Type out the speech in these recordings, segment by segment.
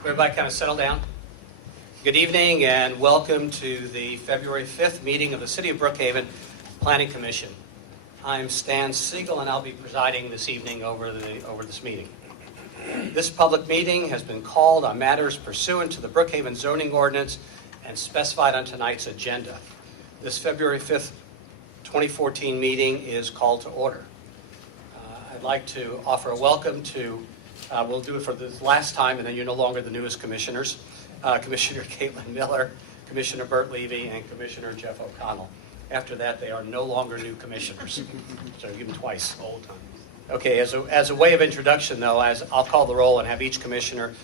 Everybody kind of settle down. Good evening and welcome to the February 5th meeting of the City of Brookhaven Planning Commission. I'm Stan Siegel and I'll be presiding this evening over this meeting. This public meeting has been called on matters pursuant to the Brookhaven zoning ordinance and specified on tonight's agenda. This February 5th, 2014 meeting is called to order. I'd like to offer a welcome to we'll do it for the last time, and then you're no longer the newest commissioners. Commissioner Caitlin Miller, Commissioner Bert Levy, and Commissioner Jeff O'Connell. After that, they are no longer new commissioners. So give them twice. Old time. Okay, as a way of introduction, though, I'll call the roll and have each commissioner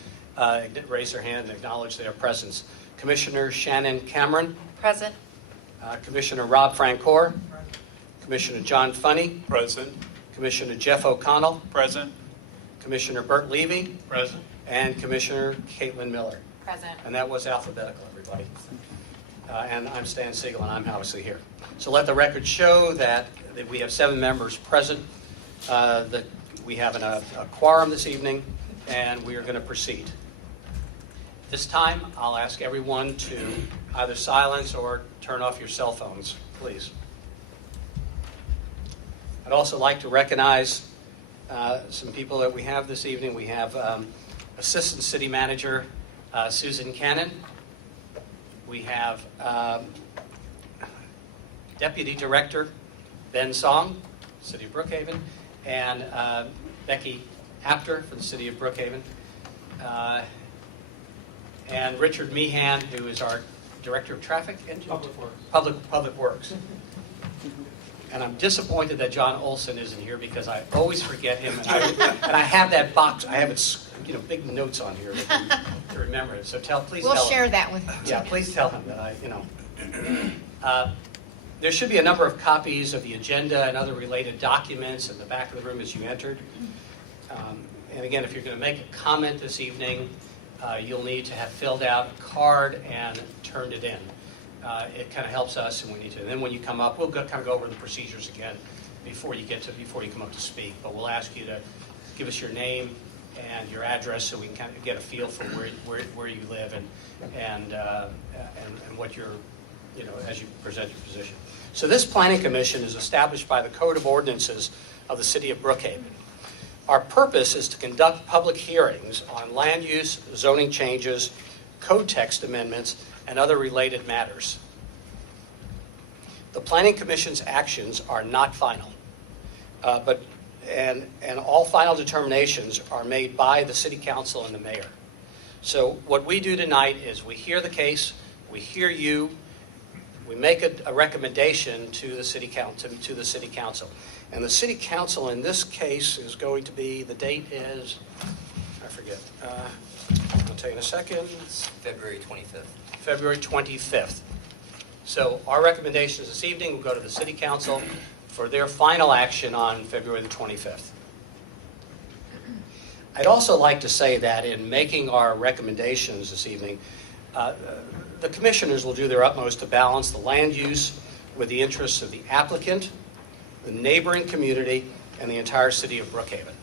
raise their hand and acknowledge their presence. Commissioner Shannon Cameron. Present. Commissioner Rob Francoeur. Commissioner John Funny. Present. Commissioner Jeff O'Connell. Present. Commissioner Bert Levy. Present. And Commissioner Caitlin Miller. Present. And that was alphabetical, everybody. And I'm Stan Siegel, and I'm obviously here. So let the record show that we have 7 members present, that we have a quorum this evening, and we are going to proceed. This time, I'll ask everyone to either silence or turn off your cell phones, please. I'd also like to recognize some people that we have this evening. We have Assistant City Manager Susan Cannon. We have Deputy Director Ben Song, City of Brookhaven, and Becky Apter for the City of Brookhaven, and Richard Meehan, who is our Director of Traffic and Public Works. And I'm disappointed that John Olson isn't here because I always forget him. And I have that box. I have it, big notes on here to remember it. So please tell him. We'll share that with him. Yeah, please tell him that there should be a number of copies of the agenda and other related documents in the back of the room as you entered. And again, if you're going to make a comment this evening, you'll need to have filled out a card and turned it in. It kind of helps us, and we need to. And then when you come up, we'll kind of go over the procedures again before you come up to speak. But we'll ask you to give us your name and your address so we can kind of get a feel for where you live and what you're, as you present your position. So this planning commission is established by the Code of Ordinances of the City of Brookhaven. Our purpose is to conduct public hearings on land use, zoning changes, code text amendments, and other related matters. The Planning Commission's actions are not final, and all final determinations are made by the City Council and the Mayor. So what we do tonight is we hear the case, we hear you, we make a recommendation to the City Council. And the City Council in this case is going to be, the date is, I forget, I'll tell you in a second. It's February 25th. February 25th. So our recommendations this evening will go to the City Council for their final action on February the 25th. I'd also like to say that in making our recommendations this evening, the commissioners will do their utmost to balance the land use with the interests of the applicant, the neighboring community, and the entire city of Brookhaven.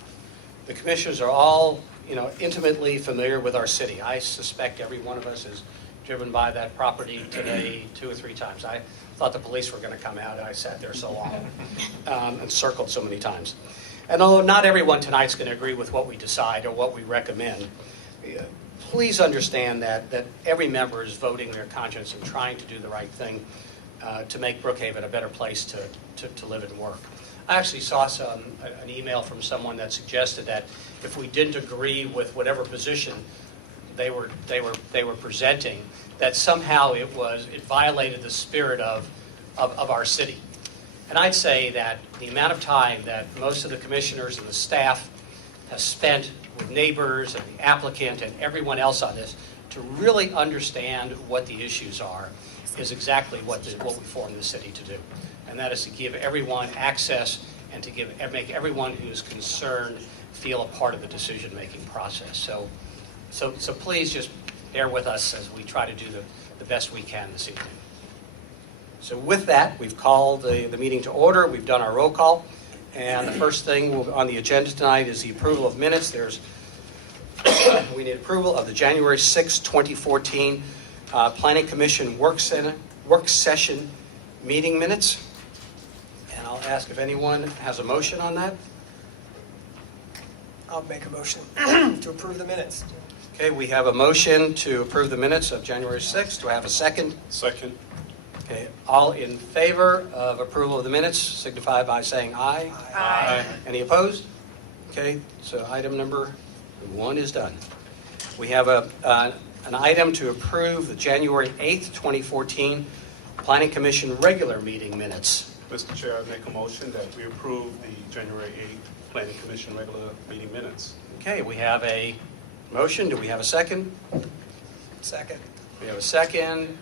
The commissioners are all, intimately familiar with our city. I suspect every one of us is driven by that property today 2 or 3 times. I thought the police were going to come out, and I sat there so long and circled so many times. And although not everyone tonight's going to agree with what we decide or what we recommend, please understand that every member is voting their conscience and trying to do the right thing to make Brookhaven a better place to live and work. I actually saw an email from someone that suggested that if we didn't agree with whatever position they were presenting, that somehow it violated the spirit of our city. And I'd say that the amount of time that most of the commissioners and the staff has spent with neighbors and the applicant and everyone else on this to really understand what the issues are is exactly what we formed the city to do. And that is to give everyone access and to make everyone who is concerned feel a part of the decision-making process. So please just bear with us as we try to do the best we can this evening. So with that, we've called the meeting to order. We've done our roll call. And the first thing on the agenda tonight is the approval of minutes. There's we need approval of the January 6, 2014 Planning Commission work session meeting minutes. And I'll ask if anyone has a motion on that. I'll make a motion to approve the minutes. Okay, we have a motion to approve the minutes of January 6th. Do I have a second? Second. Okay, all in favor of approval of the minutes signify by saying aye. Aye. Any opposed? Okay, so item number 1 is done. We have an item to approve the January 8th, 2014 Planning Commission regular meeting minutes. Mr. Chair, I make a motion that we approve the January 8th Planning Commission regular meeting minutes. Okay, we have a motion. Do we have a second? Second. We have a second.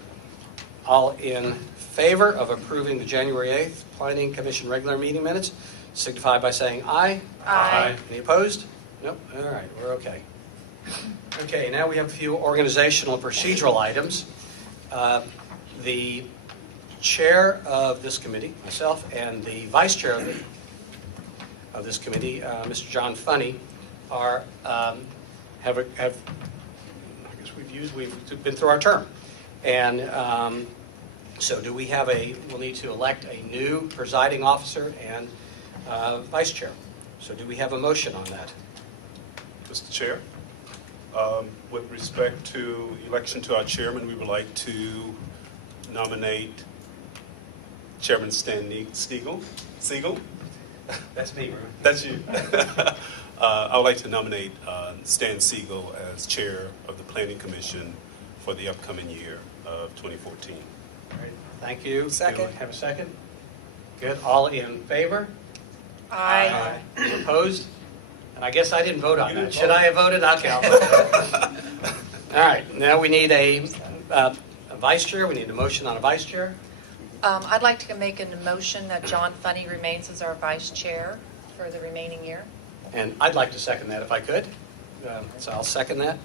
All in favor of approving the January 8th Planning Commission regular meeting minutes signify by saying aye. Aye. Any opposed? Nope. All right, we're okay. Okay, now we have a few organizational and procedural items. The chair of this committee, myself, and the vice chair of this committee, Mr. John Funny, are I guess we've been through our term, and so do we have we'll need to elect a new presiding officer and vice chair. So do we have a motion on that? Mr. Chair, with respect to election to our chairman, we would like to nominate Chairman Stan Siegel. That's me, Ruben. That's you. I would like to nominate Stan Siegel as chair of the Planning Commission for the upcoming year of 2014. All right, thank you. Second. Do we have a second? Good. All in favor? Aye. Any opposed? And I guess I didn't vote on You that. didn't Should vote. I have voted? Okay, I'll vote. All right, now we need a vice chair. We need a motion on a vice chair. I'd like to make a motion that John Funny remains as our vice chair for the remaining year. And I'd like to second that if I could. So I'll second that.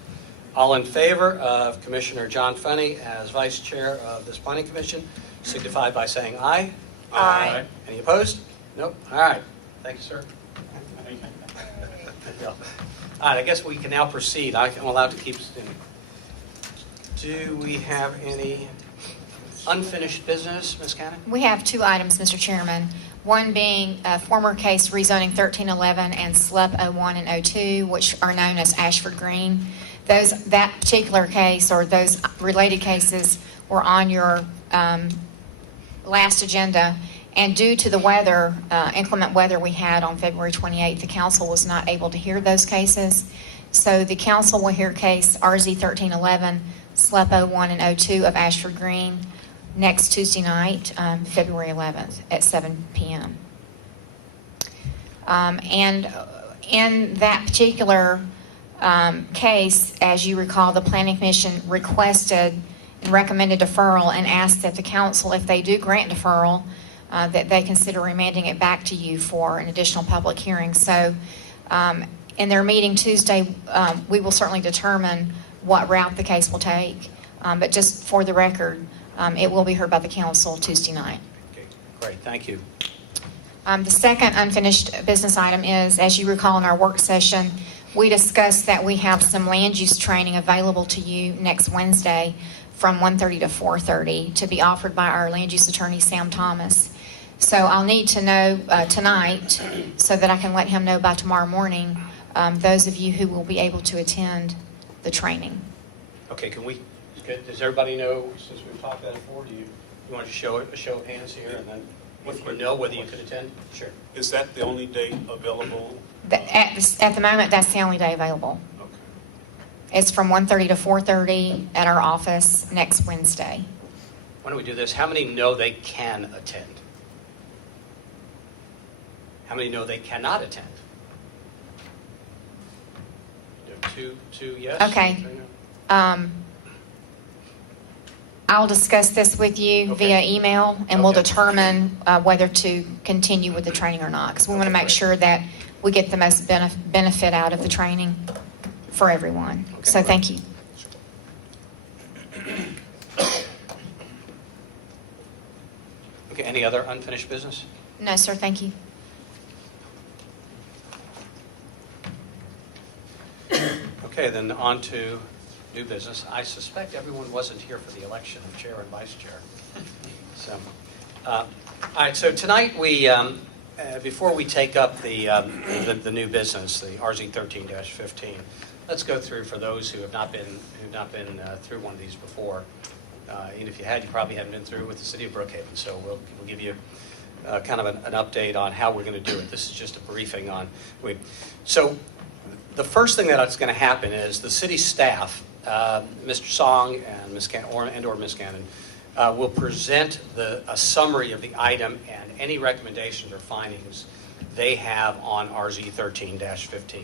All in favor of Commissioner John Funny as vice chair of this planning commission signify by saying aye. Aye. Any opposed? Nope. All right. Thank you, sir. All right, I guess we can now proceed. I'm allowed to keep standing. Do we have any unfinished business, Ms. Cannon? We have 2 items, Mr. Chairman. One being a former case rezoning 1311 and SLUP 01 and 02, which are known as Ashford Green. That particular case or those related cases were on your last agenda. And due to the weather, inclement weather we had on February 28th, the council was not able to hear those cases. So the council will hear case RZ 1311, SLUP 01 and 02 of Ashford Green next Tuesday night, February 11th at 7 p.m. And in that particular case, as you recall, the Planning Commission requested and recommended deferral and asked that the council, if they do grant deferral, that they consider remanding it back to you for an additional public hearing. So in their meeting Tuesday, we will certainly determine what route the case will take. But just for the record, it will be heard by the council Tuesday night. Okay, great. Thank you. The second unfinished business item is, as you recall in our work session, we discussed that we have some land use training available to you next Wednesday from 1:30 to 4:30 to be offered by our land use attorney, Sam Thomas. So I'll need to know tonight so that I can let him know by tomorrow morning, those of you who will be able to attend the training. Okay, does everybody know, since we've talked that before, do you want to show a show of hands here and then if you know whether you could attend? Sure. Is that the only date available? At the moment, that's the only day available. Okay. It's from 1:30 to 4:30 at our office next Wednesday. Why don't we do this? How many know they can attend? How many know they cannot attend? Two yes? Okay. 3 no? I'll discuss this with you Okay. via email, and we'll Okay. determine whether to continue with the training or not, because we want to Okay, make great. sure that we get the most benefit out of the training for everyone. Okay, So great. thank you. Okay, any other unfinished business? No, sir, thank you. Okay, then on to new business. I suspect everyone wasn't here for the election of chair and vice chair. So, all right, so tonight we, before we take up the new business, the RZ 13-15, let's go through for those who have not been through one of these before. And if you had, you probably hadn't been through with the city of Brookhaven. So we'll give you kind of an update on how we're going to do it. This is just a briefing on. So the first thing that's going to happen is the city staff, Mr. Song and Ms. Cannon, will present a summary of the item and any recommendations or findings they have on RZ 13-15,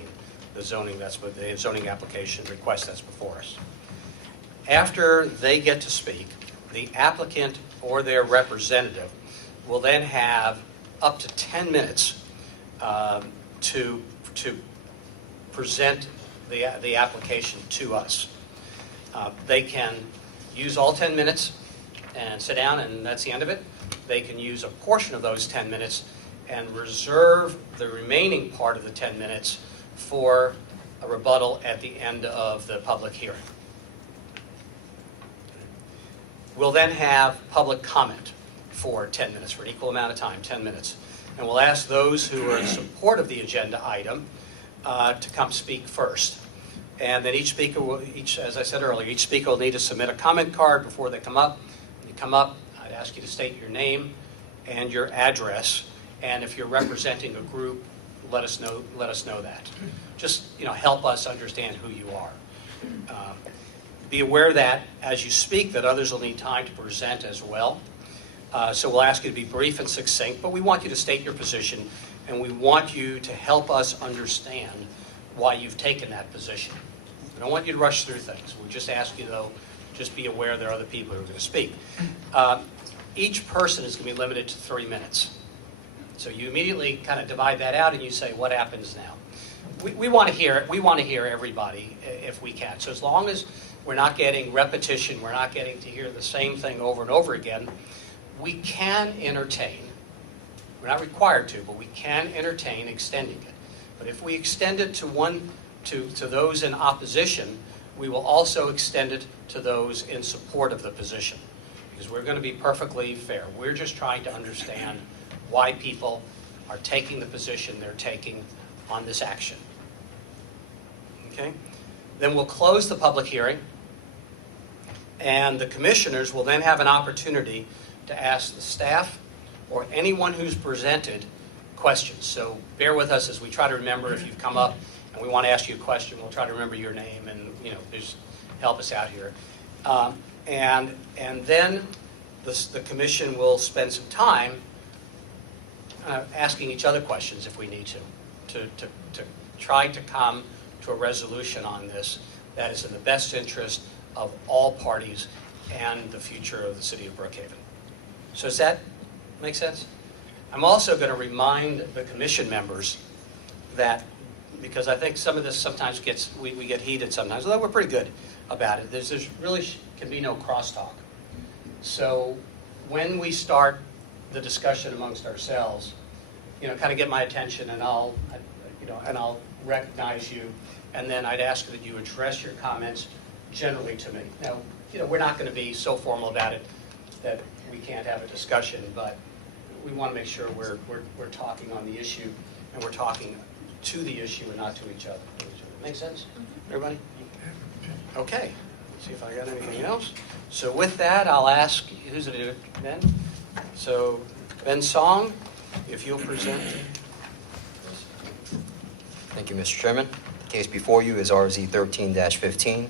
the zoning application request that's before us. After they get to speak, the applicant or their representative will then have up to 10 minutes to present the application to us. They can use all 10 minutes and sit down, and that's the end of it. They can use a portion of those 10 minutes and reserve the remaining part of the 10 minutes for a rebuttal at the end of the public hearing. We'll then have public comment for 10 minutes, for an equal amount of time, 10 minutes. And we'll ask those who are in support of the agenda item to come speak first. And then each speaker will, as I said earlier, each speaker will need to submit a comment card before they come up. When you come up, I'd ask you to state your name and your address. And if you're representing a group, let us know that. Just help us understand who you are. Be aware that as you speak, that others will need time to present as well. So we'll ask you to be brief and succinct, but we want you to state your position, and we want you to help us understand why you've taken that position. We don't want you to rush through things. We just ask you, though, just be aware there are other people who are going to speak. Each person is going to be limited to 3 minutes. So you immediately kind of divide that out, and you say, what happens now? We want to hear it. We want to hear everybody if we can. So as long as we're not getting repetition, we're not getting to hear the same thing over and over again, we can entertain. We're not required to, but we can entertain extending it. But if we extend it to those in opposition, we will also extend it to those in support of the position. Because we're going to be perfectly fair. We're just trying to understand why people are taking the position they're taking on this action. Okay? Then we'll close the public hearing, and the commissioners will then have an opportunity to ask the staff or anyone who's presented questions. So bear with us as we try to remember if you've come up and we want to ask you a question, we'll try to remember your name and just help us out here. And then the commission will spend some time asking each other questions if we need to try to come to a resolution on this that is in the best interest of all parties and the future of the city of Brookhaven. So does that make sense? I'm also going to remind the commission members that, because I think some of this sometimes we get heated sometimes, although we're pretty good about it, there's really can be no crosstalk. So when we start the discussion amongst ourselves, kind of get my attention, and I'll recognize you, and then I'd ask that you address your comments generally to me. Now, we're not going to be so formal about it that we can't have a discussion, but we want to make sure we're talking on the issue, and we're talking to the issue and not to each other. Make sense, everybody? Okay. Let's see if I got anything else. So with that, I'll ask, who's it, Ben? So Ben Song, if you'll present. Thank you, Mr. Chairman. The case before you is RZ 13-15.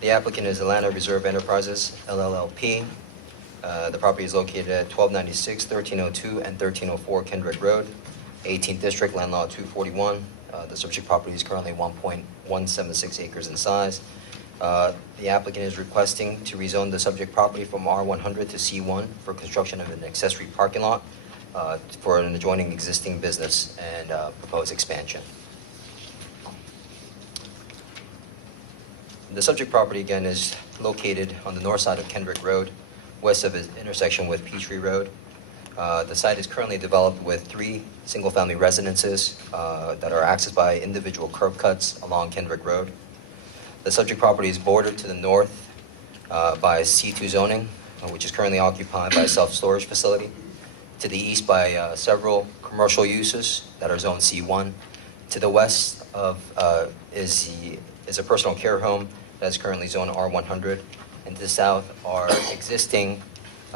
The applicant is Atlanta Reserve Enterprises, LLLP. The property is located at 1296, 1302, and 1304 Kendrick Road, 18th District, Land Law 241. The subject property is currently 1.176 acres in size. The applicant is requesting to rezone the subject property from R100 to C1 for construction of an accessory parking lot for an adjoining existing business and proposed expansion. The subject property, again, is located on the north side of Kendrick Road, west of its intersection with Peachtree Road. The site is currently developed with 3 single-family residences that are accessed by individual curb cuts along Kendrick Road. The subject property is bordered to the north by C2 zoning, which is currently occupied by a self-storage facility. To the east by several commercial uses that are zoned C1. To the west is a personal care home that's currently zoned R100. And to the south are existing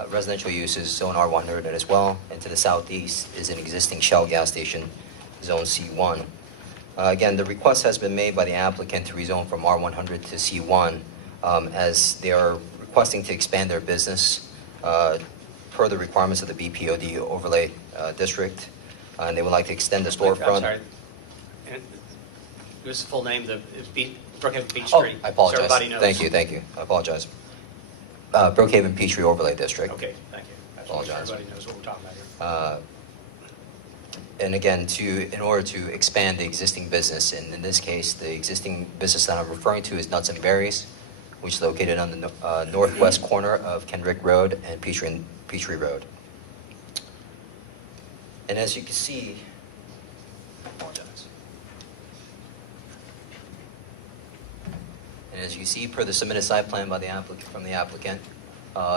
residential uses zoned R100 as well. And to the southeast is an existing Shell gas station zone C1. Again, the request has been made by the applicant to rezone from R100 to C1 as they are requesting to expand their business per the requirements of the BPOD overlay district. And they would like to extend the I'm storefront. sorry. And This is the full name, it's Brookhaven Beach Oh, Street. I apologize. So everybody knows. Thank you. I apologize. Brookhaven Peachtree Overlay District. Okay, thank you. I just want to make sure Apologize. everybody knows what we're talking about here. And again, in order to expand the existing business, and in this case, the existing business that I'm referring to is Nuts and Berries, which is located on the northwest corner of Kendrick Road and Peachtree Road. And as you can see, I apologize. And as you see, per the submitted site plan by the applicant,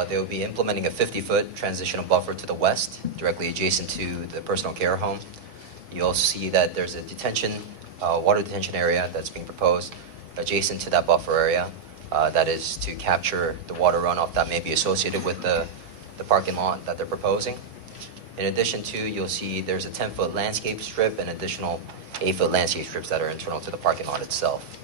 they will be implementing a 50-foot transitional buffer to the west, directly adjacent to the personal care home. You also see that there's a water detention area that's being proposed adjacent to that buffer area. That is to capture the water runoff that may be associated with the parking lot that they're proposing. In addition to, you'll see there's a 10-foot landscape strip and additional 8-foot landscape strips that are internal to the parking lot itself.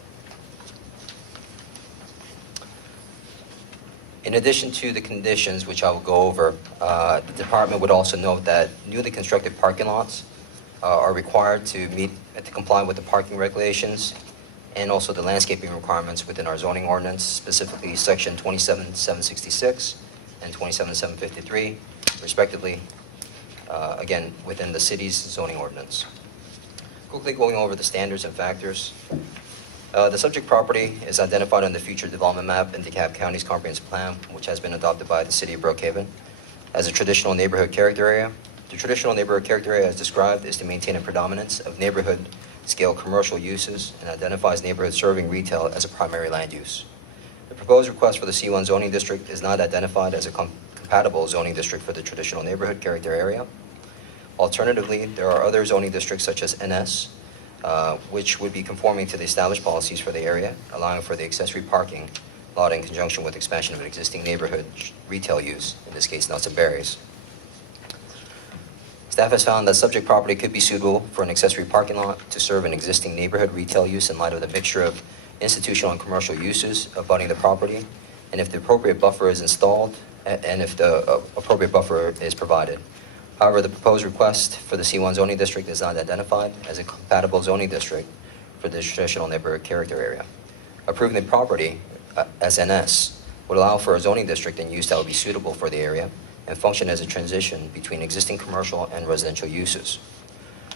In addition to the conditions, which I will go over, the department would also note that newly constructed parking lots are required to comply with the parking regulations and also the landscaping requirements within our zoning ordinance, specifically section 27-766 and 27-753, respectively, again, within the city's zoning ordinance. Quickly going over the standards and factors. The subject property is identified on the future development map in DeKalb County's comprehensive plan, which has been adopted by the city of Brookhaven as a traditional neighborhood character area. The traditional neighborhood character area, as described, is to maintain a predominance of neighborhood-scale commercial uses and identifies neighborhood serving retail as a primary land use. The proposed request for the C1 zoning district is not identified as a compatible zoning district for the traditional neighborhood character area. Alternatively, there are other zoning districts such as NS, which would be conforming to the established policies for the area, allowing for the accessory parking lot in conjunction with expansion of an existing neighborhood retail use, in this case, Nuts and Berries. Staff has found that subject property could be suitable for an accessory parking lot to serve an existing neighborhood retail use in light of the mixture of institutional and commercial uses abutting the property, and if the appropriate buffer is installed, and if the appropriate buffer is provided. However, the proposed request for the C1 zoning district is not identified as a compatible zoning district for the traditional neighborhood character area. Approving the property as NS would allow for a zoning district and use that would be suitable for the area and function as a transition between existing commercial and residential uses.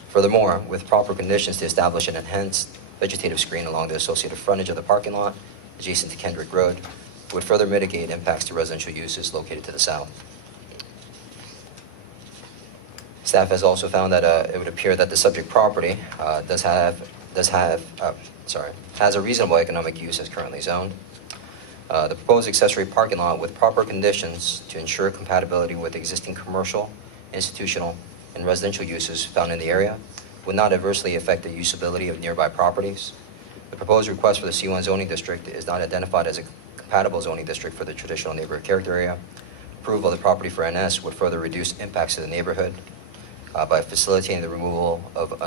Furthermore, with proper conditions to establish an enhanced vegetative screen along the associated frontage of the parking lot adjacent to Kendrick Road would further mitigate impacts to residential uses located to the south. Staff has also found that it would appear that the subject property has a reasonable economic use as currently zoned. The proposed accessory parking lot with proper conditions to ensure compatibility with existing commercial, institutional, and residential uses found in the area would not adversely affect the usability of nearby properties. The proposed request for the C1 zoning district is not identified as a compatible zoning district for the traditional neighborhood character area. Approval of the property for NS would further reduce impacts to the neighborhood by facilitating the removal of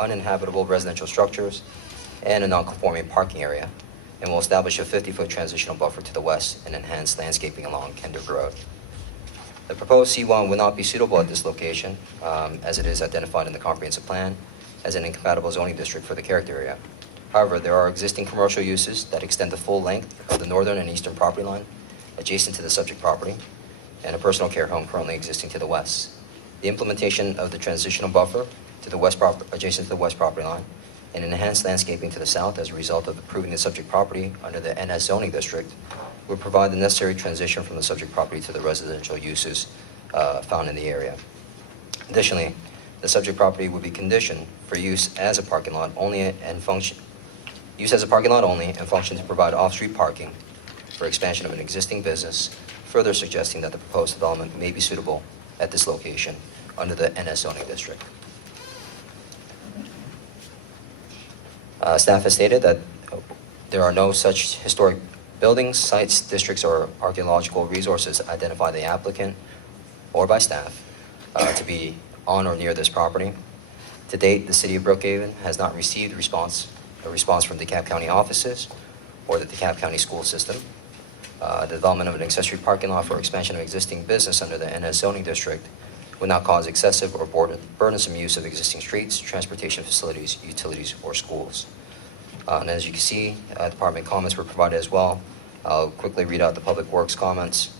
uninhabitable residential structures and a non-conforming parking area, and will establish a 50-foot transitional buffer to the west and enhance landscaping along Kendrick Road. The proposed C1 will not be suitable at this location, as it is identified in the comprehensive plan as an incompatible zoning district for the character area. However, there are existing commercial uses that extend the full length of the northern and eastern property line adjacent to the subject property, and a personal care home currently existing to the west. The implementation of the transitional buffer to the adjacent to the west property line and enhanced landscaping to the south as a result of approving the subject property under the NS zoning district would provide the necessary transition from the subject property to the residential uses found in the area. Additionally, the subject property would be conditioned for use as a parking lot only and function used as a parking lot only and function to provide off-street parking for expansion of an existing business, further suggesting that the proposed development may be suitable at this location under the NS zoning district. Staff has stated that there are no such historic buildings, sites, districts, or archaeological resources identified by the applicant or by staff to be on or near this property. To date, the City of Brookhaven has not received a response from DeKalb County offices or the DeKalb County school system. The development of an accessory parking lot for expansion of existing business under the NS zoning district would not cause excessive or burdensome use of existing streets, transportation facilities, utilities, or schools. And as you can see, department comments were provided as well. I'll quickly read out the Public Works comments.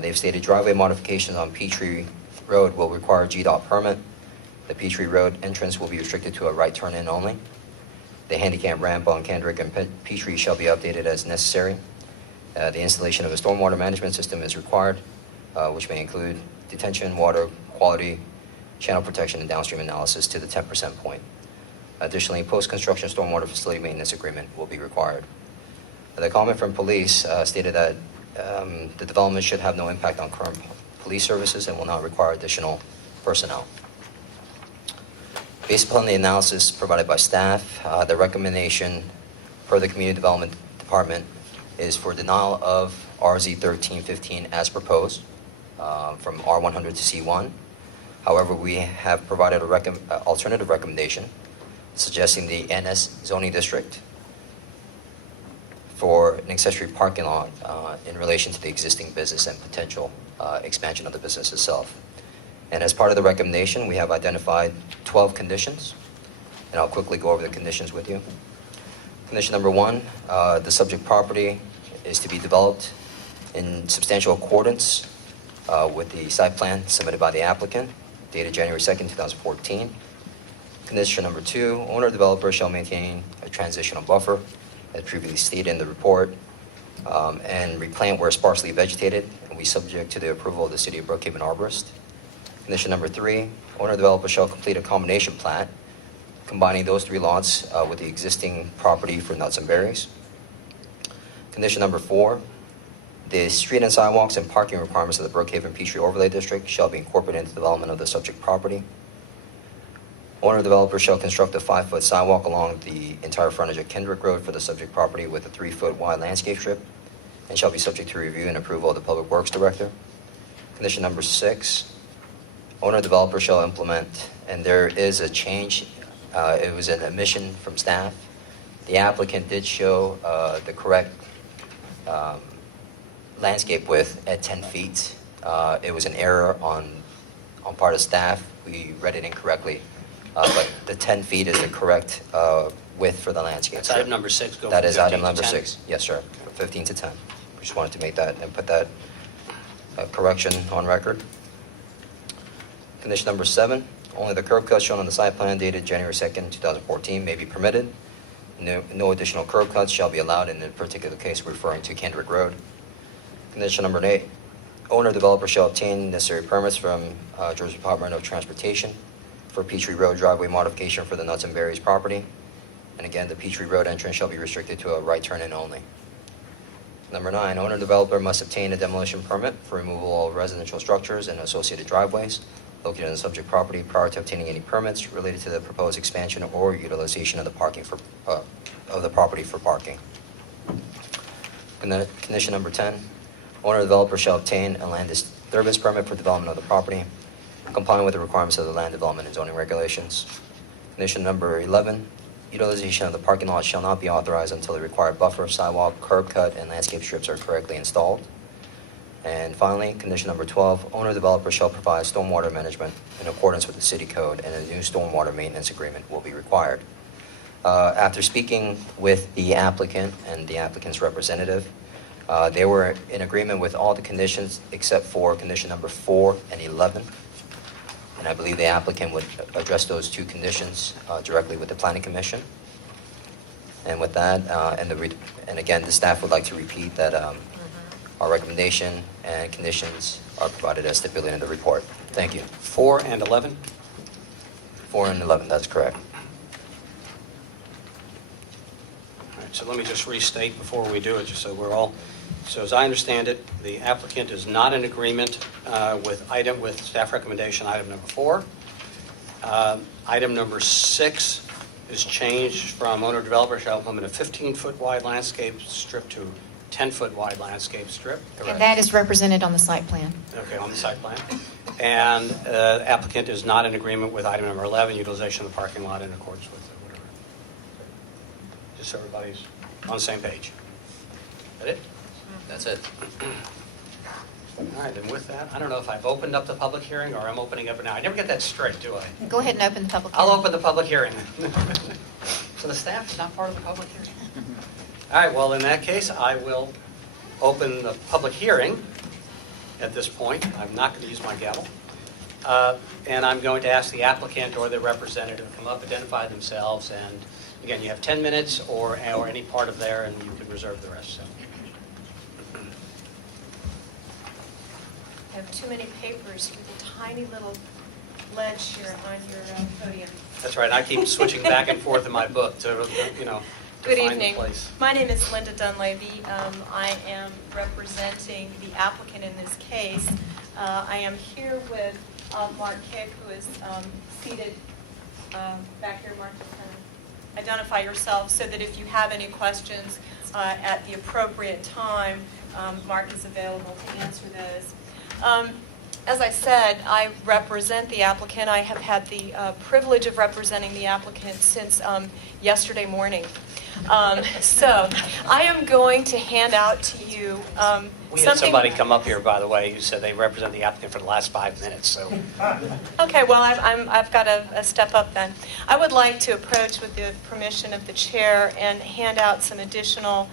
They've stated driveway modifications on Peachtree Road will require GDOT permit. The Peachtree Road entrance will be restricted to a right turn in only. The handicap ramp on Kendrick and Peachtree shall be updated as necessary. The installation of a stormwater management system is required, which may include detention, water quality, channel protection, and downstream analysis to the 10% point. Additionally, post-construction stormwater facility maintenance agreement will be required. The comment from police stated that the development should have no impact on current police services and will not require additional personnel. Based upon the analysis provided by staff, the recommendation per the Community Development Department is for denial of RZ 1315 as proposed from R100 to C1. However, we have provided an alternative recommendation suggesting the NS zoning district for an accessory parking lot in relation to the existing business and potential expansion of the business itself. And as part of the recommendation, we have identified 12 conditions, and I'll quickly go over the conditions with you. Condition number 1, the subject property is to be developed in substantial accordance with the site plan submitted by the applicant, dated January 2nd, 2014. Condition number 2, owner-developer shall maintain a transitional buffer, as previously stated in the report, and replant where sparsely vegetated, and will be subject to the approval of the City of Brookhaven arborist. Condition number 3, owner-developer shall complete a combination plat, combining those 3 lots with the existing property for nuts and berries. Condition number 4, the street and sidewalks and parking requirements of the Brookhaven Peachtree Overlay District shall be incorporated into the development of the subject property. Owner-developer shall construct a 5-foot sidewalk along the entire frontage of Kendrick Road for the subject property with a 3-foot wide landscape strip, and shall be subject to review and approval of the Public Works Director. Condition number 6, owner-developer shall implement, and there is a change, it was an omission from staff. The applicant did show the correct landscape width at 10 feet. It was an error on part of staff. We read it incorrectly. But the 10 feet is the correct width for the landscape. That's item number 6. Go That from is 15 item to number 10. 6. Yes, sir. 15 to 10. We just wanted to make that and put that correction on record. Condition number 7, only the curb cuts shown on the site plan dated January 2nd, 2014 may be permitted. No additional curb cuts shall be allowed in a particular case referring to Kendrick Road. Condition number 8, owner-developer shall obtain necessary permits from Georgia Department of Transportation for Peachtree Road driveway modification for the nuts and berries property. And again, the Peachtree Road entrance shall be restricted to a right turn in only. Number 9, owner-developer must obtain a demolition permit for removal of residential structures and associated driveways located on the subject property prior to obtaining any permits related to the proposed expansion or utilization of the property for parking. Condition number 10, owner-developer shall obtain a land disturbance permit for development of the property, complying with the requirements of the land development and zoning regulations. Condition number 11, utilization of the parking lot shall not be authorized until the required buffer, sidewalk, curb cut, and landscape strips are correctly installed. And finally, condition number 12, owner-developer shall provide stormwater management in accordance with the city code, and a new stormwater maintenance agreement will be required. After speaking with the applicant and the applicant's representative, they were in agreement with all the conditions except for condition number 4 and 11. And I believe the applicant would address those 2 conditions directly with the Planning Commission. And with that, and again, the staff would like to repeat that our recommendation and conditions are provided as stipulated in the report. Thank you. 4 and 11. 4 and 11, that's correct. so let me just restate before we do it, just so we're all, so as I understand it, the applicant is not in agreement with staff recommendation item number 4. Item number 6 is changed from owner-developer shall implement a 15-foot wide landscape strip to 10-foot wide landscape strip. And that is represented on the site plan. Okay, on the site plan. And applicant is not in agreement with item number 11, utilization of the parking lot in accordance with whatever. Just so everybody's on the same page. Is that it? That's it. All right, and with that, I don't know if I've opened up the public hearing or I'm opening up it now. I never get that straight, do I? Go ahead and open the public I'll hearing. open the public hearing. So the staff is not part of the public hearing? All right, well, in that case, I will open the public hearing at this point. I'm not going to use my gavel. And I'm going to ask the applicant or their representative to come up, identify themselves, and again, you have 10 minutes or any part of there, and you can reserve the rest. So. I have too many papers with a tiny little ledge here on your podium. That's right, I keep switching back and forth in my book to, you know, to Good find evening. the place. My name is Linda Dunleavy. I am representing the applicant in this case. I am here with Mark Kick, who is seated back here. Mark, just kind of identify yourself so that if you have any questions at the appropriate time, Mark is available to answer those. As I said, I represent the applicant. I have had the privilege of representing the applicant since yesterday morning. So I am going to hand out to you We had somebody come up here, by the way, who said they represent the applicant for the last 5 minutes, so. Okay, well, I've got a step up then. I would like to approach with the permission of the chair and hand out some additional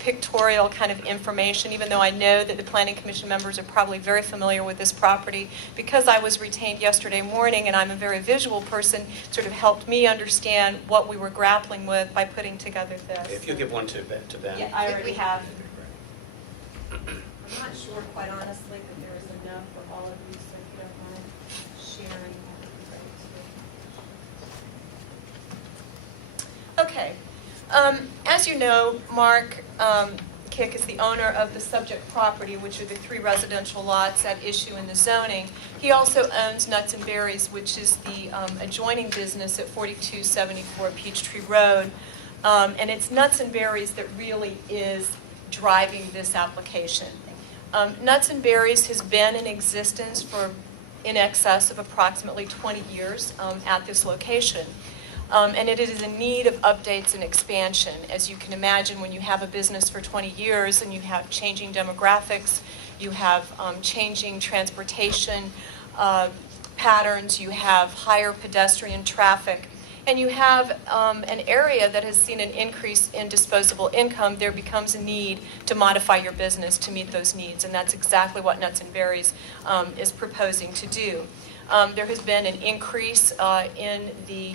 pictorial kind of information, even though I know that the Planning Commission members are probably very familiar with this property. Because I was retained yesterday morning and I'm a very visual person, it sort of helped me understand what we were grappling with by putting together this. If you give one to Ben. Yeah, I already have. I'm not sure, quite honestly, that there is enough for all of you, so if you don't mind sharing, that would be great too. Okay. As you know, Mark Kick is the owner of the subject property, which are the 3 residential lots at issue in the zoning. He also owns Nuts and Berries, which is the adjoining business at 4274 Peachtree Road. And it's Nuts and Berries that really is driving this application. Nuts and Berries has been in existence for in excess of approximately 20 years at this location. And it is in need of updates and expansion. As you can imagine, when you have a business for 20 years and you have changing demographics, you have changing transportation patterns, you have higher pedestrian traffic, and you have an area that has seen an increase in disposable income, there becomes a need to modify your business to meet those needs. And that's exactly what Nuts and Berries is proposing to do. There has been an increase in the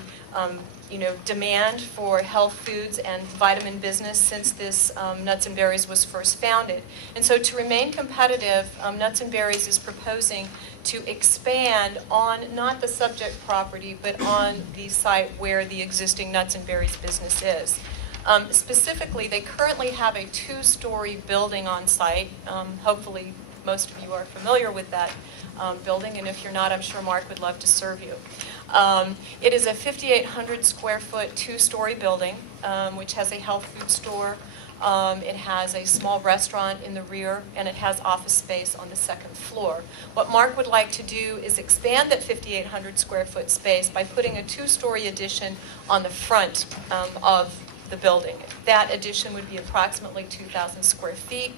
demand for health foods and vitamin business since this Nuts and Berries was first founded. And so to remain competitive, Nuts and Berries is proposing to expand on not the subject property, but on the site where the existing Nuts and Berries business is. Specifically, they currently have a 2-story building on site. Hopefully, most of you are familiar with that building, and if you're not, I'm sure Mark would love to serve you. It is a 5,800 square foot 2-story building, which has a health food store. It has a small restaurant in the rear, and it has office space on the 2nd floor. What Mark would like to do is expand that 5,800 square foot space by putting a 2-story addition on the front of the building. That addition would be approximately 2,000 square feet,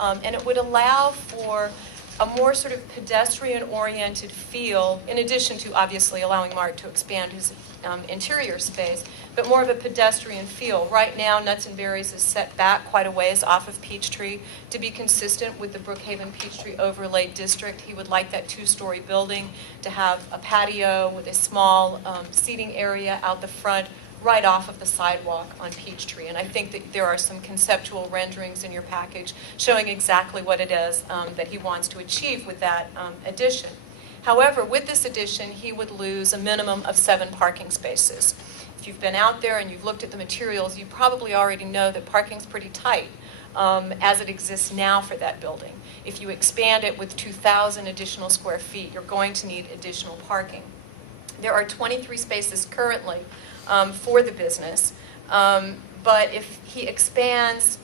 and it would allow for a more sort of pedestrian-oriented feel, in addition to obviously allowing Mark to expand his interior space, but more of a pedestrian feel. Right now, Nuts and Berries is set back quite a ways off of Peachtree. To be consistent with the Brookhaven Peachtree Overlay District, he would like that 2-story building to have a patio with a small seating area out the front, right off of the sidewalk on Peachtree. And I think that there are some conceptual renderings in your package showing exactly what it is that he wants to achieve with that addition. However, with this addition, he would lose a minimum of 7 parking spaces. If you've been out there and you've looked at the materials, you probably already know that parking's pretty tight as it exists now for that building. If you expand it with 2,000 additional square feet, you're going to need additional parking. There are 23 spaces currently for the business, but if he expands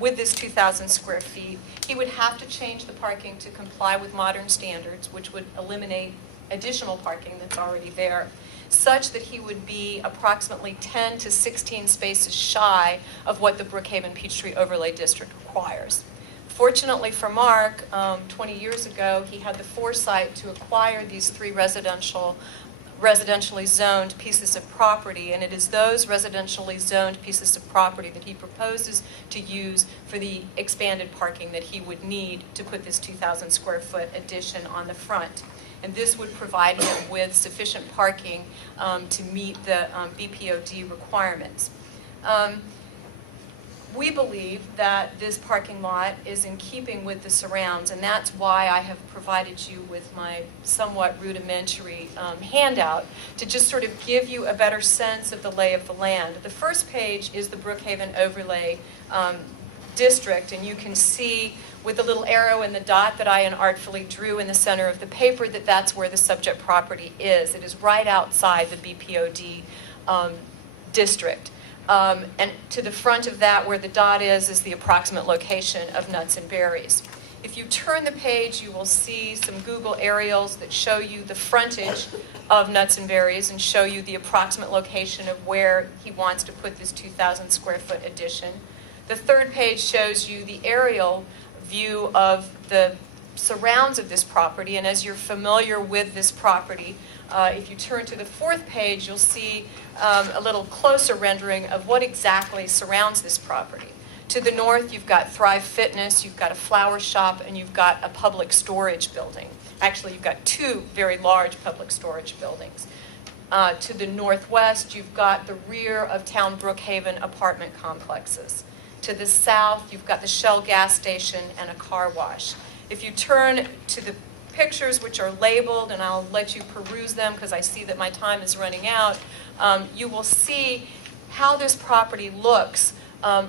with this 2,000 square feet, he would have to change the parking to comply with modern standards, which would eliminate additional parking that's already there, such that he would be approximately 10 to 16 spaces shy of what the Brookhaven Peachtree Overlay District requires. Fortunately for Mark, 20 years ago, he had the foresight to acquire these 3 residentially zoned pieces of property, and it is those residentially zoned pieces of property that he proposes to use for the expanded parking that he would need to put this 2,000 square foot addition on the front. And this would provide him with sufficient parking to meet the BPOD requirements. We believe that this parking lot is in keeping with the surrounds, and that's why I have provided you with my somewhat rudimentary handout to just sort of give you a better sense of the lay of the land. The first page is the Brookhaven Overlay District, and you can see with the little arrow and the dot that I artfully drew in the center of the paper that that's where the subject property is. It is right outside the BPOD district. And to the front of that, where the dot is the approximate location of Nuts and Berries. If you turn the page, you will see some Google aerials that show you the frontage of Nuts and Berries and show you the approximate location of where he wants to put this 2,000 square foot addition. The third page shows you the aerial view of the surrounds of this property, and as you're familiar with this property, if you turn to the fourth page, you'll see a little closer rendering of what exactly surrounds this property. To the north, you've got Thrive Fitness, you've got a flower shop, and you've got a public storage building. Actually, you've got 2 very large public storage buildings. To the northwest, you've got the rear of town Brookhaven apartment complexes. To the south, you've got the Shell gas station and a car wash. If you turn to the pictures, which are labeled, and I'll let you peruse them because I see that my time is running out, you will see how this property looks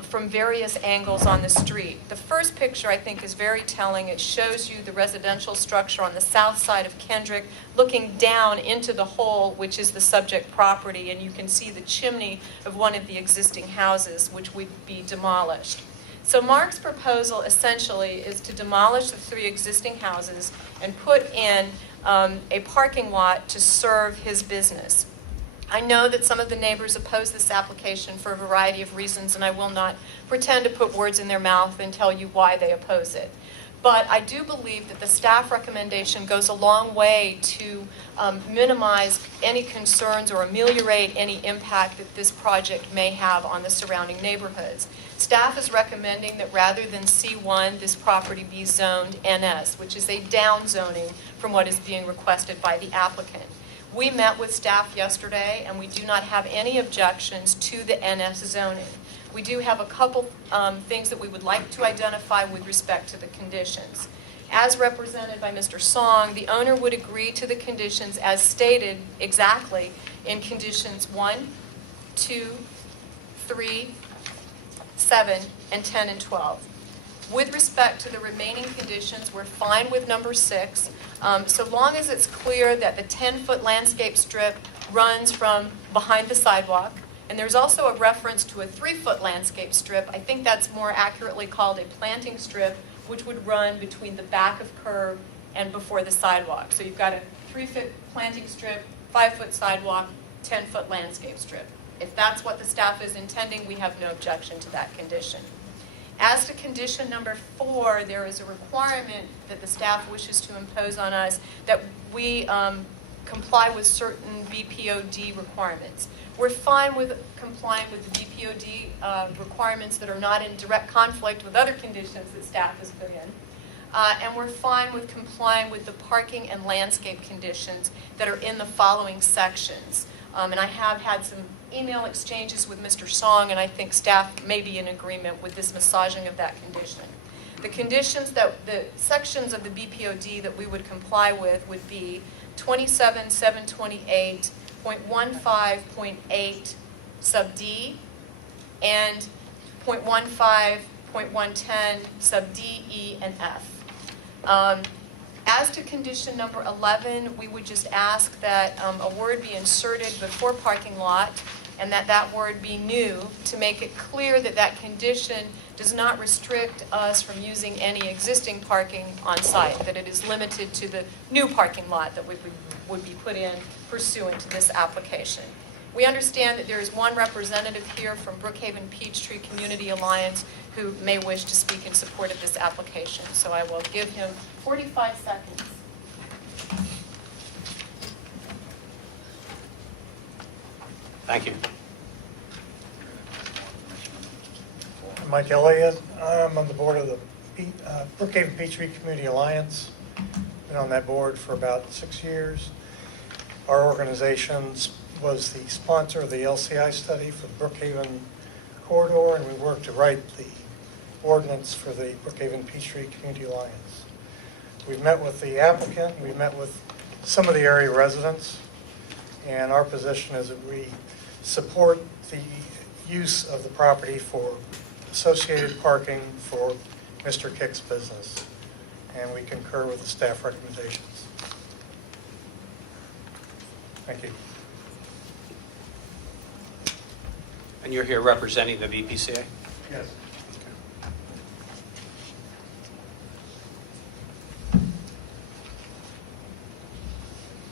from various angles on the street. The first picture, I think, is very telling. It shows you the residential structure on the south side of Kendrick looking down into the hole, which is the subject property, and you can see the chimney of one of the existing houses, which would be demolished. So Mark's proposal essentially is to demolish the 3 existing houses and put in a parking lot to serve his business. I know that some of the neighbors oppose this application for a variety of reasons, and I will not pretend to put words in their mouth and tell you why they oppose it. But I do believe that the staff recommendation goes a long way to minimize any concerns or ameliorate any impact that this project may have on the surrounding neighborhoods. Staff is recommending that rather than C1, this property be zoned NS, which is a down zoning from what is being requested by the applicant. We met with staff yesterday, and we do not have any objections to the NS zoning. We do have a couple things that we would like to identify with respect to the conditions. As represented by Mr. Song, the owner would agree to the conditions as stated exactly in conditions 1, 2, 3, 7, and 10 and 12. With respect to the remaining conditions, we're fine with number 6, so long as it's clear that the 10-foot landscape strip runs from behind the sidewalk. And there's also a reference to a 3-foot landscape strip. I think that's more accurately called a planting strip, which would run between the back of curb and before the sidewalk. So you've got a 3-foot planting strip, 5-foot sidewalk, 10-foot landscape strip. If that's what the staff is intending, we have no objection to that condition. As to condition number 4, there is a requirement that the staff wishes to impose on us that we comply with certain BPOD requirements. We're fine with complying with the BPOD requirements that are not in direct conflict with other conditions that staff has put in. And we're fine with complying with the parking and landscape conditions that are in the following sections. And I have had some email exchanges with Mr. Song, and I think staff may be in agreement with this massaging of that condition. The conditions that, the sections of the BPOD that we would comply with would be 27, 728, .15.8 sub D, and .15.110 sub D, E, and F. As to condition number 11, we would just ask that a word be inserted before parking lot, and that word be new, to make it clear that that condition does not restrict us from using any existing parking on site, that it is limited to the new parking lot that would be put in pursuant to this application. We understand that there is one representative here from Brookhaven Peachtree Community Alliance who may wish to speak in support of this application, so I will give him 45 seconds. Thank you. I'm Mike Elliott. I'm on the board of the Brookhaven Peachtree Community Alliance. Been on that board for about 6 years. Our organization was the sponsor of the LCI study for the Brookhaven corridor, and we worked to write the ordinance for the Brookhaven Peachtree Community Alliance. We've met with the applicant, we've met with some of the area residents, and our position is that we support the use of the property for associated parking for Mr. Kick's business, and we concur with the staff recommendations. Thank you. And you're here representing the VPCA? Yes.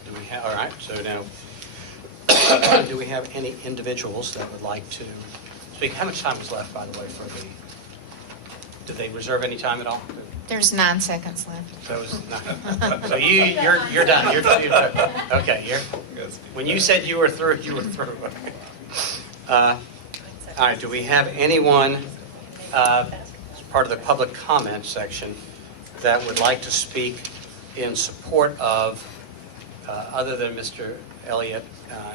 Do we have, all right, so now, do we have any individuals that would like to speak? How much time is left, by the way, for the, did they reserve any time at all? There's 9 seconds left. So, so you're done. You're done. Okay, when you said you were through, you were through. All right, do we have anyone, as part of the public comment section, that would like to speak in support of, other than Mr. Elliott,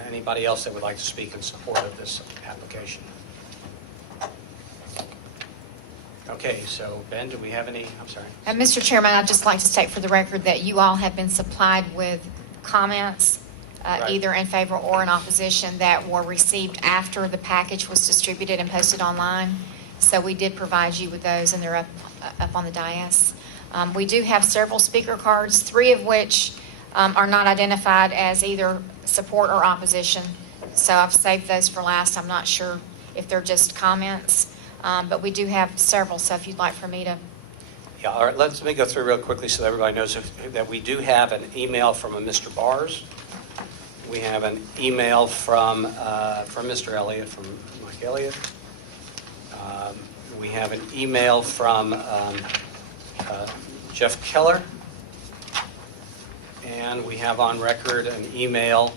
anybody else that would like to speak in support of this application? Okay, so Ben, do we have any, I'm sorry. Mr. Chairman, I'd just like to state for the record that you all have been supplied with comments, Right. either in favor or in opposition, that were received after the package was distributed and posted online. So we did provide you with those, and they're up on the dais. We do have several speaker cards, 3 of which are not identified as either support or opposition. So I've saved those for last. I'm not sure if they're just comments. But we do have several, so if you'd like for me to. Yeah, all right, let me go through real quickly so that everybody knows that we do have an email from a Mr. Bars. We have an email from Mr. Elliott, from Mike Elliott. We have an email from Jeff Keller. And we have on record an email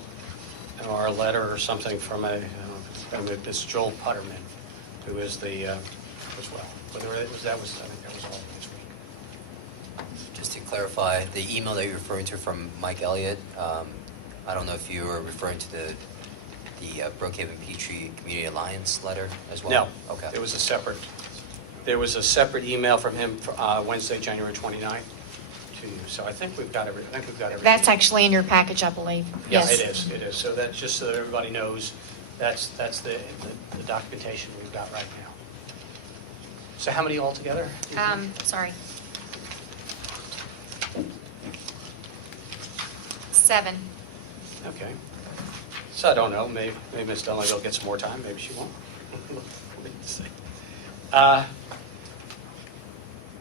or a letter or something from Ms. Joel Putterman, who is the, as well. Whether it was, I think that was all this week. Just to clarify, the email that you're referring to from Mike Elliott, I don't know if you were referring to the Brookhaven Peachtree Community Alliance letter as well? No. Okay. There was a separate email from him Wednesday, January 29th to you. So I think we've got everything. That's actually in your package, I believe. Yeah, Yes. it is. So that's just so that everybody knows that's the documentation we've got right now. So how many altogether? Sorry. 7. Okay. So I don't know, maybe Ms. Dunley will get some more time, maybe she won't. We'll see.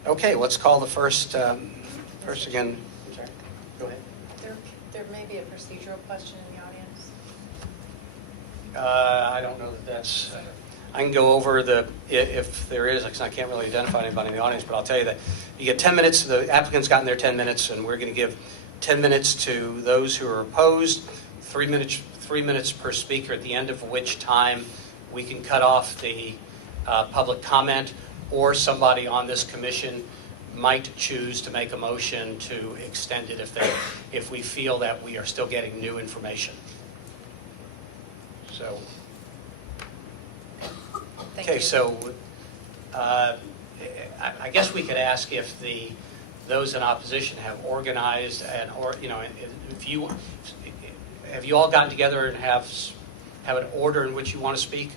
Okay, let's call the first again. I'm sorry. Go ahead. There may be a procedural question in the audience. I don't know that that's, I can go over if there is, because I can't really identify anybody in the audience, but I'll tell you that you get 10 minutes, the applicant's gotten their 10 minutes, and we're going to give 10 minutes to those who are opposed, 3 minutes per speaker, at the end of which time we can cut off the public comment, or somebody on this commission might choose to make a motion to extend it if we feel that we are still getting new information. So, Thank okay, you. so I guess we could ask if those in opposition have organized if you, have you all gotten together and have an order in which you want to speak?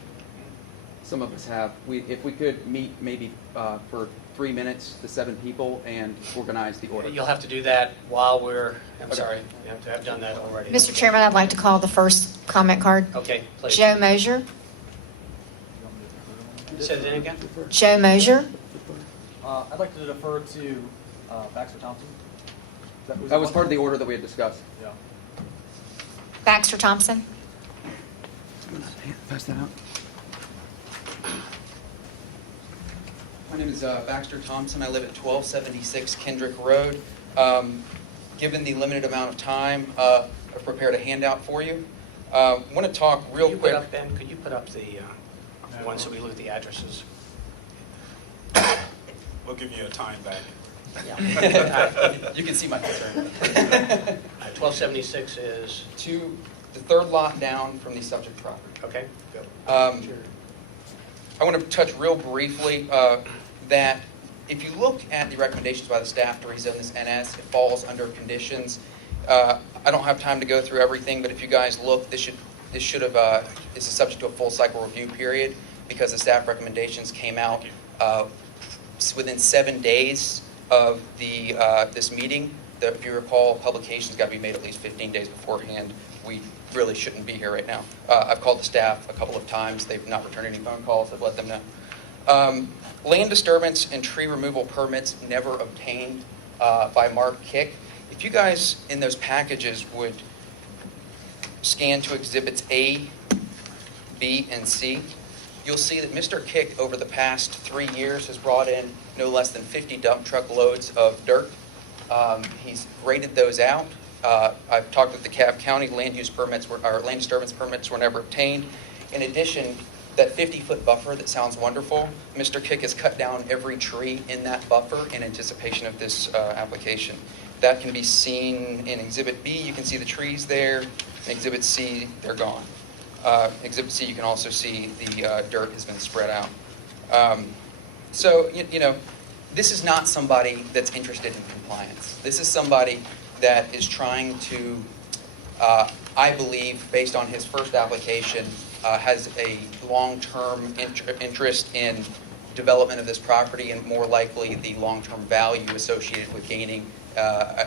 Some of us have. If we could meet maybe for 3 minutes to 7 people and organize the order. You'll have to do that while we're, I'm Okay. sorry, you have to have done that already. Mr. Chairman, I'd like to call the first comment card. Okay, please. Joe Mosier. Say that again? Joe Mosier. I'd like to defer to Baxter Thompson. That was part of the order that we had discussed. Yeah. Baxter Thompson. Pass that out. My name is Baxter Thompson. I live at 1276 Kendrick Road. Given the limited amount of time, I've prepared a handout for you. I want to talk real Could you quick. put up, Ben, could you put up the one so we look at the addresses? We'll give you a time back. Yeah. You can see my concern. 1276 is, To the third lot down from the subject property. okay? I want to touch real briefly that if you look at the recommendations by the staff to rezone this NS, it falls under conditions. I don't have time to go through everything, but if you guys look, this is subject to a full cycle review period because the staff recommendations came out within 7 days of this meeting. If you recall, publications got to be made at least 15 days beforehand. We really shouldn't be here right now. I've called the staff a couple of times. They've not returned any phone calls. I've let them know. Land disturbance and tree removal permits never obtained by Mark Kick. If you guys in those packages would scan to exhibits A, B, and C, you'll see that Mr. Kick over the past 3 years has brought in no less than 50 dump truck loads of dirt. He's graded those out. I've talked with the DeKalb County land disturbance permits were never obtained. In addition, that 50-foot buffer that sounds wonderful, Mr. Kick has cut down every tree in that buffer in anticipation of this application. That can be seen in Exhibit B. You can see the trees there. In Exhibit C, they're gone. Exhibit C, you can also see the dirt has been spread out. So, this is not somebody that's interested in compliance. This is somebody that is trying to, I believe, based on his first application, has a long-term interest in development of this property and more likely the long-term value associated with gaining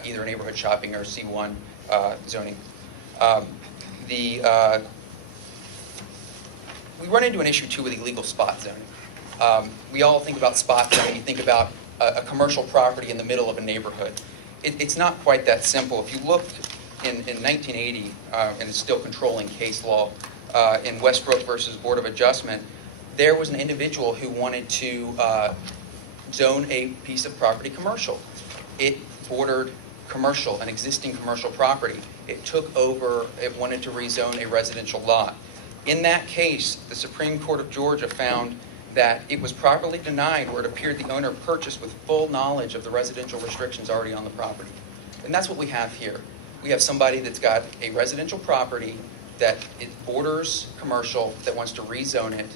either neighborhood shopping or C1 zoning. We run into an issue, too, with illegal spot zoning. We all think about spot zoning. You think about a commercial property in the middle of a neighborhood. It's not quite that simple. If you look in 1980, and it's still controlling case law, in Westbrook versus Board of Adjustment, there was an individual who wanted to zone a piece of property commercial. It bordered commercial, an existing commercial property. It wanted to rezone a residential lot. In that case, the Supreme Court of Georgia found that it was properly denied where it appeared the owner purchased with full knowledge of the residential restrictions already on the property. And that's what we have here. We have somebody that's got a residential property that it borders commercial that wants to rezone it,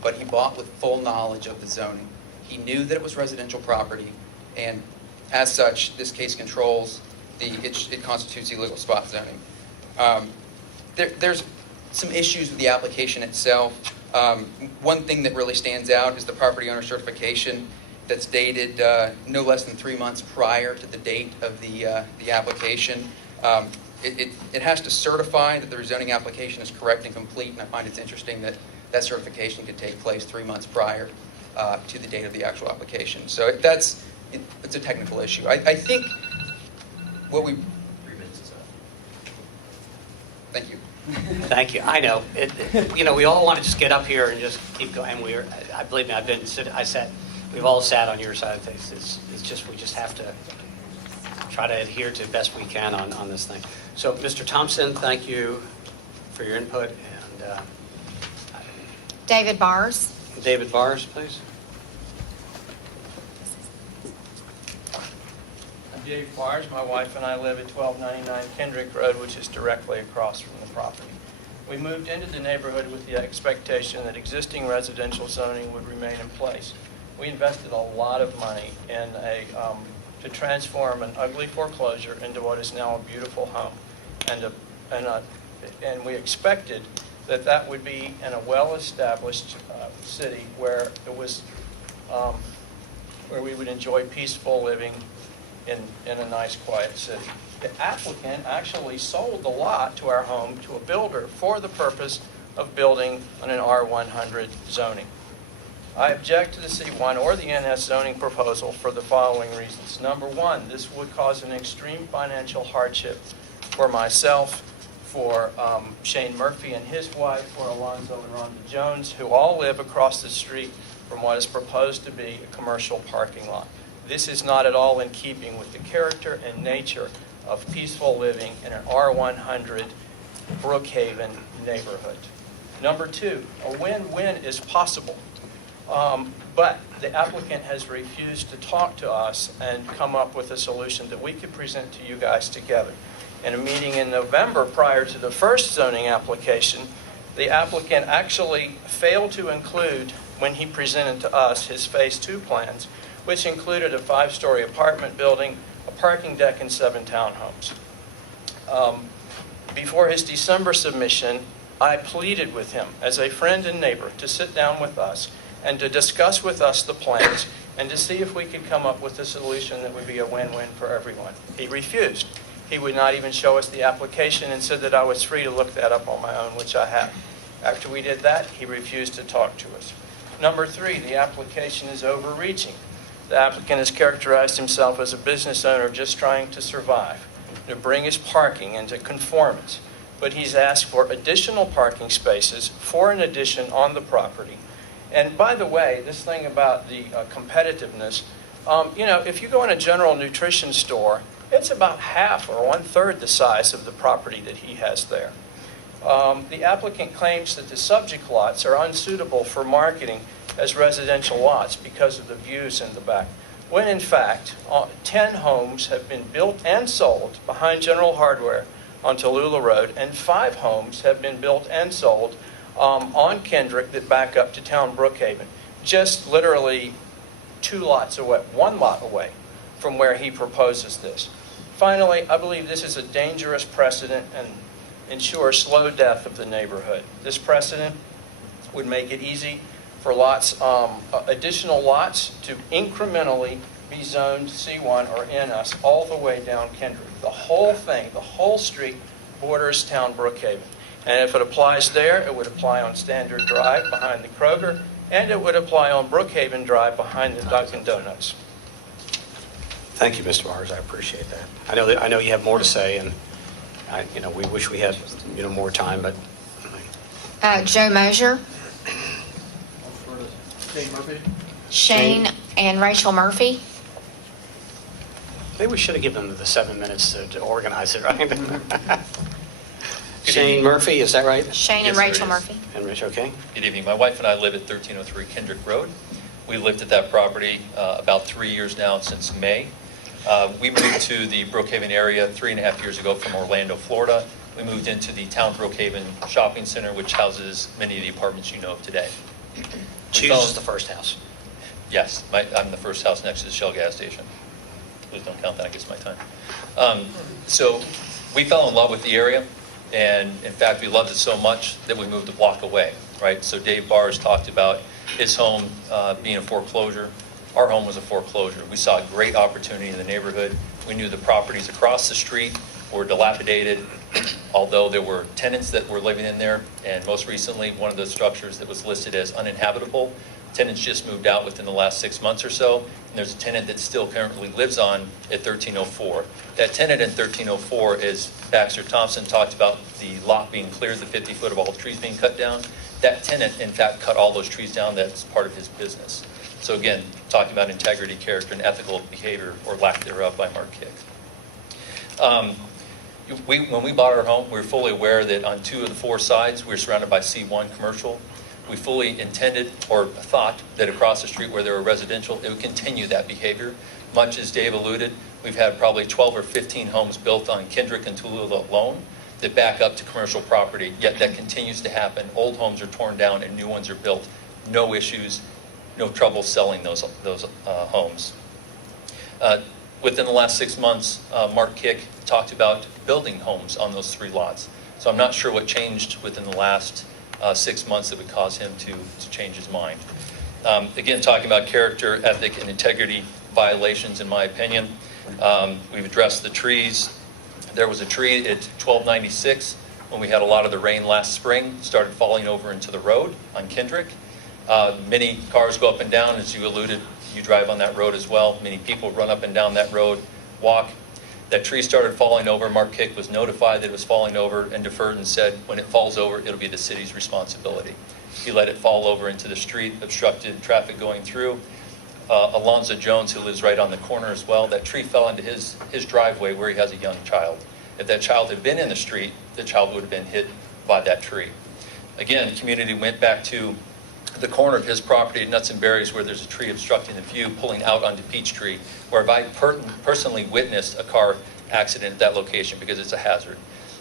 but he bought with full knowledge of the zoning. He knew that it was residential property, and as such, this case controls it constitutes illegal spot zoning. There's some issues with the application itself. One thing that really stands out is the property owner certification that's dated no less than 3 months prior to the date of the application. It has to certify that the rezoning application is correct and complete, and I find it's interesting that that certification could take place 3 months prior to the date of the actual application. So it's a technical issue. I think what we... 3 minutes is up. Thank you. Thank you. I know. We all want to just get up here and just keep going. I believe me, we've all sat on your side of things. It's just, we just have to try to adhere to the best we can on this thing. So, Mr. Thompson, thank you for your input. And David Bars. David Bars, please. I'm Dave Bars. My wife and I live at 1299 Kendrick Road, which is directly across from the property. We moved into the neighborhood with the expectation that existing residential zoning would remain in place. We invested a lot of money in to transform an ugly foreclosure into what is now a beautiful home, and to and we expected that that would be in a well-established city where it was, where we would enjoy peaceful living in a nice, quiet city. The applicant actually sold the lot to our home to a builder for the purpose of building on an R100 zoning. I object to the C1 or the NS zoning proposal for the following reasons. Number one, this would cause an extreme financial hardship for myself, for Shane Murphy and his wife, for Alonzo and Rhonda Jones, who all live across the street from what is proposed to be a commercial parking lot. This is not at all in keeping with the character and nature of peaceful living in an R100 Brookhaven neighborhood. Number two, a win-win is possible. But the applicant has refused to talk to us and come up with a solution that we could present to you guys together. In a meeting in November prior to the first zoning application, the applicant actually failed to include, when he presented to us, his Phase 2 plans, which included a 5-story apartment building, a parking deck, and 7 townhomes. Before his December submission, I pleaded with him as a friend and neighbor to sit down with us and to discuss with us the plans and to see if we could come up with a solution that would be a win-win for everyone. He refused. He would not even show us the application and said that I was free to look that up on my own, which I have. After we did that, he refused to talk to us. Number three, the application is overreaching. The applicant has characterized himself as a business owner just trying to survive, to bring his parking into conformance. But he's asked for additional parking spaces for an addition on the property. And by the way, this thing about the competitiveness, if you go in a general nutrition store, it's about half or 1/3 the size of the property that he has there. The applicant claims that the subject lots are unsuitable for marketing as residential lots because of the views in the back, when in fact 10 homes have been built and sold behind General Hardware on Tallulah Road, and 5 homes have been built and sold on Kendrick that back up to town Brookhaven, just literally 2 lots away, 1 lot away from where he proposes this. Finally, I believe this is a dangerous precedent and ensures slow death of the neighborhood. This precedent would make it easy for additional lots to incrementally be zoned C1 or NS all the way down Kendrick. The whole thing, the whole street borders town Brookhaven. And if it applies there, it would apply on Standard Drive behind the Kroger, and it would apply on Brookhaven Drive behind the Dunkin' Donuts. Thank you, Mr. Mars. I appreciate that. I know you have more to say, and we wish we had more time, but Joe Mosier, Shane Murphy. Shane and Rachel Murphy. maybe we should have given them the 7 minutes to organize it, right? Shane Murphy, is that right? Shane and Yes, Rachel there it is. Murphy. And Rich, okay. Good evening. My wife and I live at 1303 Kendrick Road. We lived at that property about 3 years now, since May. We moved to the Brookhaven area 3.5 years ago from Orlando, Florida. We moved into the town Brookhaven shopping center, which houses many of the apartments you know of today. Choose is the first house. Yes, I'm the first house next to the Shell gas station. Please don't count that against my time. So we fell in love with the area, and in fact, we loved it so much that we moved a block away, right? So Dave Bars talked about his home being a foreclosure. Our home was a foreclosure. We saw a great opportunity in the neighborhood. We knew the properties across the street were dilapidated, although there were tenants that were living in there, and most recently, one of the structures that was listed as uninhabitable, tenants just moved out within the last 6 months or so, and there's a tenant that still currently lives on at 1304. That tenant in 1304, as Baxter Thompson talked about the lot being cleared, the 50-foot of all the trees being cut down, that tenant, in fact, cut all those trees down. That's part of his business. So again, talking about integrity, character, and ethical behavior, or lack thereof, by Mark Kick. When we bought our home, we were fully aware that on 2 of the 4 sides, we were surrounded by C1 commercial. We fully intended or thought that across the street where there were residential, it would continue that behavior. Much as Dave alluded, we've had probably 12 or 15 homes built on Kendrick and Tallulah alone that back up to commercial property, yet that continues to happen. Old homes are torn down and new ones are built. No issues, no trouble selling those homes. Within the last 6 months, Mark Kick talked about building homes on those 3 lots. So I'm not sure what changed within the last 6 months that would cause him to change his mind. Again, talking about character, ethic, and integrity violations, in my opinion. We've addressed the trees. There was a tree at 1296 when we had a lot of the rain last spring, started falling over into the road on Kendrick. Many cars go up and down, as you alluded. You drive on that road as well. Many people run up and down that road, walk. That tree started falling over. Mark Kick was notified that it was falling over and deferred and said, when it falls over, it'll be the city's responsibility. He let it fall over into the street, obstructed traffic going through. Alonzo Jones, who lives right on the corner as well, that tree fell into his driveway where he has a young child. If that child had been in the street, the child would have been hit by that tree. Again, the community went back to the corner of his property at Nuts and Berries where there's a tree obstructing the view, pulling out onto Peachtree, where I personally witnessed a car accident at that location because it's a hazard.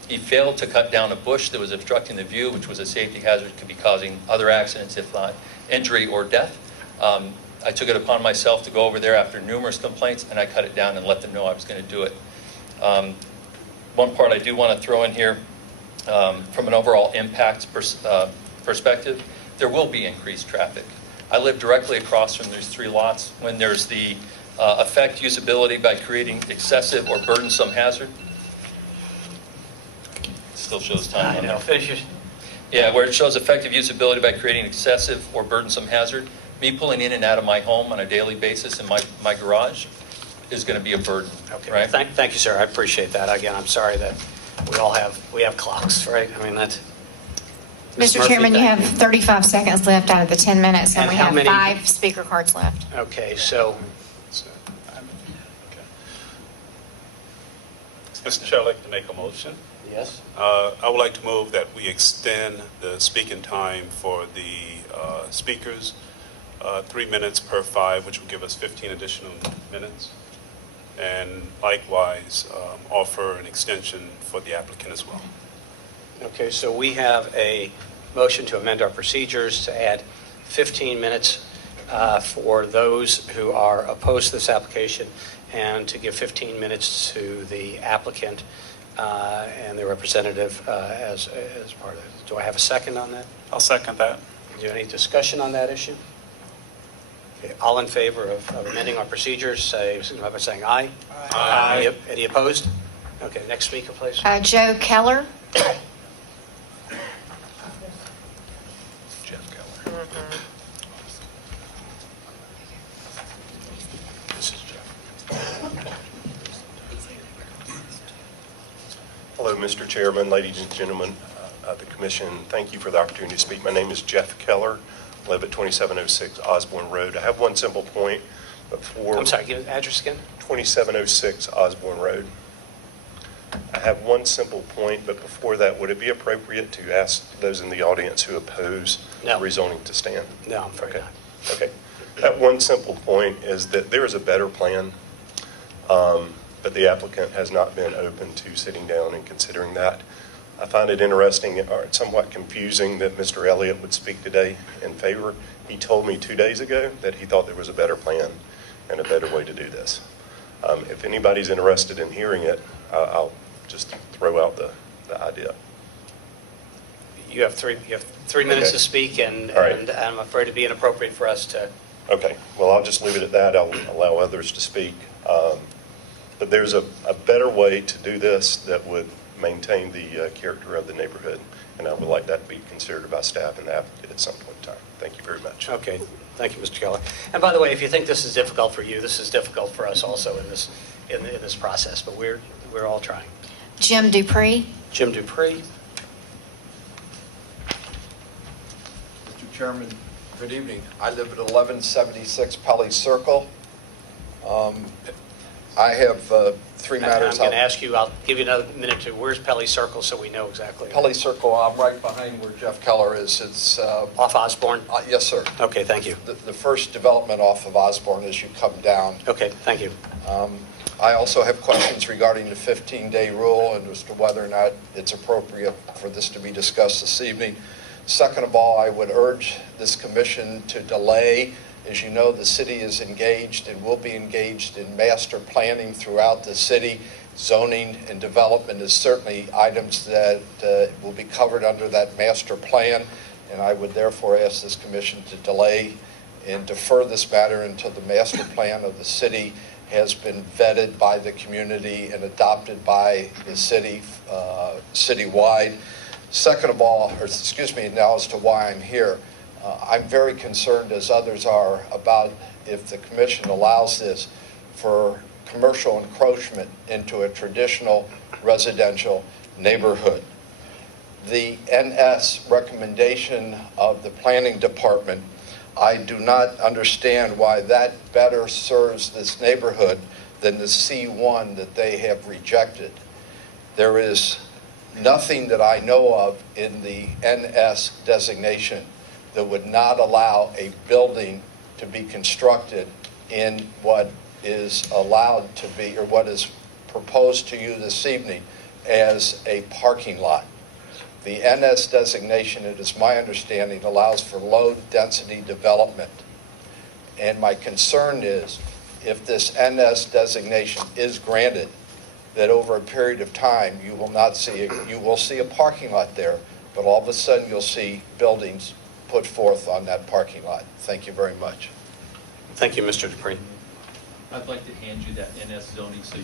He failed to cut down a bush that was obstructing the view, which was a safety hazard, could be causing other accidents, if not injury or death. I took it upon myself to go over there after numerous complaints, and I cut it down and let them know I was going to do it. One part I do want to throw in here, from an overall impact perspective, there will be increased traffic. I live directly across from these 3 lots. When there's the affect usability by creating excessive or burdensome hazard, it still shows time on there. Yeah, where it shows effective usability by creating excessive or burdensome hazard, me pulling in and out of my home on a daily basis in my garage is going to be a burden. Okay, right? Thank you, sir. I appreciate that. Again, I'm sorry that we have clocks, right? I mean, that. Ms. Mr. Murphy, Chairman, you thank have 35 seconds left out of the 10 minutes, and And we how have many- 5 speaker cards left. Okay, so Mr. Chair, I'd like to make a motion. yes. I would like to move that we extend the speaking time for the speakers, 3 minutes per 5, which will give us 15 additional minutes. And likewise, offer an extension for the applicant as well. Okay, so we have a motion to amend our procedures to add 15 minutes for those who are opposed to this application and to give 15 minutes to the applicant and their representative as part of it. Do I have a second on that? I'll second that. Is there any discussion on that issue? Okay, all in favor of amending our procedures, signify by saying aye. Aye. Any opposed? Okay, next speaker, please. Joe Keller. Jeff Keller. This is Jeff. Hello, Mr. Chairman, ladies and gentlemen of the commission. Thank you for the opportunity to speak. My name is Jeff Keller. I live at 2706 Osborne Road. I have one simple point before. I'm sorry, give the address again? 2706 Osborne Road. I have one simple point, but before that, would it be appropriate to ask those in the audience who oppose No. rezoning to stand? No, I'm afraid not. Okay. That one simple point is that there is a better plan, but the applicant has not been open to sitting down and considering that. I find it interesting or somewhat confusing that Mr. Elliott would speak today in favor. He told me 2 days ago that he thought there was a better plan and a better way to do this. If anybody's interested in hearing it, I'll just throw out the idea. You have 3 minutes to speak, and All right. and I'm afraid it'd be inappropriate for us to. Okay, well, I'll just leave it at that. I'll allow others to speak. But there's a better way to do this that would maintain the character of the neighborhood, and I would like that to be considered by staff and the applicant at some point in time. Thank you very much. Okay, thank you, Mr. Keller. And by the way, if you think this is difficult for you, this is difficult for us also in this process, but we're all trying. Jim Dupree. Jim Dupree. Mr. Chairman, good evening. I live at 1176 Pelley Circle. I have 3 matters. I'm going to ask you, I'll give you another minute to, where's Pelley Circle so we know exactly? Pelley Circle, I'm right behind where Jeff Keller is. It's Off Osborne? yes, sir. Okay, thank you. The first development off of Osborne as you come down. Okay, thank you. I also have questions regarding the 15-day rule and as to whether or not it's appropriate for this to be discussed this evening. Second of all, I would urge this commission to delay. As you know, the city is engaged and will be engaged in master planning throughout the city, zoning and development is certainly items that will be covered under that master plan, and I would therefore ask this commission to delay and defer this matter until the master plan of the city has been vetted by the community and adopted by the city citywide. Second of all, or excuse me, now as to why I'm here, I'm very concerned, as others are, about if the commission allows this for commercial encroachment into a traditional residential neighborhood. The NS recommendation of the planning department, I do not understand why that better serves this neighborhood than the C1 that they have rejected. There is nothing that I know of in the NS designation that would not allow a building to be constructed in what is allowed to be, or what is proposed to you this evening as a parking lot. The NS designation, it is my understanding, allows for low-density development. And my concern is, if this NS designation is granted, that over a period of time, you will see a parking lot there, but all of a sudden you'll see buildings put forth on that parking lot. Thank you very much. Thank you, Mr. Dupree. I'd like to hand you that NS zoning so the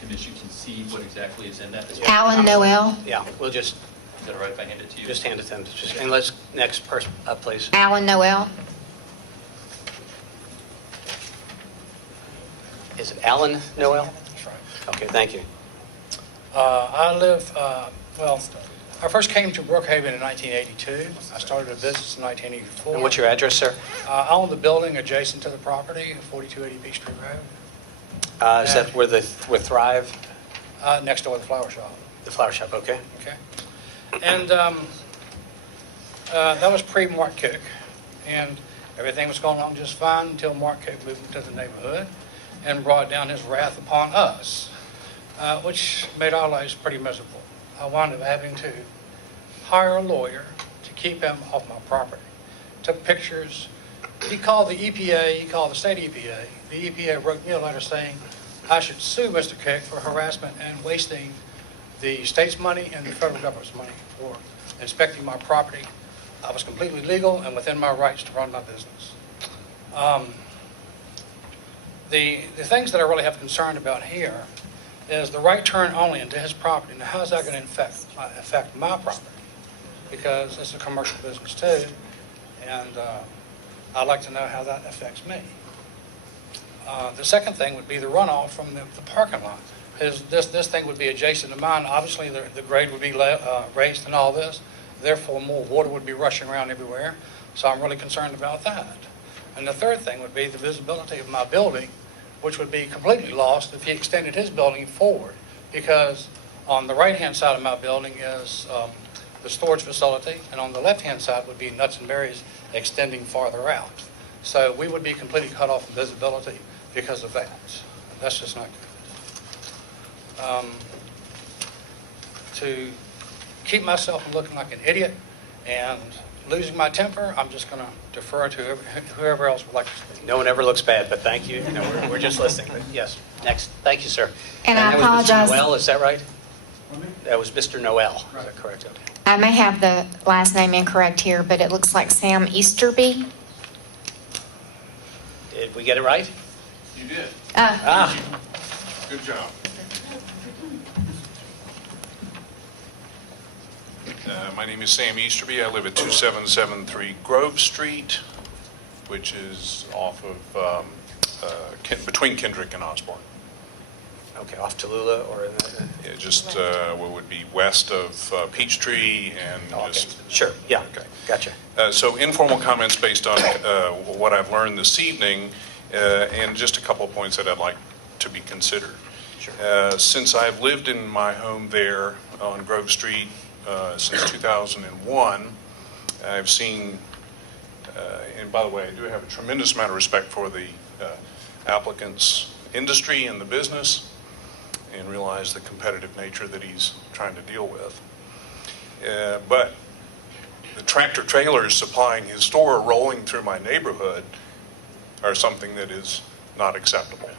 commission can see what exactly is in that. Alan Noel. Yeah, we'll just, Is that all right if I hand it to you? just hand it to them. And let's, next person up, please. Alan Noel. Is it Alan Noel? That's right. Okay, thank you. I live, well, I first came to Brookhaven in 1982. I started a business in 1984. And what's your address, sir? I own the building adjacent to the property, 4280 Peachtree Road, Is that where Thrive, next door to the flower shop. the flower shop, okay? Okay. And that was pre-Mark Cook, and everything was going on just fine until Mark Cook moved into the neighborhood and brought down his wrath upon us, which made our lives pretty miserable. I wound up having to hire a lawyer to keep him off my property. Took pictures. He called the EPA, he called the state EPA. The EPA wrote me a letter saying I should sue Mr. Cook for harassment and wasting the state's money and the federal government's money for inspecting my property. I was completely legal and within my rights to run my business. The things that I really have concern about here is the right turn only into his property. Now, how's that going to affect my property? Because it's a commercial business too, and I'd like to know how that affects me. The second thing would be the runoff from the parking lot. This thing would be adjacent to mine. Obviously, the grade would be raised and all this. Therefore, more water would be rushing around everywhere. So I'm really concerned about that. And the third thing would be the visibility of my building, which would be completely lost if he extended his building forward. Because on the right-hand side of my building is the storage facility, and on the left-hand side would be nuts and berries extending farther out. So we would be completely cut off from visibility because of that. That's just not good. To keep myself from looking like an idiot and losing my temper, I'm just going to defer to whoever else would like to speak. No one ever looks bad, but thank you. No, we're just listening. But yes, next. Thank you, sir. And I that apologize. was Mr. Noel, is that right? That was Mr. Noel. Is that correct? Okay. I may have the last name incorrect here, but it looks like Sam Easterby. Did we get it right? You did. Good job. My name is Sam Easterby. I live at 2773 Grove Street, which is off of between Kendrick and Osborne. Okay, off Tallulah or in Yeah, just what would be west of Peachtree and just. Sure. Yeah. Okay. Gotcha. So informal comments based on what I've learned this evening, and just a couple of points that I'd like to be considered. Sure. Since I've lived in my home there on Grove Street since 2001, I've seen, and by the way, I do have a tremendous amount of respect for the applicant's industry and the business, and realize the competitive nature that he's trying to deal with. But the tractor trailers supplying his store rolling through my neighborhood are something that is not acceptable.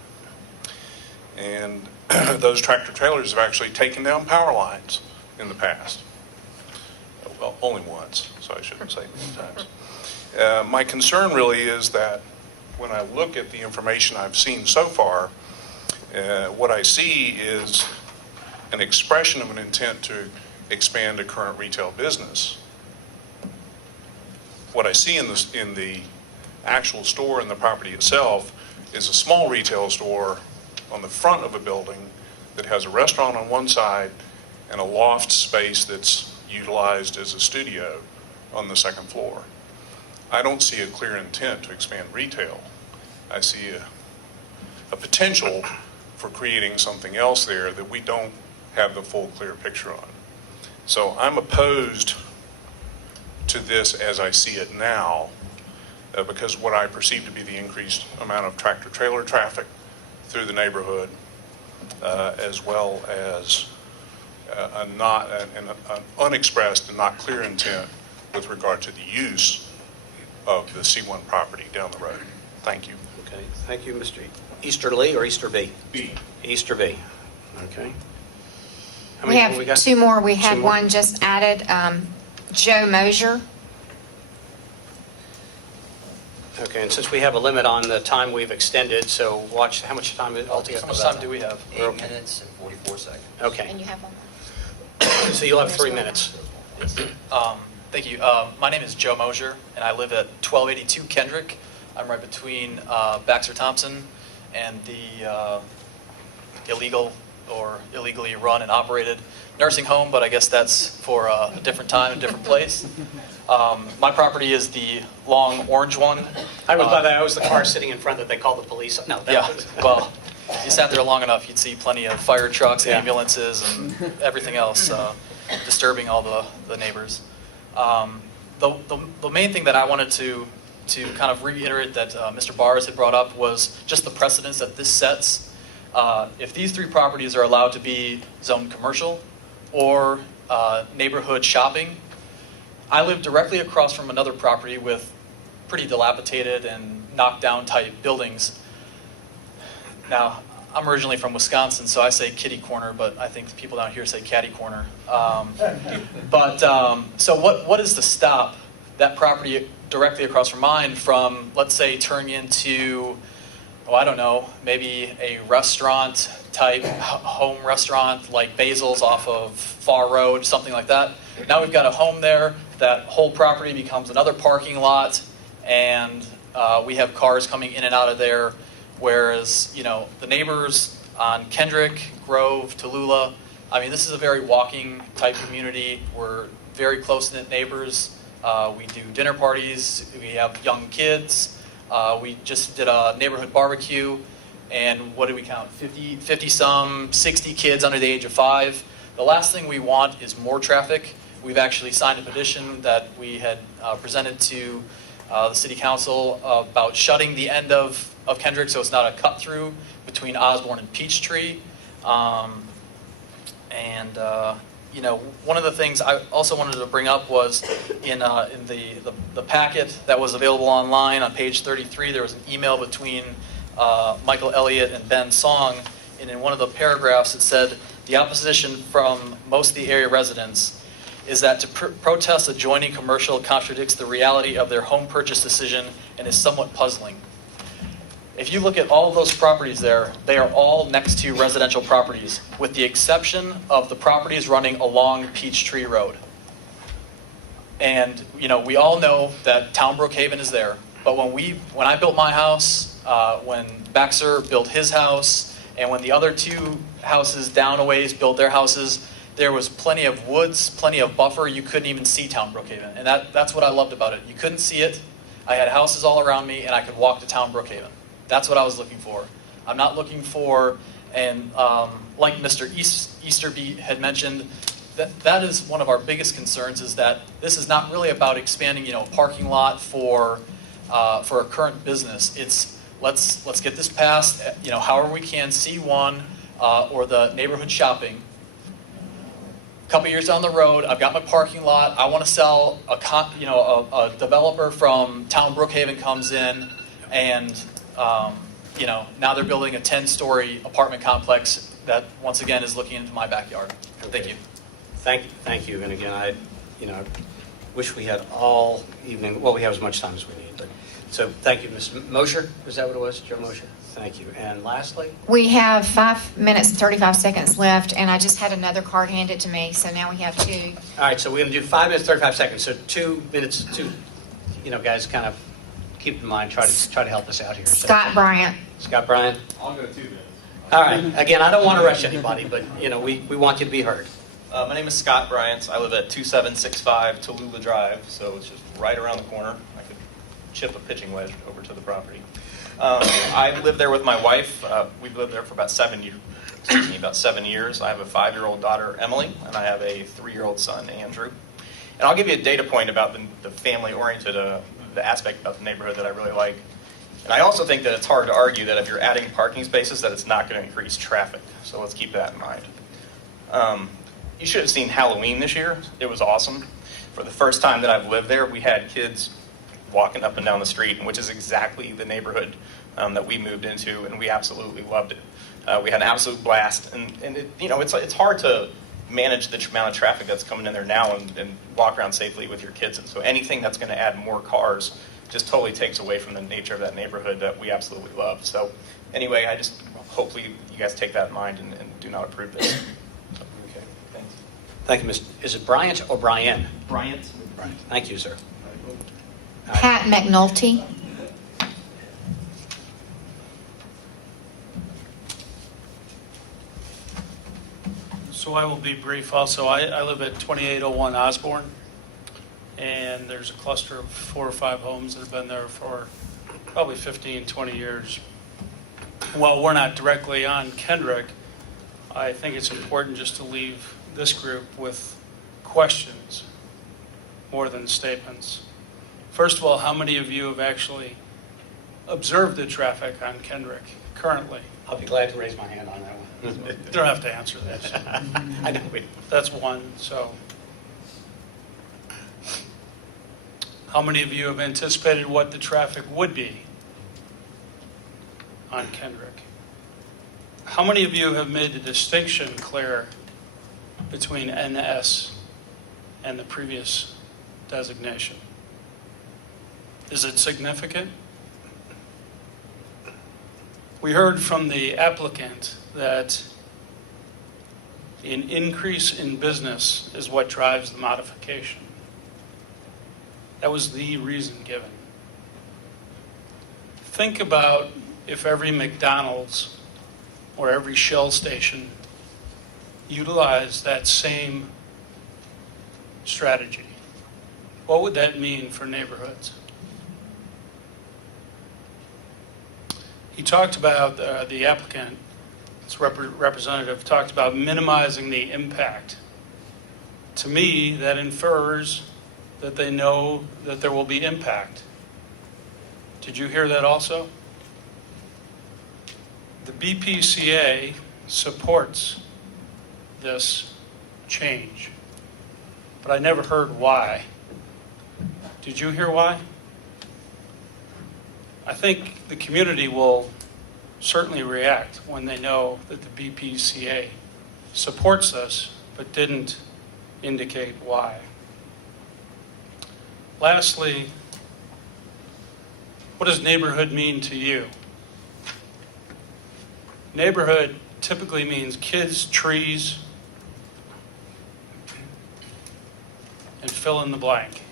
And those tractor trailers have actually taken down power lines in the past. Well, only once, so I shouldn't say many times. My concern really is that when I look at the information I've seen so far, what I see is an expression of an intent to expand a current retail business. What I see in the actual store and the property itself is a small retail store on the front of a building that has a restaurant on one side and a loft space that's utilized as a studio on the second floor. I don't see a clear intent to expand retail. I see a potential for creating something else there that we don't have the full clear picture on. So I'm opposed to this as I see it now, because what I perceive to be the increased amount of tractor trailer traffic through the neighborhood, as well as an unexpressed and not clear intent with regard to the use of the C1 property down the road. Thank you. Okay, thank you, Mr. Easterly or Easterby? B. Easterby. Okay. How We many have got? two more. We had Two more? one just added, Joe Mosier. Okay, and since we have a limit on the time we've extended, so watch how much time altogether. How much time do we have? 8 minutes and 44 seconds. Okay, And you have one more. so you'll have 3 minutes. Thank you. My name is Joe Mosier, and I live at 1282 Kendrick. I'm right between Baxter Thompson and the illegal or illegally run and operated nursing home, but I guess that's for a different time and different place. My property is the long orange one. I was the car sitting in front that they called the police. No, that Yeah, was. well, if you sat there long enough, you'd see plenty of fire trucks, Yeah. ambulances, and everything else disturbing all the neighbors. The main thing that I wanted to kind of reiterate that Mr. Bars had brought up was just the precedence that this sets. If these three properties are allowed to be zoned commercial or neighborhood shopping, I live directly across from another property with pretty dilapidated and knocked down type buildings. Now, I'm originally from Wisconsin, so I say kitty corner, but I think the people down here say catty corner. So what is to stop that property directly across from mine from, let's say, turning into, I don't know, maybe a restaurant type, home restaurant like Basil's off of Far Road, something like that. Now we've got a home there. That whole property becomes another parking lot, and we have cars coming in and out of there. Whereas, the neighbors on Kendrick, Grove, Tallulah, I mean, this is a very walking type community. We're very close-knit neighbors. We do dinner parties. We have young kids. We just did a neighborhood barbecue, and what did we count? 50-some, 60 kids under the age of 5. The last thing we want is more traffic. We've actually signed a petition that we had presented to the city council about shutting the end of Kendrick so it's not a cut-through between Osborne and Peachtree. One of the things I also wanted to bring up was in the packet that was available online on page 33, there was an email between Michael Elliott and Ben Song, and in one of the paragraphs it said, the opposition from most of the area residents is that to protest adjoining commercial contradicts the reality of their home purchase decision and is somewhat puzzling. If you look at all of those properties there, they are all next to residential properties, with the exception of the properties running along Peachtree Road. And, we all know that Town Brookhaven is there, but when I built my house, when Baxter built his house, and when the other two houses down a ways built their houses, there was plenty of woods, plenty of buffer. You couldn't even see Town Brookhaven. And that's what I loved about it. You couldn't see it. I had houses all around me, and I could walk to Town Brookhaven. That's what I was looking for. I'm not looking for, and like Mr. Easterby had mentioned, that is one of our biggest concerns, is that this is not really about expanding, a parking lot for a current business. It's let's get this passed, however we can, C1 or the neighborhood shopping. A couple years down the road, I've got my parking lot. I want to sell a developer from Town Brookhaven comes in, and now they're building a 10-story apartment complex that, once again, is looking into my backyard. Thank you. Thank you. And again, I wish we had all evening, well, we have as much time as we need, but, so thank you, Ms. Mosher, is that what it was, Joe Mosher? Thank you. And lastly? We have 5 minutes and 35 seconds left, and I just had another card handed to me, so now we have 2. All right, so we're going to do 5 minutes, 35 seconds, so 2 minutes, guys, kind of keep in mind, try to help us out here. So, Scott Bryant. Scott Bryant? I'll go 2 minutes. All right, again, I don't want to rush anybody, but, we want you to be heard. My name is Scott Bryant. I live at 2765 Tallulah Drive, so it's just right around the corner. I could chip a pitching wedge over to the property. I live there with my wife. We've lived there for about 7 years. I have a 5-year-old daughter, Emily, and I have a 3-year-old son, Andrew. And I'll give you a data point about the family-oriented the aspect about the neighborhood that I really like. And I also think that it's hard to argue that if you're adding parking spaces that it's not going to increase traffic. So let's keep that in mind. You should have seen Halloween this year. It was awesome. For the first time that I've lived there, we had kids walking up and down the street, which is exactly the neighborhood that we moved into, and we absolutely loved it. We had an absolute blast, and it's hard to manage the amount of traffic that's coming in there now and walk around safely with your kids. And so anything that's going to add more cars just totally takes away from the nature of that neighborhood that we absolutely love. So anyway, I just hopefully you guys take that in mind and do not approve this. Okay, thanks. Thank you, is it Bryant or Brian? Bryant. Bryant. Thank you, sir. Pat McNulty. So I will be brief also. I live at 2801 Osborne, and there's a cluster of 4 or 5 homes that have been there for probably 15, 20 years. While we're not directly on Kendrick, I think it's important just to leave this group with questions more than statements. First of all, how many of you have actually observed the traffic on Kendrick currently? I'll be glad to raise my hand on that one. You don't have to answer this. I know. That's one. So, how many of you have anticipated what the traffic would be on Kendrick? How many of you have made the distinction clear between NS and the previous designation? Is it significant? We heard from the applicant that an increase in business is what drives the modification. That was the reason given. Think about if every McDonald's or every Shell station utilized that same strategy. What would that mean for neighborhoods? He talked about, the applicant, its representative, talked about minimizing the impact. To me, that infers that they know that there will be impact. Did you hear that also? The BPCA supports this change, but I never heard why. Did you hear why? I think the community will certainly react when they know that the BPCA supports this, but didn't indicate why. Lastly, what does neighborhood mean to you? Neighborhood typically means kids, trees, and fill in the blank.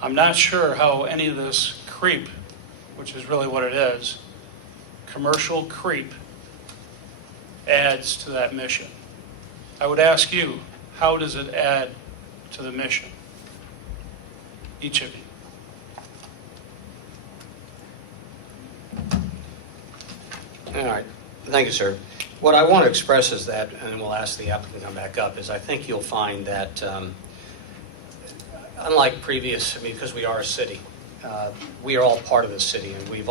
I'm not sure how any of this creep, which is really what it is, commercial creep, adds to that mission. I would ask you, how does it add to the mission? Each of you. All right. Thank you, sir. What I want to express is that, and then we'll ask the applicant to come back up, is I think you'll find that unlike previous, because we are a city, we are all part of the city, and we've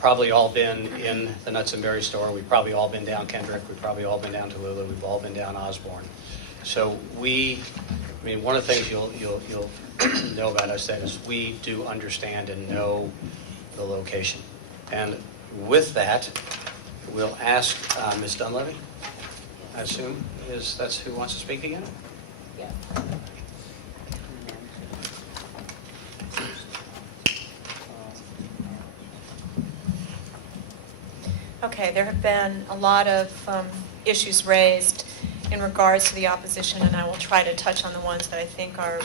probably all been in the Nuts and Berry store. We've probably all been down Kendrick. We've probably all been down Tallulah. We've all been down Osborne. So one of the things you'll know about us then is we do understand and know the location. And with that, We'll ask Ms. Dunleavy, I assume, that's who wants to speak again? Yeah. Okay, there have been a lot of issues raised in regards to the opposition, and I will try to touch on the ones that I think are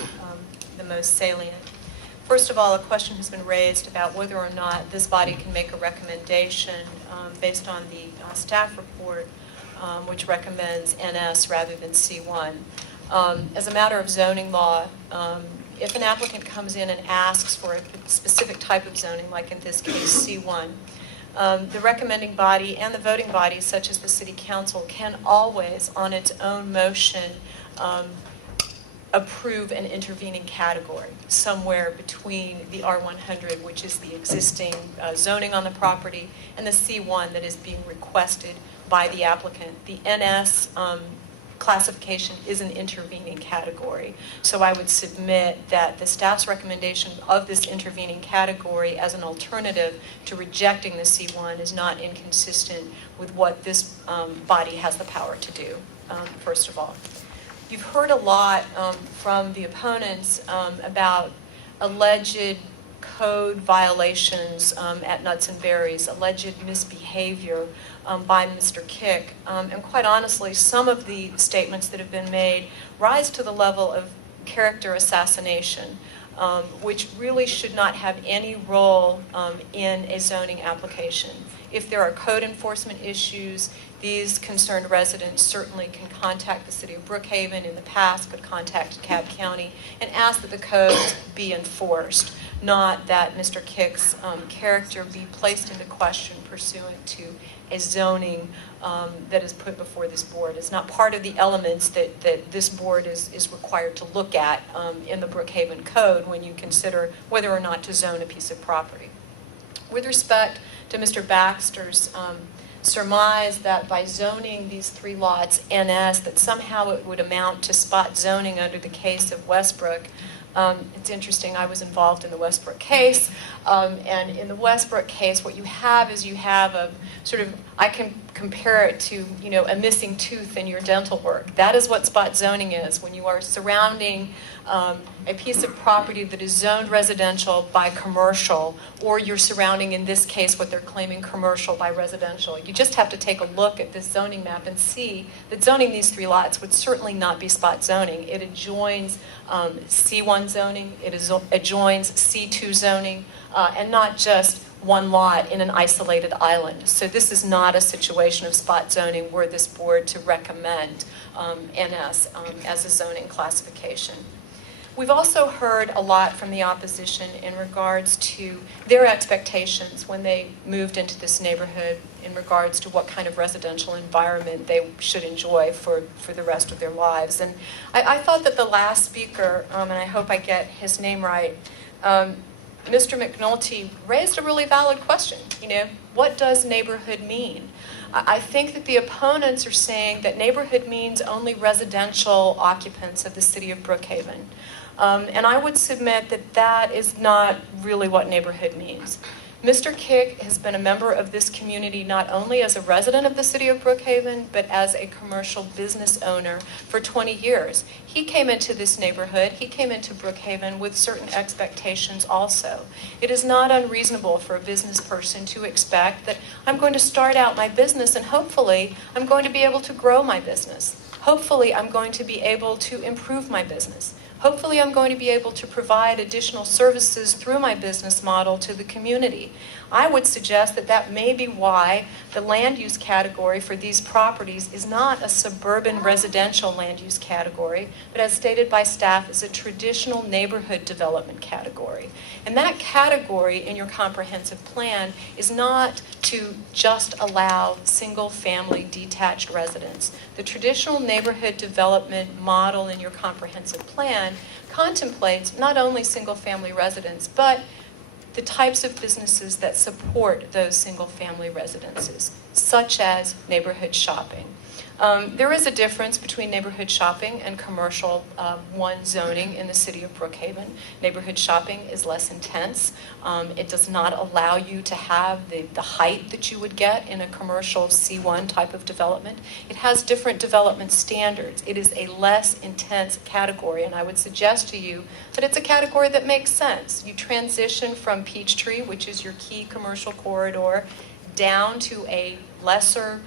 the most salient. First of all, a question has been raised about whether or not this body can make a recommendation based on the staff report, which recommends NS rather than C1. As a matter of zoning law, if an applicant comes in and asks for a specific type of zoning, like in this case C1, the recommending body and the voting body, such as the City Council, can always, on its own motion, approve an intervening category somewhere between the R100, which is the existing zoning on the property, and the C1 that is being requested by the applicant. The NS classification is an intervening category. So I would submit that the staff's recommendation of this intervening category as an alternative to rejecting the C1 is not inconsistent with what this body has the power to do, first of all. You've heard a lot from the opponents about alleged code violations at Nuts and Berries, alleged misbehavior by Mr. Kick. And quite honestly, some of the statements that have been made rise to the level of character assassination, which really should not have any role in a zoning application. If there are code enforcement issues, these concerned residents certainly can contact the City of Brookhaven. In the past, could contact DeKalb County and ask that the codes be enforced, not that Mr. Kick's character be placed into question pursuant to a zoning that is put before this board. It's not part of the elements that this board is required to look at in the Brookhaven Code when you consider whether or not to zone a piece of property. With respect to Mr. Baxter's surmise that by zoning these 3 lots NS, that somehow it would amount to spot zoning under the case of Westbrook. It's interesting, I was involved in the Westbrook case, and in the Westbrook case, what you have is you have a sort of, I can compare it to, a missing tooth in your dental work. That is what spot zoning is, when you are surrounding a piece of property that is zoned residential by commercial, or you're surrounding, in this case, what they're claiming commercial by residential. You just have to take a look at this zoning map and see that zoning these 3 lots would certainly not be spot zoning. It adjoins C1 zoning, it adjoins C2 zoning, and not just one lot in an isolated island. So this is not a situation of spot zoning were this board to recommend NS as a zoning classification. We've also heard a lot from the opposition in regards to their expectations when they moved into this neighborhood in regards to what kind of residential environment they should enjoy for the rest of their lives. And I thought that the last speaker, and I hope I get his name right, Mr. McNulty raised a really valid question. What does neighborhood mean? I think that the opponents are saying that neighborhood means only residential occupants of the city of Brookhaven. And I would submit that that is not really what neighborhood means. Mr. Kick has been a member of this community not only as a resident of the city of Brookhaven, but as a commercial business owner for 20 years. He came into this neighborhood, he came into Brookhaven with certain expectations also. It is not unreasonable for a business person to expect that I'm going to start out my business and hopefully I'm going to be able to grow my business. Hopefully I'm going to be able to improve my business. Hopefully I'm going to be able to provide additional services through my business model to the community. I would suggest that that may be why the land use category for these properties is not a suburban residential land use category, but as stated by staff, is a traditional neighborhood development category. And that category in your comprehensive plan is not to just allow single-family detached residents. The traditional neighborhood development model in your comprehensive plan contemplates not only single-family residents, but the types of businesses that support those single-family residences, such as neighborhood shopping, There is a difference between neighborhood shopping and commercial 1 zoning in the city of Brookhaven. Neighborhood shopping is less intense. It does not allow you to have the height that you would get in a commercial C1 type of development. It has different development standards. It is a less intense category, and I would suggest to you that it's a category that makes sense. You transition from Peachtree, which is your key commercial corridor, down to a lesser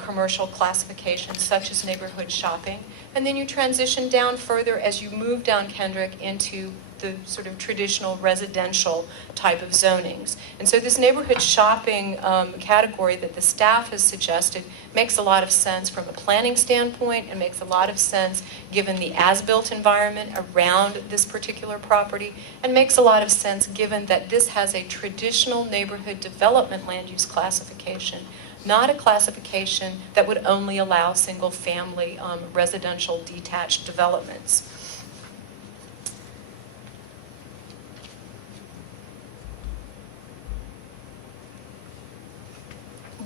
commercial classification such as neighborhood shopping, and then you transition down further as you move down Kendrick into the sort of traditional residential type of zonings. And so this neighborhood shopping category that the staff has suggested makes a lot of sense from a planning standpoint, and makes a lot of sense given the as-built environment around this particular property, and makes a lot of sense given that this has a traditional neighborhood development land use classification, not a classification that would only allow single-family residential detached developments.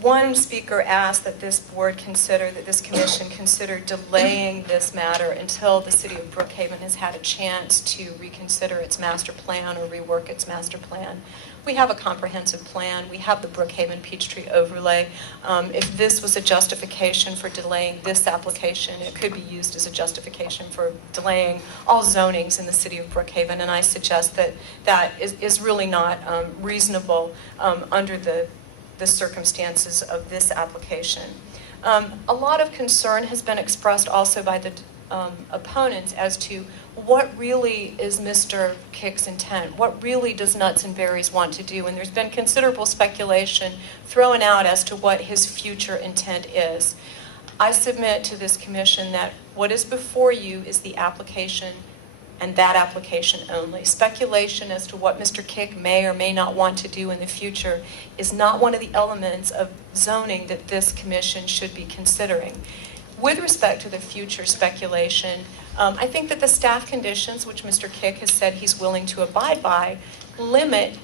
One speaker asked that this commission consider delaying this matter until the city of Brookhaven has had a chance to reconsider its master plan or rework its master plan. We have a comprehensive plan. We have the Brookhaven Peachtree overlay. If this was a justification for delaying this application, it could be used as a justification for delaying all zonings in the city of Brookhaven, and I suggest that that is really not reasonable under the circumstances of this application. A lot of concern has been expressed also by the opponents as to what really is Mr. Kick's intent. What really does Nuts and Berries want to do? And there's been considerable speculation thrown out as to what his future intent is. I submit to this commission that what is before you is the application, and that application only. Speculation as to what Mr. Kick may or may not want to do in the future is not one of the elements of zoning that this commission should be considering. With respect to the future speculation, I think that the staff conditions, which Mr. Kick has said he's willing to abide by, limit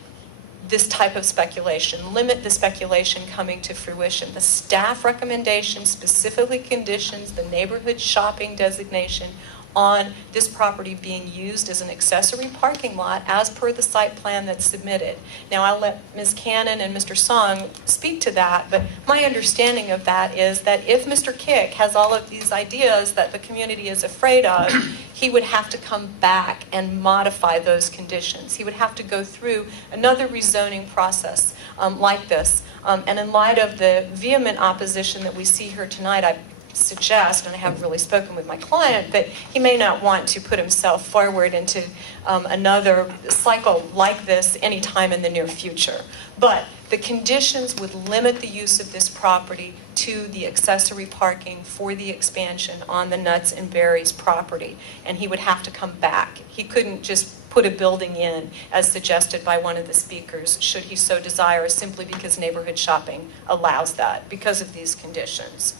this type of speculation, limit the speculation coming to fruition. The staff recommendation specifically conditions the neighborhood shopping designation on this property being used as an accessory parking lot as per the site plan that's submitted. Now, I'll let Ms. Cannon and Mr. Song speak to that, but my understanding of that is that if Mr. Kick has all of these ideas that the community is afraid of, he would have to come back and modify those conditions. He would have to go through another rezoning process like this. And in light of the vehement opposition that we see here tonight, I suggest, and I haven't really spoken with my client, but he may not want to put himself forward into another cycle like this anytime in the near future. But the conditions would limit the use of this property to the accessory parking for the expansion on the Nuts and Berries property, and he would have to come back. He couldn't just put a building in, as suggested by one of the speakers, should he so desire, simply because neighborhood shopping allows that, because of these conditions.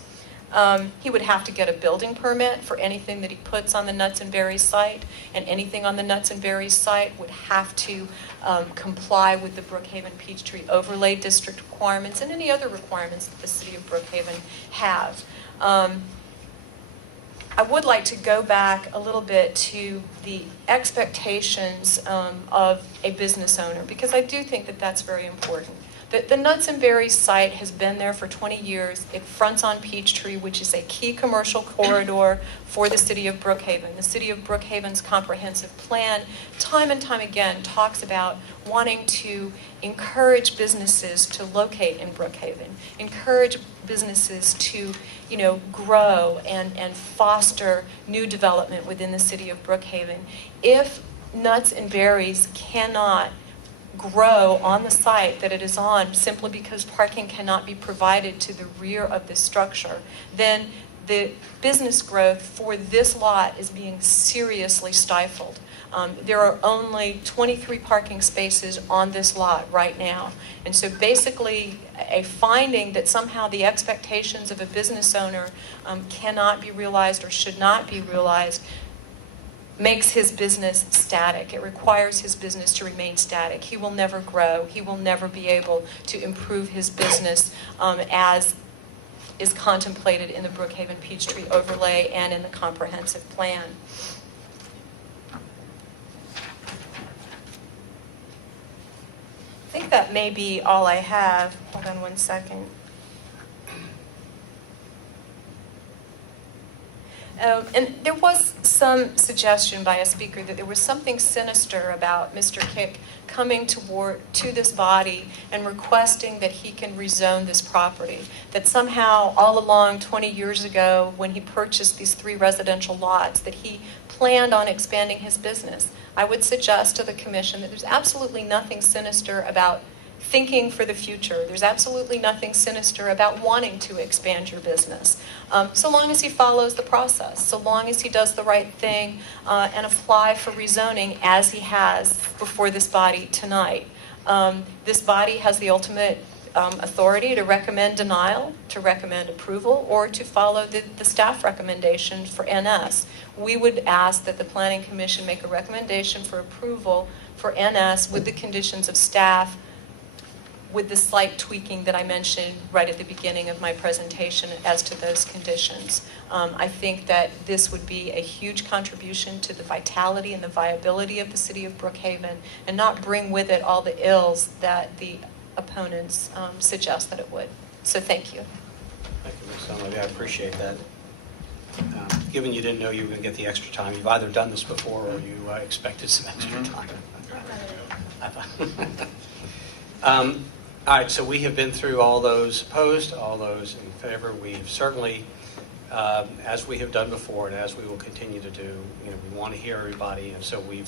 He would have to get a building permit for anything that he puts on the Nuts and Berries site, and anything on the Nuts and Berries site would have to comply with the Brookhaven Peachtree Overlay District requirements and any other requirements that the city of Brookhaven have. I would like to go back a little bit to the expectations of a business owner, because I do think that that's very important. The Nuts and Berries site has been there for 20 years. It fronts on Peachtree, which is a key commercial corridor for the city of Brookhaven. The city of Brookhaven's comprehensive plan, time and time again, talks about wanting to encourage businesses to locate in Brookhaven, encourage businesses to, grow and foster new development within the city of Brookhaven. If Nuts and Berries cannot grow on the site that it is on simply because parking cannot be provided to the rear of this structure, then the business growth for this lot is being seriously stifled. There are only 23 parking spaces on this lot right now. And so basically a finding that somehow the expectations of a business owner cannot be realized or should not be realized makes his business static. It requires his business to remain static. He will never grow. He will never be able to improve his business as is contemplated in the Brookhaven Peachtree overlay and in the comprehensive plan. I think that may be all I have. Hold on one second. And there was some suggestion by a speaker that there was something sinister about Mr. Kick coming to this body and requesting that he can rezone this property. That somehow, all along 20 years ago, when he purchased these 3 residential lots, that he planned on expanding his business. I would suggest to the commission that there's absolutely nothing sinister about thinking for the future. There's absolutely nothing sinister about wanting to expand your business. So long as he follows the process, so long as he does the right thing and apply for rezoning as he has before this body tonight. This body has the ultimate authority to recommend denial, to recommend approval, or to follow the staff recommendation for NS. We would ask that the Planning Commission make a recommendation for approval for NS with the conditions of staff, with the slight tweaking that I mentioned right at the beginning of my presentation as to those conditions. I think that this would be a huge contribution to the vitality and the viability of the city of Brookhaven and not bring with it all the ills that the opponents suggest that it would. So thank you. Thank you, Ms. Dunleavy. I appreciate that. Given you didn't know you were going to get the extra time, you've either done this before or you expected some extra time. All right, so we have been through all those opposed, all those in favor. We've certainly, as we have done before and as we will continue to do, we want to hear everybody, and so we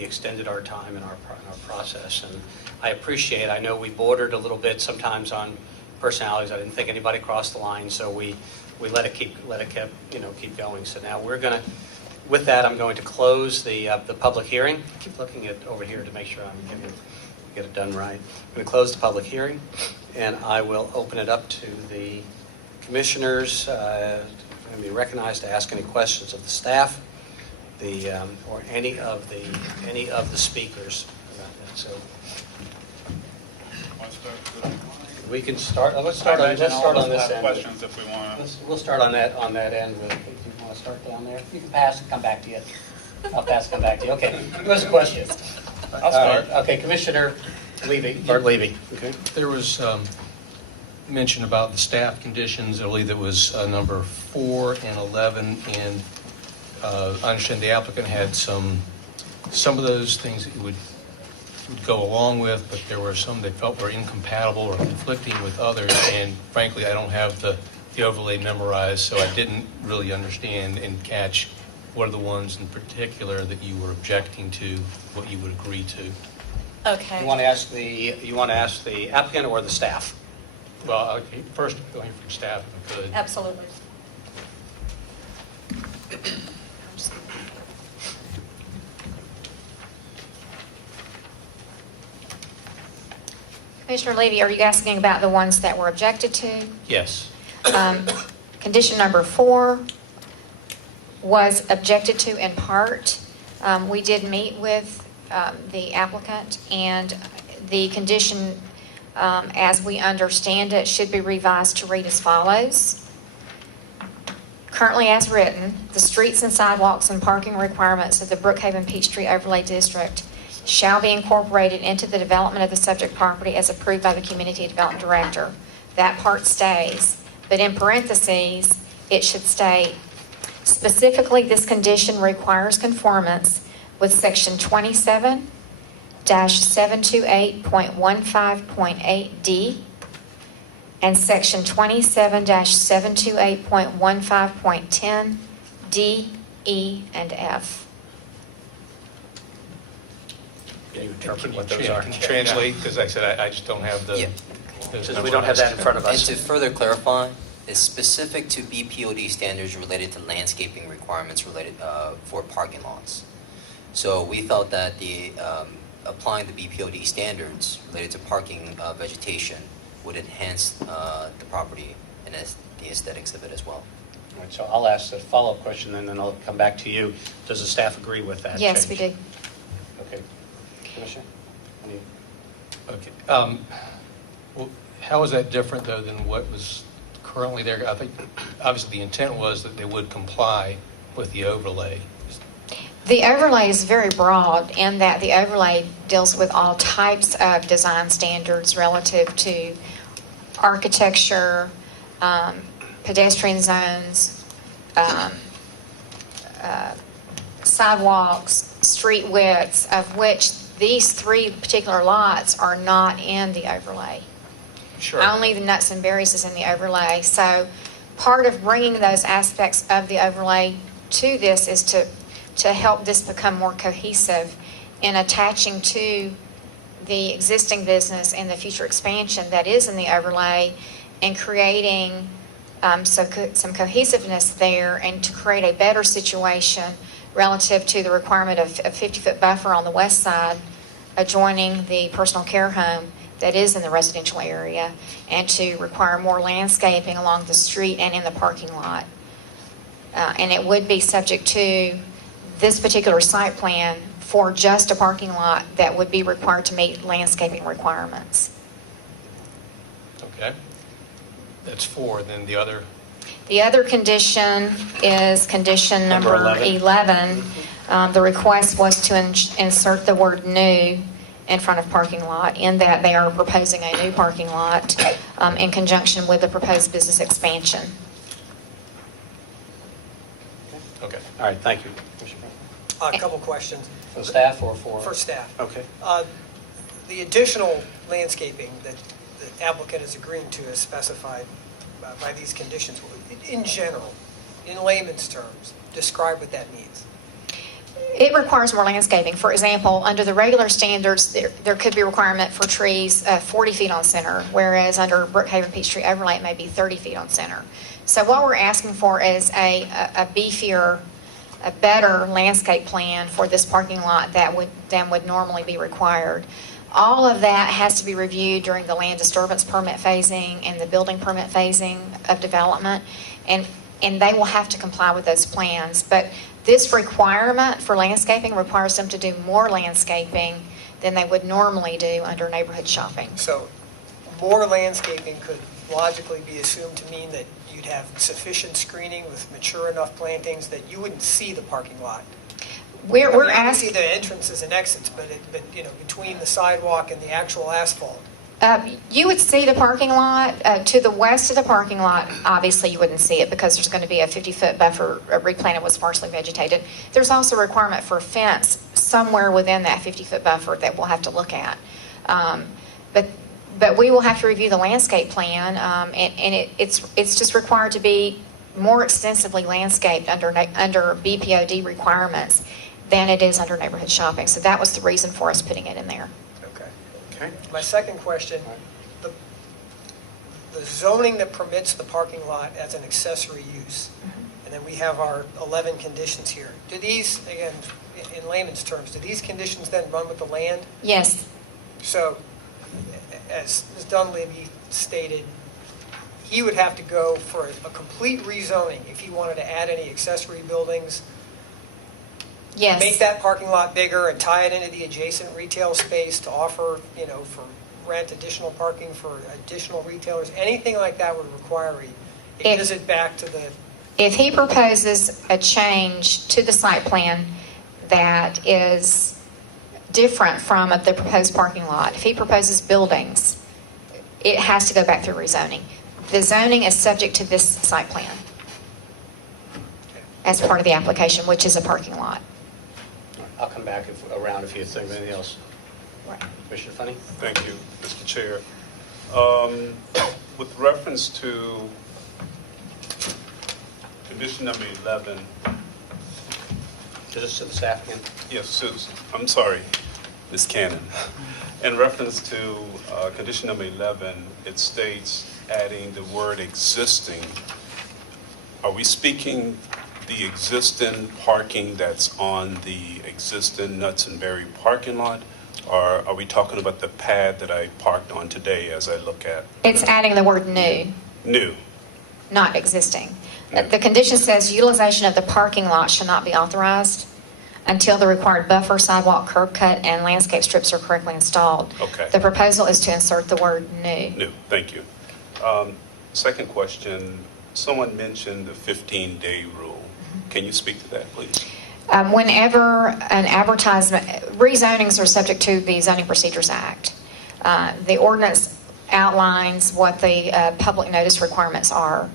extended our time in our process. And I appreciate, I know we bordered a little bit sometimes on personalities. I didn't think anybody crossed the line, so we let it keep going. So now we're going to, with that, I'm going to close the public hearing. Keep looking at over here to make sure I'm get it done right. I'm going to close the public hearing, and I will open it up to the commissioners. Going to be recognized to ask any questions of the staff, or any of the speakers about that. So we can start. Let's start on this end. Questions if we want. We'll start on that end. If you want to start down there, you can pass and come back to you. I'll pass and come back to you. Okay. What's the question? I'll start. Okay, Commissioner Levy. Bart Levy. Okay. There was mention about the staff conditions. I believe it was number 4 and 11, and I understand the applicant had some of those things that you would go along with, but there were some they felt were incompatible or conflicting with others, and frankly, I don't have the overlay memorized, so I didn't really understand and catch what are the ones in particular that you were objecting to, what you would agree to. Okay. You want to ask the applicant or the staff? Well, first going from staff, if I could. Absolutely. Commissioner Levy, are you asking about the ones that were objected to? Yes. Condition number 4 was objected to in part. We did meet with the applicant, and the condition, as we understand it, should be revised to read as follows. Currently as written, the streets and sidewalks and parking requirements of the Brookhaven Peachtree Overlay District shall be incorporated into the development of the subject property as approved by the Community Development Director. That part stays, but in parentheses, it should state, specifically, this condition requires conformance with Section 27-728.15.8D and Section 27-728.15.10 D, E, and F. Can you interpret what those are? Can you translate? Because like I said, I just don't have the... Since we don't have that in front of us. And to further clarify, it's specific to BPOD standards related to landscaping requirements related for parking lots. So we felt that applying the BPOD standards related to parking vegetation would enhance the property and the aesthetics of it as well. All right, so I'll ask a follow-up question, and then I'll come back to you. Does the staff agree with that? Yes, change? we do. Okay. Commissioner? Okay. Well, how is that different, though, than what was currently there? I think, obviously, the intent was that they would comply with the overlay. The overlay is very broad in that the overlay deals with all types of design standards relative to architecture, pedestrian zones, sidewalks, street widths, of which these three particular lots are not in the overlay. Sure. Only the nuts and berries is in the overlay. So part of bringing those aspects of the overlay to this is to help this become more cohesive in attaching to the existing business and the future expansion that is in the overlay and creating some cohesiveness there and to create a better situation relative to the requirement of a 50-foot buffer on the west side adjoining the personal care home that is in the residential area and to require more landscaping along the street and in the parking lot. And it would be subject to this particular site plan for just a parking lot that would be required to meet landscaping requirements. Okay. That's 4. Then the other, The other condition is condition number 11. The request was to insert the word new in front of parking lot, in that they are proposing a new parking lot in conjunction with the proposed business expansion. Okay, all right, thank you. A couple questions. For staff or for? For staff. Okay. The additional landscaping that the applicant is agreeing to is specified by these conditions. In general, in layman's terms, describe what that means. It requires more landscaping. For example, under the regular standards, there could be a requirement for trees 40 feet on center, whereas under Brookhaven Peachtree Overlay, it may be 30 feet on center. So what we're asking for is a beefier, a better landscape plan for this parking lot than would normally be required. All of that has to be reviewed during the land disturbance permit phasing and the building permit phasing of development, and they will have to comply with those plans. But this requirement for landscaping requires them to do more landscaping than they would normally do under neighborhood shopping. So more landscaping could logically be assumed to mean that you'd have sufficient screening with mature enough plantings that you wouldn't see the parking lot. We're You can asking. see the entrances and exits, but between the sidewalk and the actual asphalt. You would see the parking lot. To the west of the parking lot, obviously you wouldn't see it because there's going to be a 50-foot buffer replanted with sparsely vegetated. There's also a requirement for a fence somewhere within that 50-foot buffer that we'll have to look at. But we will have to review the landscape plan, and it's just required to be more extensively landscaped under BPOD requirements than it is under neighborhood shopping. So that was the reason for us putting it in there. Okay. My second question, the zoning that permits the parking lot as an accessory use, and then we have our 11 conditions here. Do these, again, in layman's terms, do these conditions then run with the land? Yes. So, as Ms. Dunleavy stated, he would have to go for a complete rezoning if he wanted to add any accessory buildings. Yes. Make that parking lot bigger and tie it into the adjacent retail space to offer, for rent additional parking for additional retailers. Anything like that would require a visit back to the... If he proposes a change to the site plan that is different from the proposed parking lot, if he proposes buildings, it has to go back through rezoning. The zoning is subject to this site plan as part of the application, which is a parking lot. I'll come back around if you think of anything else. Commissioner Funny? Thank you, Mr. Chair. With reference to condition number 11. Is this to the staff again? Yes, Susan. I'm sorry, Ms. Cannon. In reference to condition number 11, it states adding the word existing. Are we speaking the existing parking that's on the existing Nuts and Berry parking lot? Or are we talking about the pad that I parked on today as I look at? It's adding the word new, New. not existing. The condition says utilization of the parking lot shall not be authorized until the required buffer, sidewalk, curb cut, and landscape strips are correctly installed. Okay. The proposal is to insert the word new. New, thank you. Second question, someone mentioned the 15-day rule. Can you speak to that, please? Whenever an advertisement, rezonings are subject to the Zoning Procedures Act. The ordinance outlines what the public notice requirements are,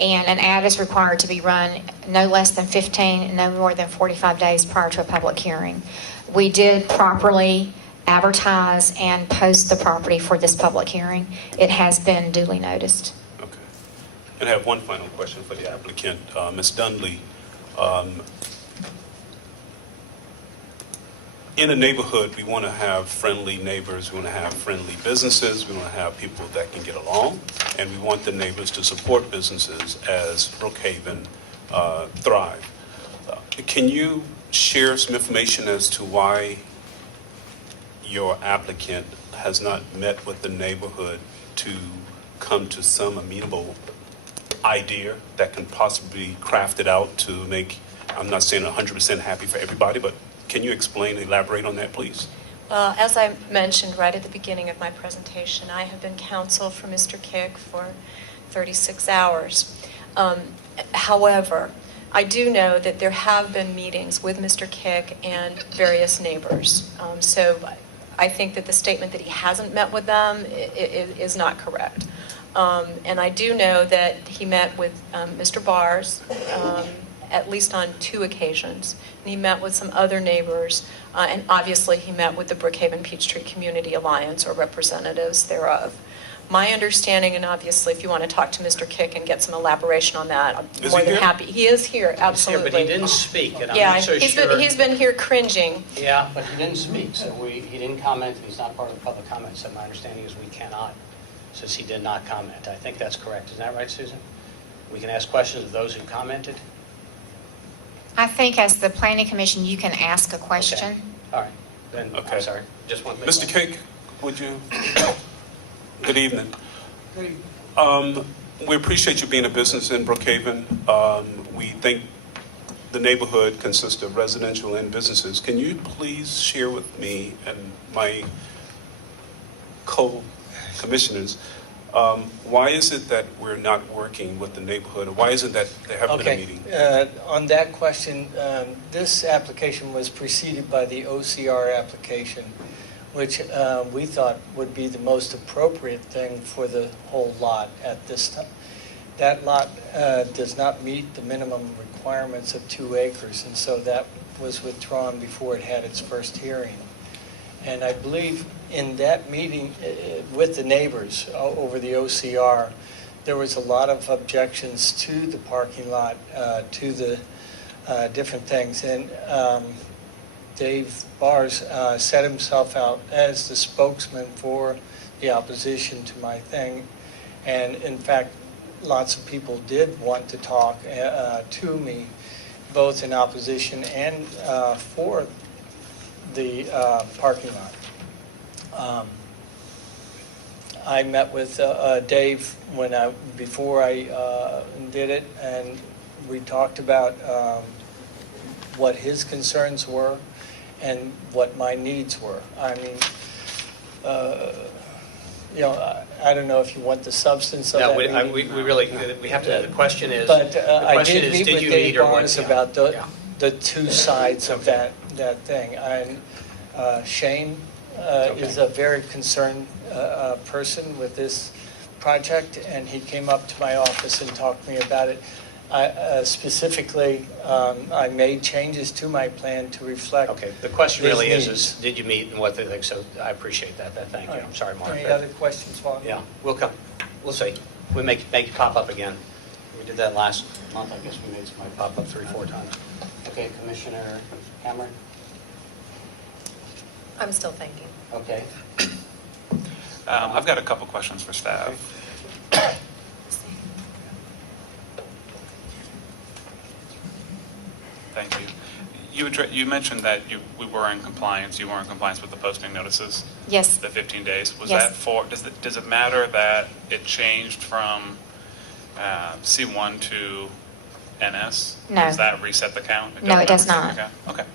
and an ad is required to be run no less than 15, no more than 45 days prior to a public hearing. We did properly advertise and post the property for this public hearing. It has been duly noticed. Okay. And I have one final question for the applicant. Ms. Dunley, in a neighborhood, we want to have friendly neighbors, we want to have friendly businesses, we want to have people that can get along, and we want the neighbors to support businesses as Brookhaven thrive. Can you share some information as to why your applicant has not met with the neighborhood to come to some amenable idea that can possibly craft it out to make, I'm not saying 100% happy for everybody, but can you explain, elaborate on that, please? Well, as I mentioned right at the beginning of my presentation, I have been counsel for Mr. Kick for 36 hours. However, I do know that there have been meetings with Mr. Kick and various neighbors. So I think that the statement that he hasn't met with them is not correct. And I do know that he met with Mr. Bars at least on 2 occasions. And he met with some other neighbors, and obviously he met with the Brookhaven Peachtree Community Alliance or representatives thereof. My understanding, and obviously if you want to talk to Mr. Kick and get some elaboration on that, I'm more than happy. He is here, absolutely. He's here, but he didn't speak, and I'm Yeah, not so sure. he's been here cringing. Yeah, but he didn't speak, so he didn't comment, and he's not part of the public comment. So my understanding is we cannot, since he did not comment. I think that's correct. Isn't that right, Susan? We can ask questions of those who commented? I think as the planning commission, you can ask a question. Okay. All right. Then, Okay. I'm sorry. Just one thing. Mr. Cake, would you? Good evening. We appreciate you being a business in Brookhaven. We think the neighborhood consists of residential and businesses. Can you please share with me and my co-commissioners, why is it that we're not working with the neighborhood? Or why is it that there haven't been a meeting? On that question, this application was preceded by the OCR application, which we thought would be the most appropriate thing for the whole lot at this time. That lot does not meet the minimum requirements of 2 acres, and so that was withdrawn before it had its first hearing. And I believe in that meeting with the neighbors over the OCR, there was a lot of objections to the parking lot, to the different things. And Dave Bars set himself out as the spokesman for the opposition to my thing. And in fact, lots of people did want to talk to me, both in opposition and for the parking lot. I met with Dave before I did it, and we talked about what his concerns were and what my needs were. I mean, I don't know if you want the substance of that meeting. No, we really, we have to, the question is, But I question did is, meet did with you Dave meet or what? Barnes about the 2 sides of that thing. And Shane is a very concerned person with this project, and he came up to my office and talked to me about it. Specifically, I made changes to my plan to reflect. Okay, the question really his is, did you meet and what they think? So I appreciate that. Thank you. I'm sorry, Mark. Any other questions, Bob? Yeah, we'll come. We'll see. We make it pop up again. We did that last month. I guess we made somebody pop up 3-4 times. Okay, Commissioner Cameron? I'm still thinking. Okay. I've got a couple questions for staff. Thank you. You mentioned that we were in compliance. You were in compliance with the posting notices. Yes. The 15 days. Was Yes. that for? Does it matter that it changed from C1 to NS? No. Does that reset the count? No, it does reset not. the count? Okay.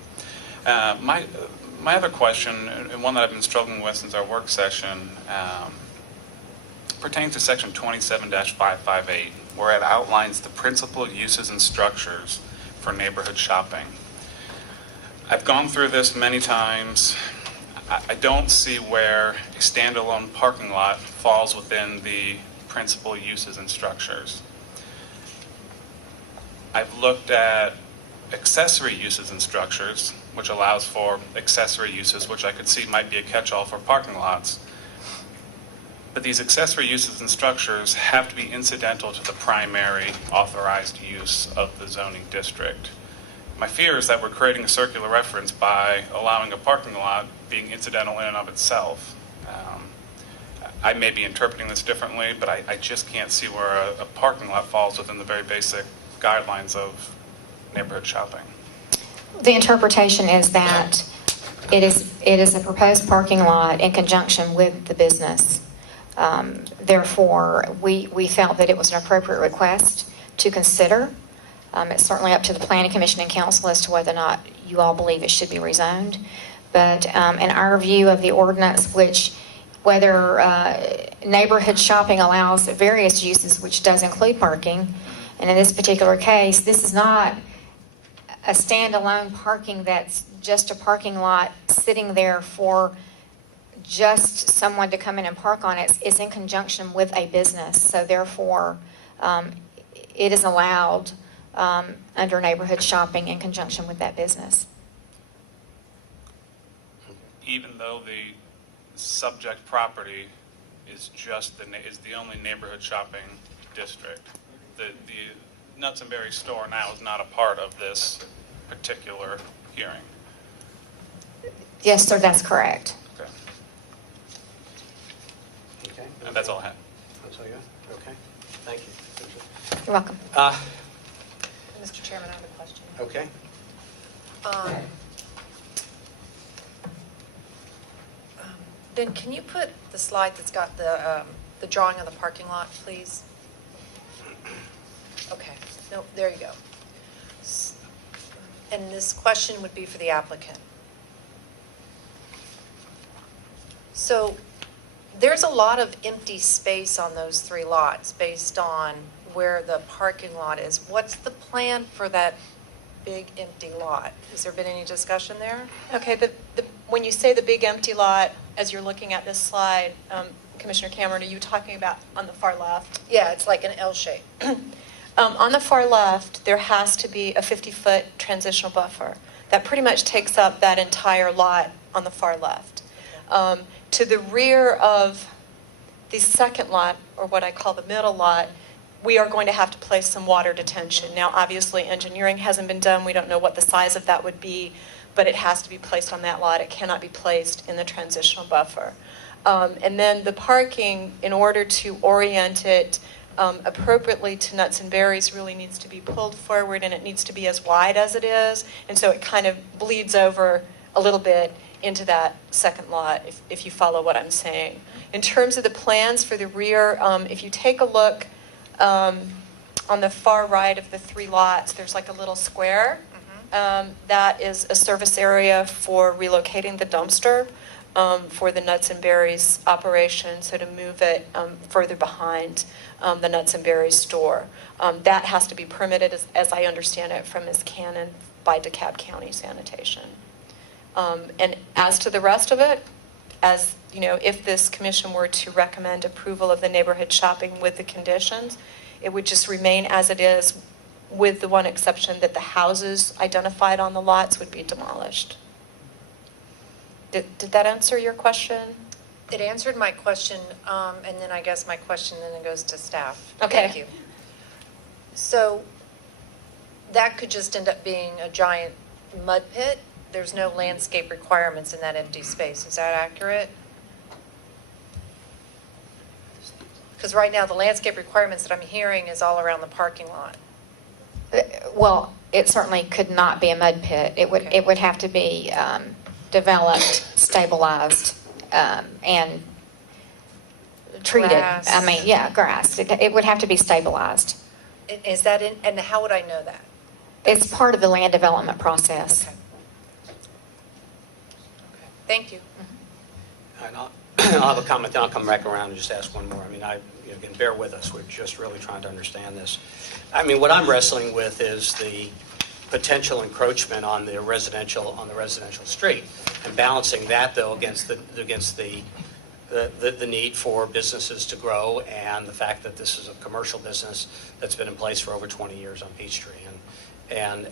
My other question, and one that I've been struggling with since our work session, pertains to section 27-558, where it outlines the principal uses and structures for neighborhood shopping. I've gone through this many times. I don't see where a standalone parking lot falls within the principal uses and structures. I've looked at accessory uses and structures, which allows for accessory uses, which I could see might be a catch-all for parking lots. But these accessory uses and structures have to be incidental to the primary authorized use of the zoning district. My fear is that we're creating a circular reference by allowing a parking lot being incidental in and of itself. I may be interpreting this differently, but I just can't see where a parking lot falls within the very basic guidelines of neighborhood shopping. The interpretation is that it is a proposed parking lot in conjunction with the business. Therefore, we felt that it was an appropriate request to consider. It's certainly up to the Planning Commission and Council as to whether or not you all believe it should be rezoned. But in our view of the ordinance, which whether neighborhood shopping allows various uses, which does include parking, and in this particular case, this is not a standalone parking that's just a parking lot sitting there for just someone to come in and park on it. It's in conjunction with a business, so therefore it is allowed under neighborhood shopping in conjunction with that business. Even though the subject property is just is the only neighborhood shopping district, the Nuts and Berries store now is not a part of this particular hearing. Yes, sir, that's correct. Okay. Okay. And that's all I have. That's all you got? Okay. Thank you. You're welcome. Mr. Chairman, I have a question. Okay. Ben, can you put the slide that's got the drawing of the parking lot, please? Okay, no, there you go. And this question would be for the applicant. So there's a lot of empty space on those three lots based on where the parking lot is. What's the plan for that big empty lot? Has there been any discussion there? Okay, when you say the big empty lot, as you're looking at this slide, Commissioner Cameron, are you talking about on the far left? Yeah, it's like an L shape. On the far left, there has to be a 50-foot transitional buffer. That pretty much takes up that entire lot on the far left. To the rear of the second lot, or what I call the middle lot, we are going to have to place some water detention. Now, obviously, engineering hasn't been done. We don't know what the size of that would be, but it has to be placed on that lot. It cannot be placed in the transitional buffer. And then the parking, in order to orient it appropriately to Nuts and Berries, really needs to be pulled forward, and it needs to be as wide as it is. And so it kind of bleeds over a little bit into that second lot, if you follow what I'm saying. In terms of the plans for the rear, if you take a look on the far right of the three lots, there's like a little square. That is a service area for relocating the dumpster for the Nuts and Berries operation, so to move it further behind the Nuts and Berries store. That has to be permitted, as I understand it, from Ms. Cannon by DeKalb County Sanitation. And as to the rest of it, as you know, if this commission were to recommend approval of the neighborhood shopping with the conditions, it would just remain as it is, with the one exception that the houses identified on the lots would be demolished. Did that answer your question? It answered my question, and then I guess my question then goes to staff. Okay. Thank you. So that could just end up being a giant mud pit. There's no landscape requirements in that empty space. Is that accurate? Because right now the landscape requirements that I'm hearing is all around the parking lot. Well, it certainly could not be a mud pit. It would have to be developed, stabilized, and treated. Grass. I mean, yeah, grass. It would have to be stabilized. Is that in, and how would I know that? It's part of the land development process. Okay. Thank you. And I'll have a comment, then I'll come back around and just ask one more. I mean, again, bear with us. We're just really trying to understand this. I mean, what I'm wrestling with is the potential encroachment on the residential street, and balancing that though against the need for businesses to grow, and the fact that this is a commercial business that's been in place for over 20 years on Peachtree, and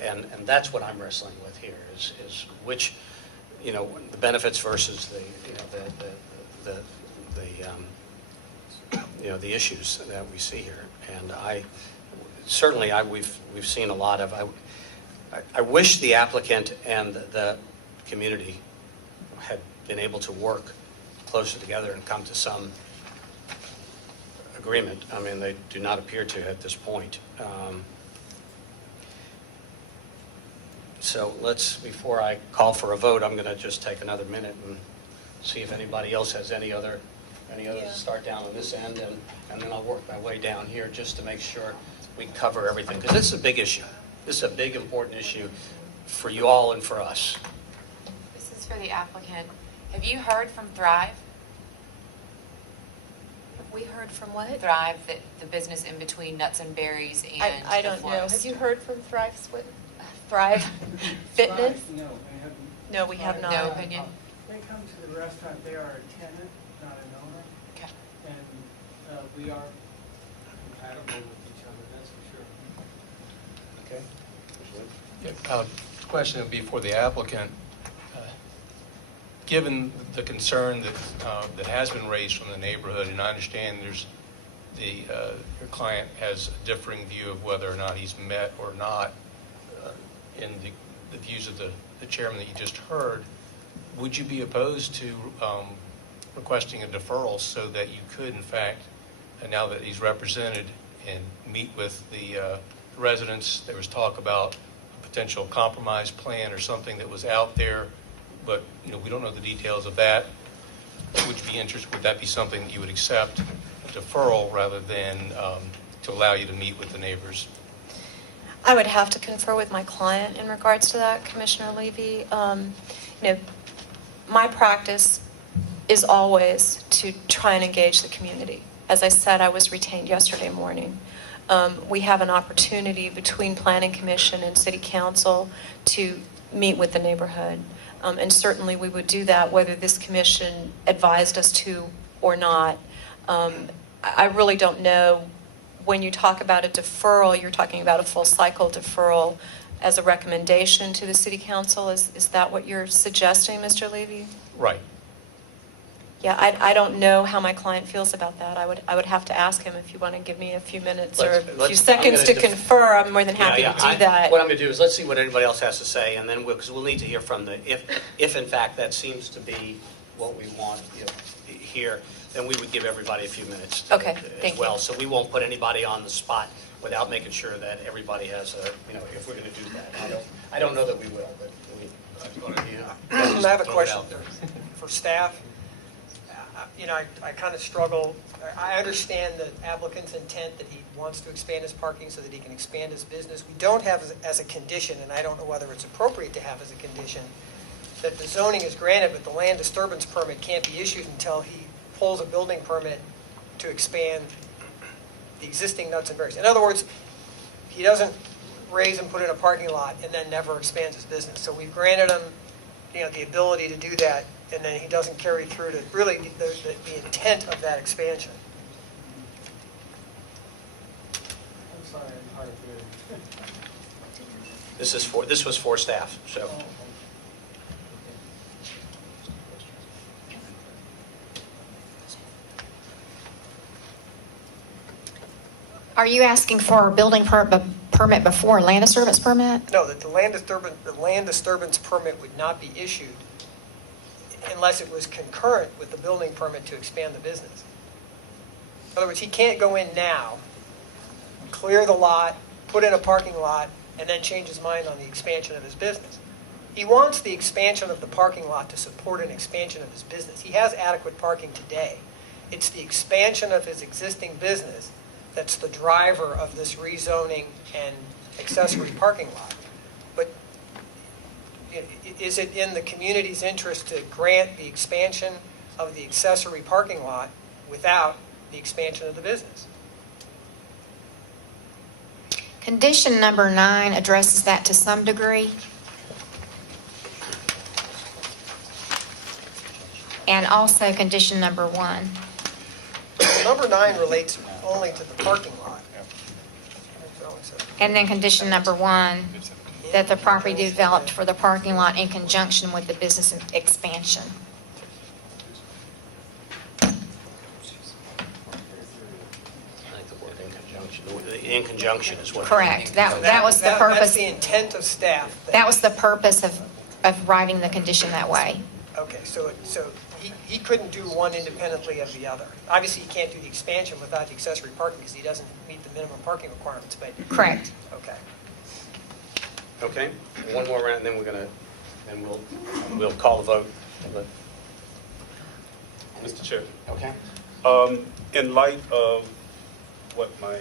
that's what I'm wrestling with here is which, the benefits versus the issues that we see here. And we've seen a lot of. I wish the applicant and the community had been able to work closer together and come to some agreement. I mean, they do not appear to at this point. So before I call for a vote, I'm going to just take another minute and see if anybody else has any others to start down on this end, and then I'll work my way down here just to make sure we cover everything, because this is a big issue. This is a big, important issue for you all and for us. This is for the applicant. Have you heard from Thrive? We heard from what? Thrive, the business in between Nuts and Berries and I the don't know. florist. Have you heard from Thrive Fitness? No, we haven't. No, we have not. No opinion? They come to the restaurant, they are a tenant, not an owner. Okay. And we are compatible with each other, that's for sure. Okay. Question would be for the applicant. Given the concern that has been raised from the neighborhood, and I understand your client has a differing view of whether or not he's met or not in the views of the chairman that you just heard, would you be opposed to requesting a deferral so that you could, in fact, now that he's represented, and meet with the residents? There was talk about a potential compromise plan or something that was out there, but we don't know the details of that. Would you be interested? Would that be something that you would accept, a deferral, rather than to allow you to meet with the neighbors? I would have to confer with my client in regards to that, Commissioner Levy. My practice is always to try and engage the community. As I said, I was retained yesterday morning. We have an opportunity between Planning Commission and City Council to meet with the neighborhood. And certainly we would do that whether this commission advised us to or not. I really don't know. When you talk about a deferral, you're talking about a full cycle deferral as a recommendation to the City Council. Is that what you're suggesting, Mr. Levy? Right. Yeah, I don't know how my client feels about that. I would have to ask him. If you want to give me a few minutes or a few seconds to confer, I'm more than happy to do that. What I'm going to do is let's see what anybody else has to say, and then because we'll need to hear from if in fact that seems to be what we want here, then we would give everybody a few minutes Okay, as thank well. you. So we won't put anybody on the spot without making sure that everybody has if we're going to do that. I don't know that we will, but I have a question for staff. I kind of struggle. I understand the applicant's intent that he wants to expand his parking so that he can expand his business. We don't have as a condition, and I don't know whether it's appropriate to have as a condition, that the zoning is granted, but the land disturbance permit can't be issued until he pulls a building permit to expand the existing Nuts and Berries. In other words, he doesn't raise and put in a parking lot and then never expands his business. So we've granted him, the ability to do that, and then he doesn't carry through to really the intent of that expansion. I'm sorry, I'm hard of hearing. this was for staff. So. Are you asking for a building permit before a land disturbance permit? No, that the land disturbance permit would not be issued unless it was concurrent with the building permit to expand the business. In other words, he can't go in now, clear the lot, put in a parking lot, and then change his mind on the expansion of his business. He wants the expansion of the parking lot to support an expansion of his business. He has adequate parking today. It's the expansion of his existing business that's the driver of this rezoning and accessory parking lot. But is it in the community's interest to grant the expansion of the accessory parking lot without the expansion of the business. Condition number 9 addresses that to some degree. And also condition number 1. Number 9 relates only to the parking lot. And then condition number 1, that the property be developed for the parking lot in conjunction with the business expansion. I think the word in conjunction is what. Correct. That was the purpose. That's the intent of staff. That was the purpose of writing the condition that way. Okay, so he couldn't do one independently of the other. Obviously, he can't do the expansion without the accessory parking because he doesn't meet the minimum parking requirements, but. Correct. Okay. Okay, one more round, and then we'll call the vote. Mr. Chair. Okay. In light of what my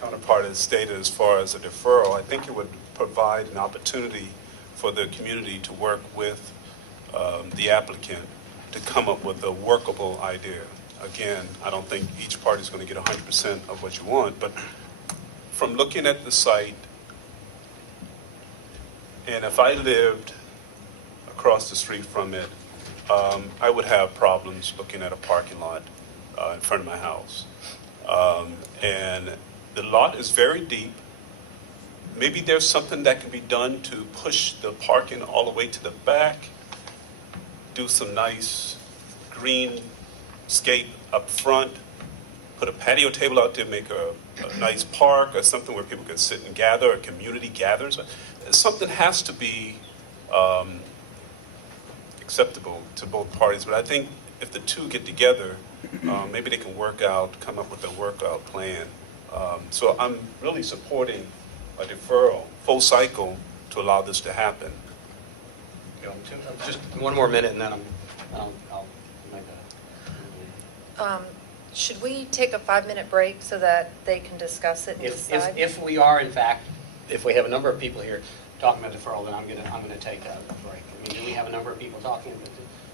counterpart has stated as far as a deferral, I think it would provide an opportunity for the community to work with the applicant to come up with a workable idea. Again, I don't think each party is going to get 100% of what you want, but from looking at the site, and if I lived across the street from it, I would have problems looking at a parking lot in front of my house. And the lot is very deep. Maybe there's something that can be done to push the parking all the way to the back, do some nice green scape up front, put a patio table out there, make a nice park or something where people can sit and gather, or community gatherings. Something has to be acceptable to both parties. But I think if the two get together, maybe they can come up with a workout plan. So I'm really supporting a deferral, full cycle, to allow this to happen. Just one more minute, and then I'll make a... Should we take a 5-minute break so that they can discuss it and decide? If we are, in fact, if we have a number of people here talking about deferral, then I'm gonna take a break. I mean, do we have a number of people talking about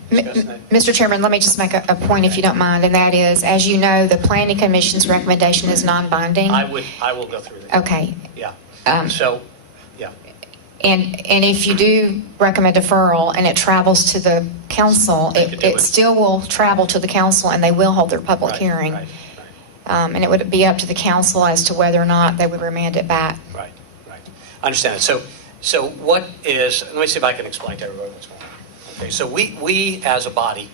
discussing that? Mr. Chairman, let me just make a point, if you don't mind, and that is, as you know, the Planning Commission's recommendation is non-binding. I will go through that. Okay. Yeah. Yeah. And if you do recommend deferral and it travels to the council, it still will travel to the council and they will hold their public hearing. Right. And it would be up to the council as to whether or not they would remand it back. Right. I understand it. So what is, let me see if I can explain to everybody what's going on. Okay, so we as a body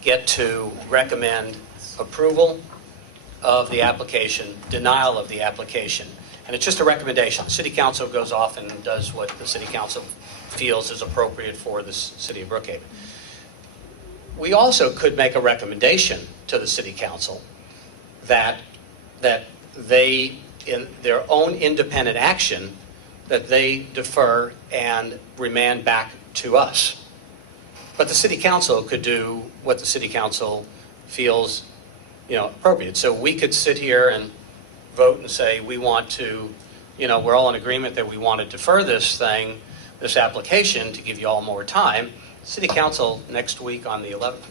get to recommend approval of the application, denial of the application. And it's just a recommendation. The city council goes off and does what the city council feels is appropriate for the city of Brookhaven. We also could make a recommendation to the city council that they, in their own independent action, that they defer and remand back to us. But the city council could do what the city council feels, appropriate. So we could sit here and vote and say we want to, we're all in agreement that we want to defer this application to give you all more time. City council next week on the 11th?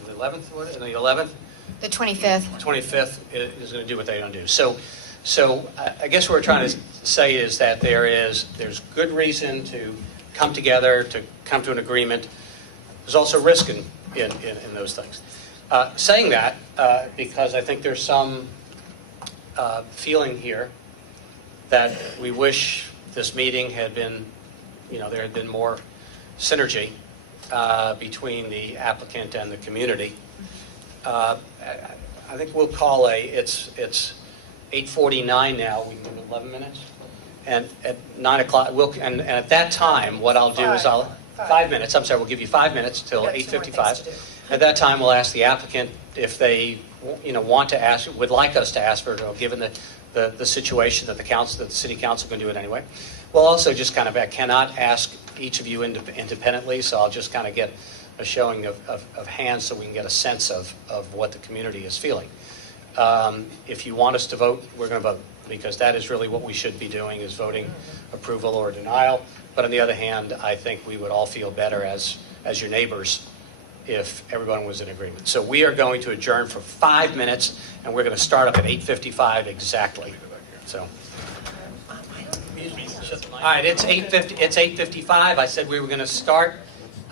The 25th. 25th is going to do what they're going to do. So I guess what we're trying to say is that there's good reason to come together, to come to an agreement. There's also risk in those things. Saying that, because I think there's some feeling here that we wish this meeting had been, there had been more synergy between the applicant and the community. I think we'll call it's 8:49 now. We can give it 11 minutes, and at 9 o'clock and at that time, what I'll do is 5 minutes. I'm sorry, we'll give you 5 minutes till 8:55. At that time, we'll ask the applicant if they, want to ask, would like us to ask for, given the situation that the city council can do it anyway. We'll also just kind of, I cannot ask each of you independently, so I'll just kind of get a showing of hands so we can get a sense of what the community is feeling. If you want us to vote, we're going to vote, because that is really what we should be doing, is voting approval or denial. But on the other hand, I think we would all feel better as your neighbors if everyone was in agreement. So we are going to adjourn for 5 minutes, and we're going to start up at 8:55 exactly. So. All right, it's 8:50. It's 8:55. I said we were going to start.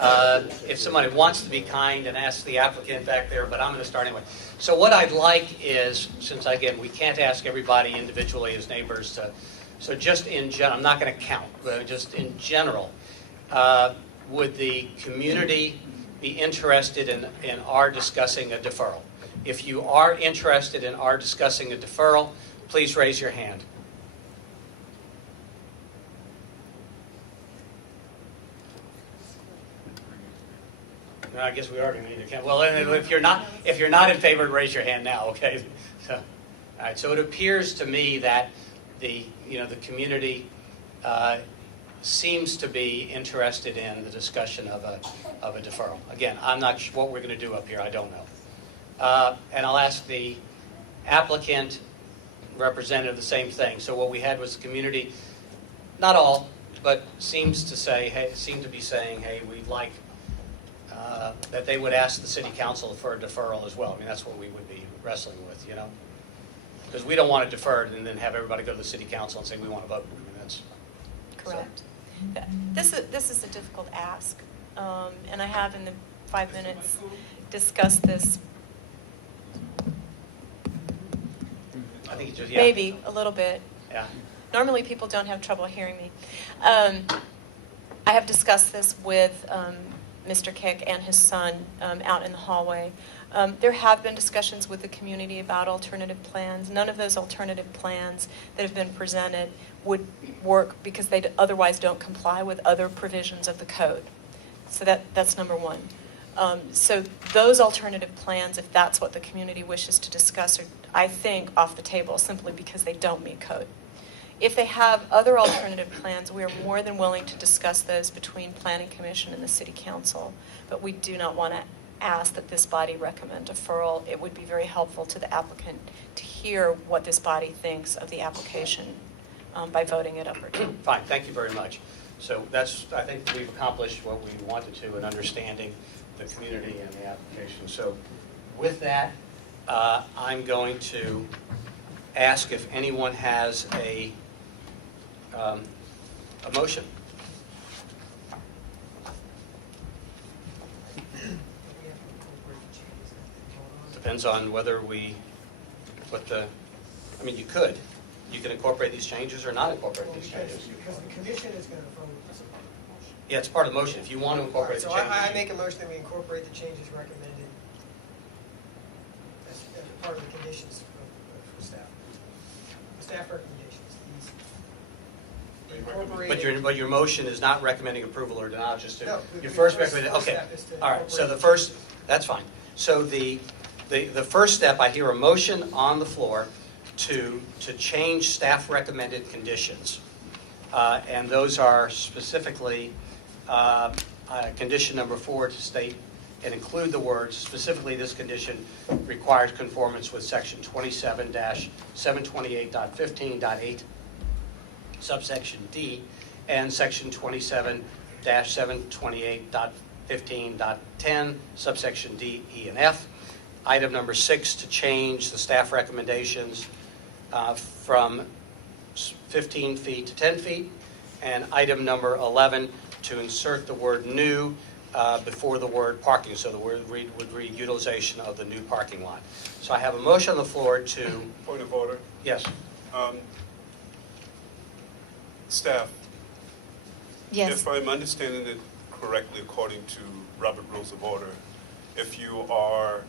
If somebody wants to be kind and ask the applicant back there, but I'm going to start anyway. So what I'd like is, since again we can't ask everybody individually as neighbors to, so just in general, I'm not going to count, but just in general, would the community be interested in our discussing a deferral? If you are interested in our discussing a deferral, please raise your hand. No, I guess we are going to need to count. Well, if you're not in favor, raise your hand now. Okay. So, all right. So it appears to me that the community seems to be interested in the discussion of a deferral. Again, I'm not sure what we're going to do up here. I don't know. And I'll ask the applicant representative the same thing. So what we had was the community, not all, but seemed to be saying, hey, we'd like. That they would ask the city council for a deferral as well. I mean, that's what we would be wrestling with, because we don't want to defer it and then have everybody go to the city council and say we want to vote. I mean, that's Correct. This is a difficult ask, and I have in the 5 minutes discussed this. I think it's just Maybe a little bit. Yeah. Normally, people don't have trouble hearing me. I have discussed this with Mr. Kick and his son out in the hallway. There have been discussions with the community about alternative plans. None of those alternative plans that have been presented would work because they otherwise don't comply with other provisions of the code. So that's number one. So those alternative plans, if that's what the community wishes to discuss, are, I think, off the table simply because they don't meet code. If they have other alternative plans, we are more than willing to discuss those between Planning Commission and the City Council, but we do not want to ask that this body recommend deferral. It would be very helpful to the applicant to hear what this body thinks of the application by voting it up or down. Fine, thank you very much. So I think we've accomplished what we wanted to in understanding the community and the application. So with that, I'm going to ask if anyone has a motion. Depends on whether we put you could. You can incorporate these changes or not incorporate these changes. Because the commission is going to vote. Yeah, it's part of the motion. If you want to incorporate the So changes. I make a motion that we incorporate the changes recommended as part of the conditions for staff. Staff recommendations. But your motion is not recommending approval or denial, just to, No, your first recommendation. Okay, step is to all right. So the incorporate first, that's fine. So the first step, I hear a motion on the floor to change staff recommended conditions, and those are specifically condition number 4 to state and include the words, specifically this condition requires conformance with section 27-728.15.8 subsection D and section 27-728.15.10 subsection D, E, and F. Item number 6 to change the staff recommendations from 15 feet to 10 feet. And item number 11 to insert the word new before the word parking, so the word would read utilization of the new parking lot. So I have a motion on the floor to... Point of order. Yes. Staff. Yes. If I'm understanding it correctly, according to Robert Rules of Order, if you are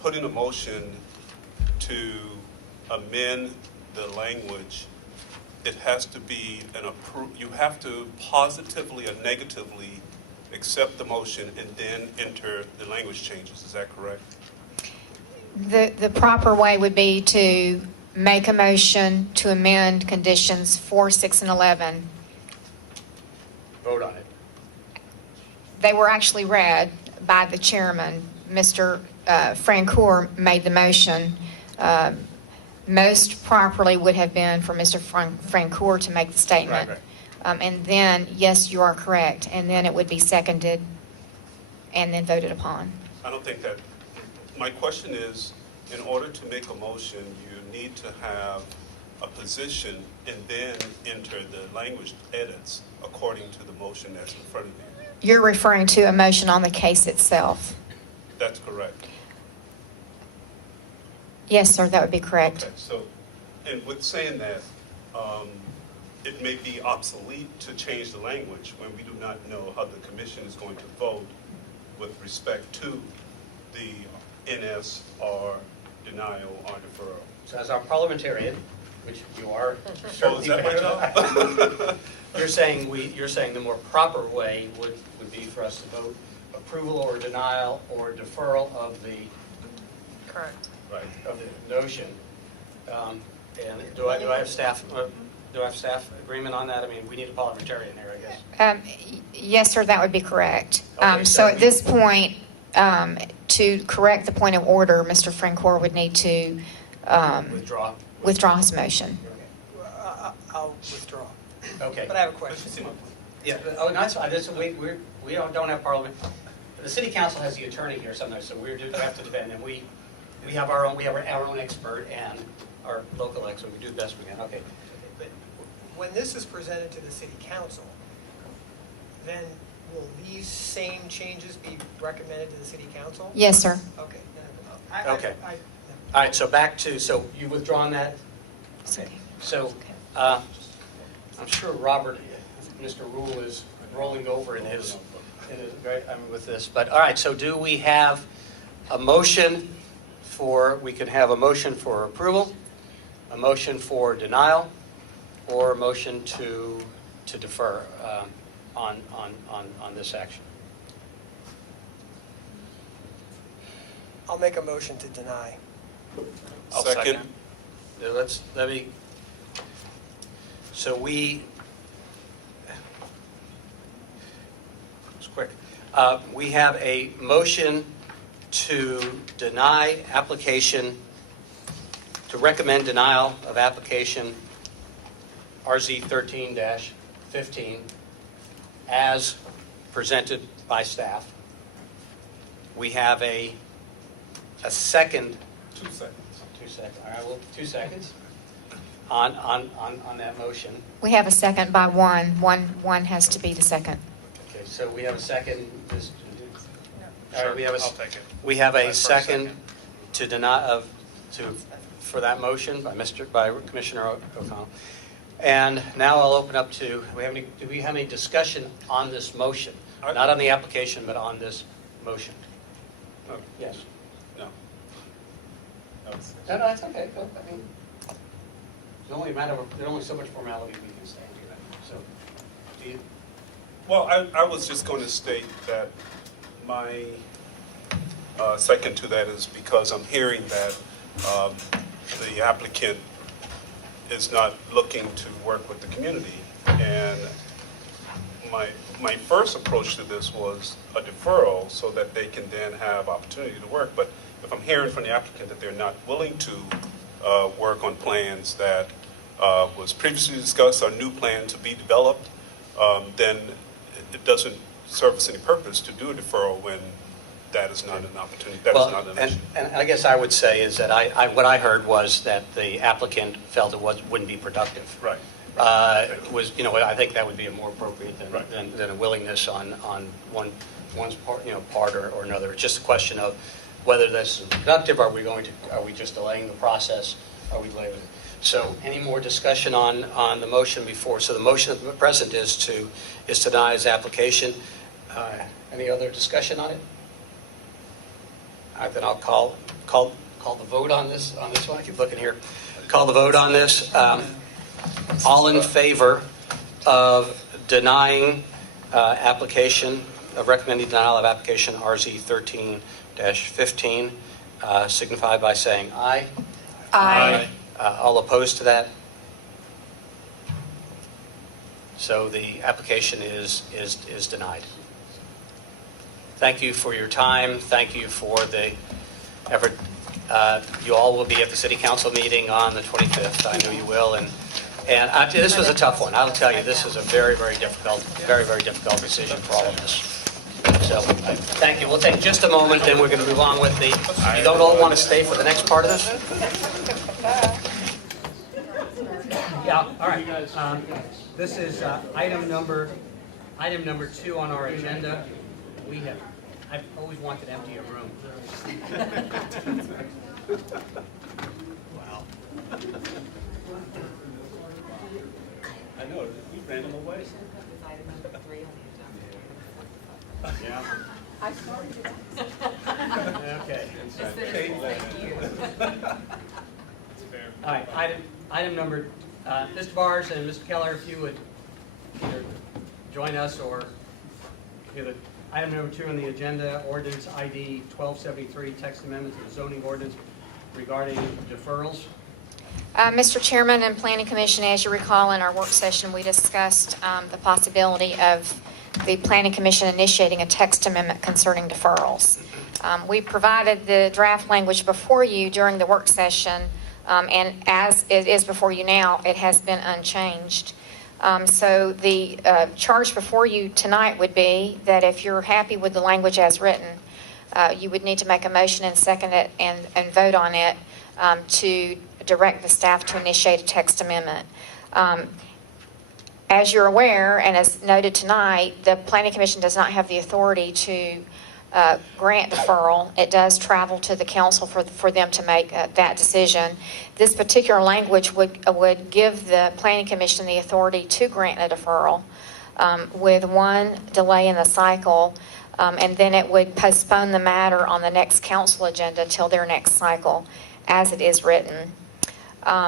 putting a motion to amend the language, it has to be you have to positively or negatively accept the motion and then enter the language changes. Is that correct? The proper way would be to make a motion to amend conditions 4, 6, and 11. Vote on it. They were actually read by the chairman. Mr. Francoeur made the motion. Most properly would have been for Mr. Francoeur to make the statement. Right. And then, yes, you are correct. And then it would be seconded. and then voted upon. I don't think that, my question is, in order to make a motion, you need to have a position and then enter the language edits according to the motion that's in front of you. You're referring to a motion on the case itself? That's correct. Yes, sir, that would be correct. Okay, so, and with saying that, it may be obsolete to change the language when we do not know how the commission is going to vote with respect to the NS or denial or deferral. So as our parliamentarian, which you are Oh, is certainly, that my job? you're saying the more proper way would be for us to vote approval or denial or deferral of the Correct. Right. of the notion. And do I have staff? Do I have staff agreement on that? I mean, we need a parliamentarian here, I guess. Yes, sir, that would be correct. Okay, So so at this point, to correct the point of order, Mr. Francoeur would need to withdraw his motion. I'll withdraw. Okay. But I have a question. Yeah. Oh, no, that's fine. We don't have parliament. The city council has the attorney here sometimes, so we have to defend, and we have our own expert and our local expert. We do the best we can. Okay. But when this is presented to the city council, then will these same changes be recommended to the city council? Yes, sir. Okay. Okay. All right. So back to you withdrawn that. Okay. So I'm sure Robert, Mr. Rule is rolling over in his with this. But all right. So do we have a motion for? We can have a motion for approval, a motion for denial, or a motion to defer on this action. I'll make a motion to deny. Second. Let me. So it's quick. We have a motion to deny application, to recommend denial of application RZ 13-15 as presented by staff. We have a second. 2 seconds. 2 seconds. All right, well, 2 seconds on that motion. We have a second by one. One has to be the second. Okay, so we have a second. All Sure, right, we have I'll take it. We have a First second to deny for that motion by Commissioner O'Connell. And now I'll open up to. Do we have any discussion on this motion? Not on the application, but on this motion. No. Yes. No. No, that's okay. I mean, it's only a matter of there's only so much formality we can stand here. So, do you? Well, I was just going to state that my second to that is because I'm hearing that the applicant is not looking to work with the community. And my first approach to this was a deferral so that they can then have opportunity to work. But if I'm hearing from the applicant that they're not willing to work on plans that was previously discussed or new plan to be developed, then it doesn't serve us any purpose to do a deferral when that is not an opportunity. That is not an issue. And I guess I would say is that what I heard was that the applicant felt it wouldn't be productive. Right. I think that would be more appropriate than a willingness on one's part or another. It's just a question of whether this is productive. Are we just delaying the process? Are we delaying it? So any more discussion on the motion before? So the motion at the present is to deny his application. Any other discussion on it? All right, then I'll call the vote on this one. I keep looking here. Call the vote on this. All in favor of denying application, of recommending denial of application RZ 13-15, signify by saying aye. Aye. All opposed to that? So the application is denied. Thank you for your time. Thank you for the effort. You all will be at the City Council meeting on the 25th. I know you will. And this was a tough one. I'll tell you, this is a very, very difficult decision for all of us. So, thank you. We'll take just a moment, then we're going to move on with the, you don't all want to stay for the next part of this? Yeah, all right. This is item number 2 on our agenda. I've always wanted to empty a room. Wow. I know, we ran them away. Yeah. I started it. Okay. Thank you. All right, item number, Mr. Bars and Mr. Keller, if you would either join us or item number 2 on the agenda, ordinance ID 1273, text amendment to the zoning ordinance regarding deferrals. Mr. Chairman and Planning Commission, as you recall in our work session, we discussed the possibility of the Planning Commission initiating a text amendment concerning deferrals. We provided the draft language before you during the work session, and as it is before you now, it has been unchanged. So the charge before you tonight would be that if you're happy with the language as written, you would need to make a motion and second it and vote on it to direct the staff to initiate a text amendment. As you're aware, and as noted tonight, the Planning Commission does not have the authority to grant deferral. It does travel to the council for them to make that decision. This particular language would give the Planning Commission the authority to grant a deferral with one delay in the cycle, and then it would postpone the matter on the next council agenda till their next cycle, as it is written.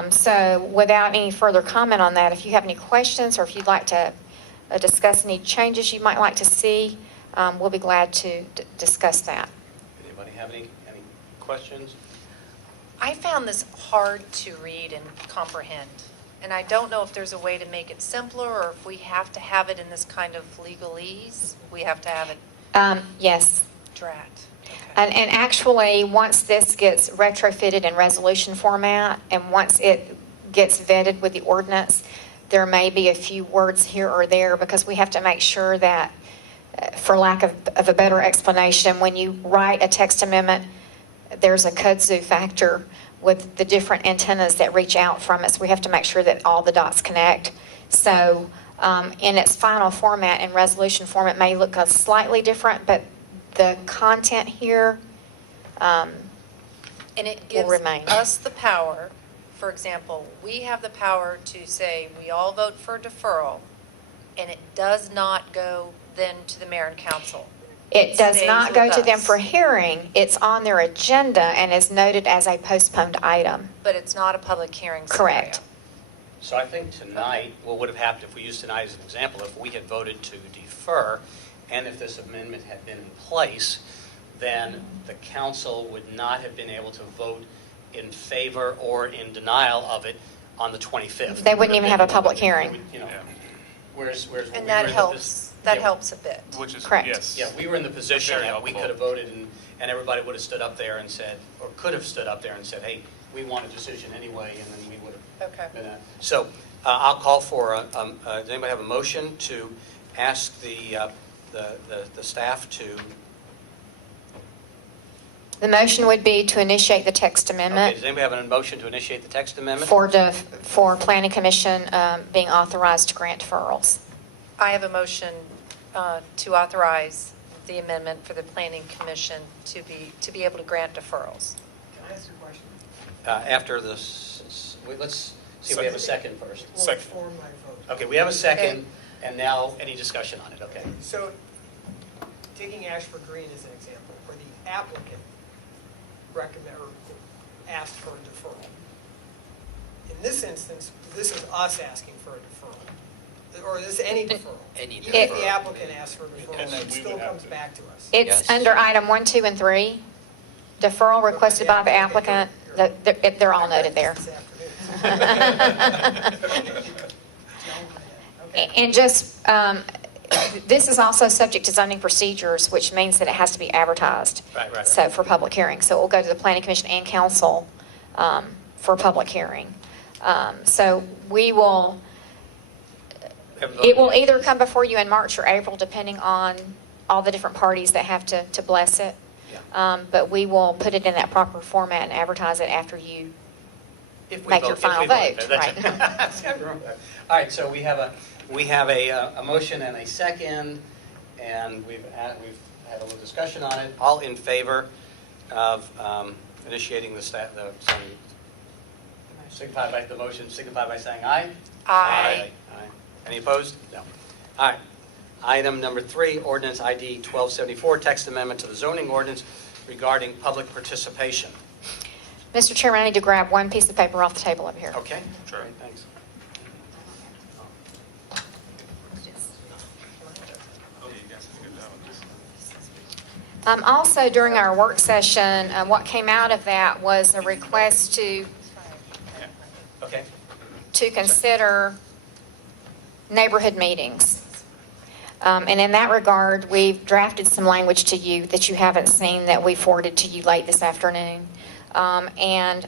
So without any further comment on that, if you have any questions or if you'd like to discuss any changes you might like to see, we'll be glad to discuss that. Anybody have any questions? I found this hard to read and comprehend, and I don't know if there's a way to make it simpler or if we have to have it in this kind of legalese. We have to have it Yes. draft. And actually, once this gets retrofitted in resolution format, and once it gets vetted with the ordinance, there may be a few words here or there, because we have to make sure that, for lack of a better explanation, when you write a text amendment, there's a kudzu factor with the different antennas that reach out from it. So we have to make sure that all the dots connect. So in its final format, in resolution form, it may look slightly different, but the content here And it will gives remain. us the power, for example, we have the power to say we all vote for deferral, and it does not go then to the mayor and council. It does stays not go with to them us. for hearing. It's on their agenda and is noted as a postponed item. But it's not a public hearing scenario. Correct. So I think tonight, what would have happened if we used tonight as an example, if we had voted to defer, and if this amendment had been in place, then the council would not have been able to vote in favor or in denial of it on the 25th. They wouldn't even have a public hearing. You know, whereas when we And were that in the helps, that helps a bit. Which is, Correct. yes. Yeah, we were in the position Very that we helpful. could have voted and everybody would have stood up there and said, or could have stood up there and said, hey, we want a decision anyway, and then we would have Okay. been at. So I'll call for, does anybody have a motion to ask the staff to, The motion would be to initiate the text okay, amendment does anybody have a motion to initiate the text amendment? for Planning Commission being authorized to grant deferrals. I have a motion to authorize the amendment for the planning commission to be able to grant deferrals. Can I ask a question? After let's see if we have a second first. Will Second. inform my vote. Okay, we have a second, and now any discussion on it, okay? So, taking Ashford Green as an example, where the applicant recommend or asked for a deferral. In this instance, this is us asking for a deferral, or is any deferral? Any Even if deferral. the applicant asks for a deferral, And then it we still would have comes to- back to us. It's Yes. under item 1, 2, and 3. Deferral requested by the applicant. They're all noted there. This afternoon. And just, this is also subject to zoning procedures, which means that it has to be advertised. Right. So for public hearing. So it will go to the Planning Commission and Council for public hearing. So we will, We haven't it voted will yet. either come before you in March or April, depending on all the different parties that have to bless it. Yeah. But we will put it in that proper format and advertise it after you If we make vote- your if we final vote, vote. that's Right. it. All right, so we have a motion and a second, and we've had a little discussion on it. All in favor of initiating the zoning, signify by the motion, signify by saying aye. Aye. Aye. Any opposed? No. All right. Item number 3, ordinance ID 1274, text amendment to the zoning ordinance regarding public participation. Mr. Chairman, I need to grab one piece of paper off the table over here. Okay? Sure. Thanks. Also, during our work session, what came out of that was a request Okay. to consider neighborhood meetings. And in that regard, we've drafted some language to you that you haven't seen that we forwarded to you late this afternoon. And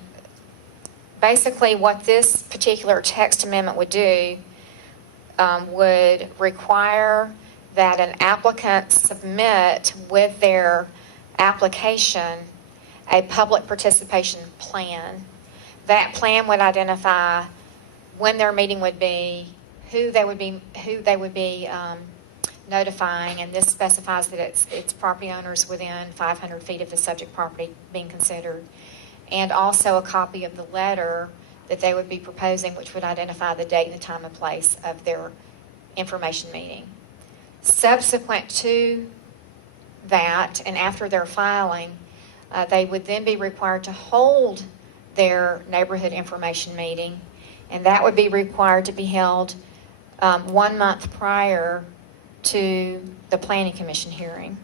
basically what this particular text amendment would do would require that an applicant submit with their application a public participation plan. That plan would identify when their meeting would be, who they would be notifying, and this specifies that it's property owners within 500 feet of the subject property being considered, and also a copy of the letter that they would be proposing, which would identify the date and the time and place of their information meeting. Subsequent to that, and after their filing, they would then be required to hold their neighborhood information meeting, and that would be required to be held 1 month prior to the Planning Commission hearing.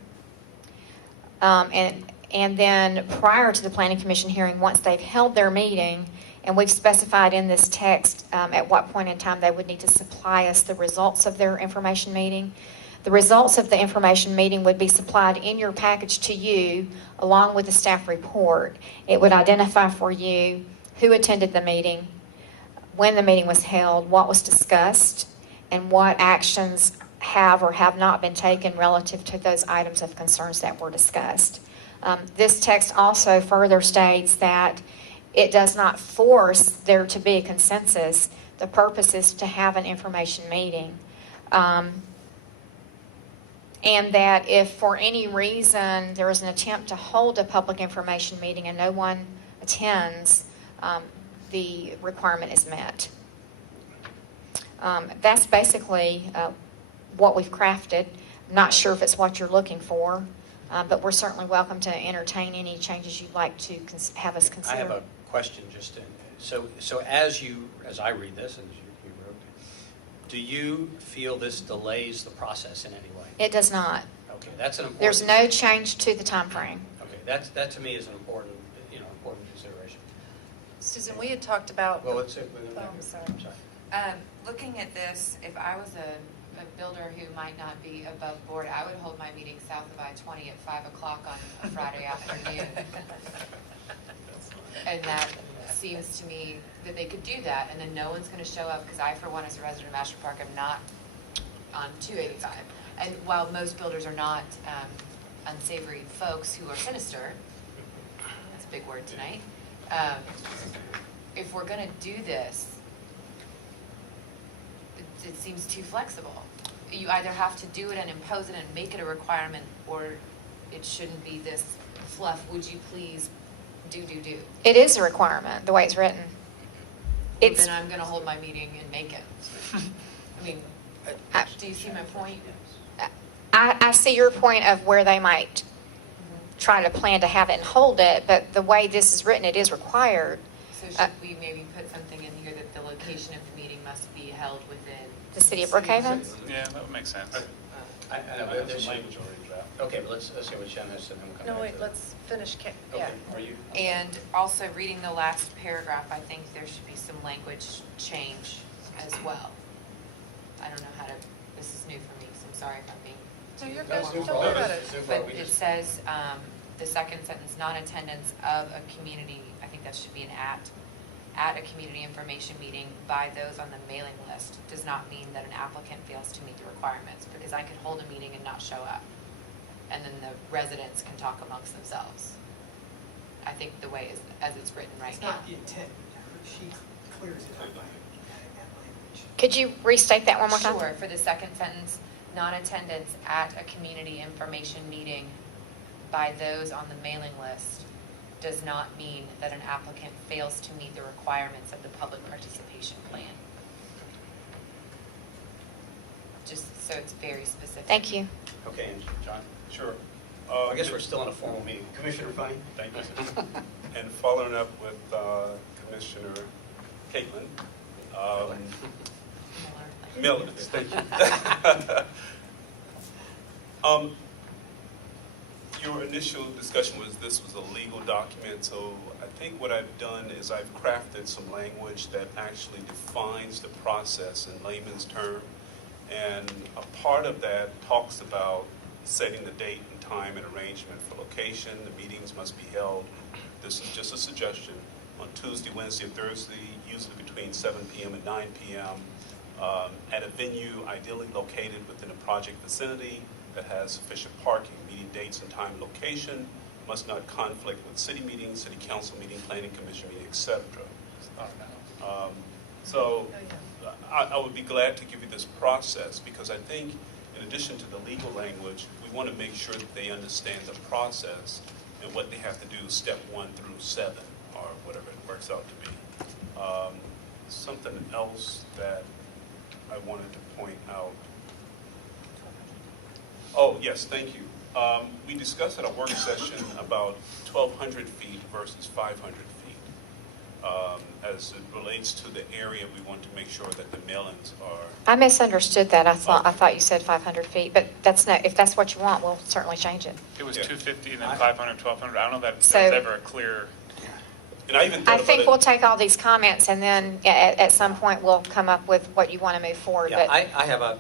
And then prior to the Planning Commission hearing, once they've held their meeting, and we've specified in this text at what point in time they would need to supply us the results of their information meeting. The results of the information meeting would be supplied in your package to you along with the staff report. It would identify for you who attended the meeting, when the meeting was held, what was discussed, and what actions have or have not been taken relative to those items of concerns that were discussed. This text also further states that it does not force there to be a consensus. The purpose is to have an information meeting. And that if for any reason there is an attempt to hold a public information meeting and no one attends, the requirement is met. That's basically what we've crafted. I'm not sure if it's what you're looking for, but we're certainly welcome to entertain any changes you'd like to have us consider. I have a question so as I read this, and as you wrote, do you feel this delays the process in any way? It does not. Okay, that's an important. There's no change to the time frame. Okay, that to me is an important consideration. Susan, we had talked about. Well, let's say. Oh, I'm sorry. Looking at this, if I was a builder who might not be above board, I would hold my meeting south of I-20 at 5 o'clock on a Friday afternoon. And that seems to me that they could do that, and then no one's going to show up, because I, for one, as a resident of Ashford Park, am not on 285. And while most builders are not unsavory folks who are sinister, that's a big word tonight, if we're going to do this, it seems too flexible. You either have to do it and impose it and make it a requirement, or it shouldn't be this fluff, would you please do. It is a requirement, the way it's written. Then I'm going to hold my meeting and make it. I mean, do you see my point? I see your point of where they might try to plan to have it and hold it, but the way this is written, it is required. So should we maybe put something in here that the location of the meeting must be held within the city of Brookhaven? Yeah, that would make sense. I know, but there's language already drafted. Okay, but let's see what Shannon has, and then we'll come No, back wait, to it. let's finish. Okay, Yeah. are you? And also reading the last paragraph, I think there should be some language change as well. I don't know how to, this is new for me, so I'm sorry if I'm being. No, you're too good. formal. Don't worry about it. But it says, the second sentence, non-attendance of a community, I think that should be an at a community information meeting by those on the mailing list does not mean that an applicant fails to meet the requirements, because I could hold a meeting and not show up. and then the residents can talk amongst themselves. I think the way as it's written right It's now. not the intent. She clears it up by adding that language. Could you restate that one more time? Sure, for the second sentence, non-attendance at a community information meeting by those on the mailing list does not mean that an applicant fails to meet the requirements of the public participation plan. Just so it's very specific. Thank you. Okay, and John? Sure. I guess we're still in a formal meeting. Commissioner Funny? Thank you, sir. And following up with Commissioner Caitlin, Miller, thank you. Your initial discussion was this was a legal document, so I think what I've done is I've crafted some language that actually defines the process in layman's term. And a part of that talks about setting the date and time and arrangement for location. The meetings must be held, this is just a suggestion, on Tuesday, Wednesday, and Thursday, usually between 7 p.m. and 9 p.m. At a venue ideally located within a project vicinity that has sufficient parking. Meeting dates and time and location must not conflict with city meetings, city council meeting, planning commission meeting, etc. I would be glad to give you this process because I think in addition to the legal language, we want to make sure that they understand the process and what they have to do step 1 through 7 or whatever it works out to be. Something else that I wanted to point out. Oh, yes, thank you. We discussed at a work session about 1,200 feet versus 500 feet. As it relates to the area, we want to make sure that the mailings are. I misunderstood that. I thought you said 500 feet, but if that's what you want, we'll certainly change it. It was 250 and then 500, 1,200. I don't know that So- there's ever a clear. And I even I thought about think it. we'll take all these comments and then at some point we'll come up with what you want to move forward. Yeah, But I have a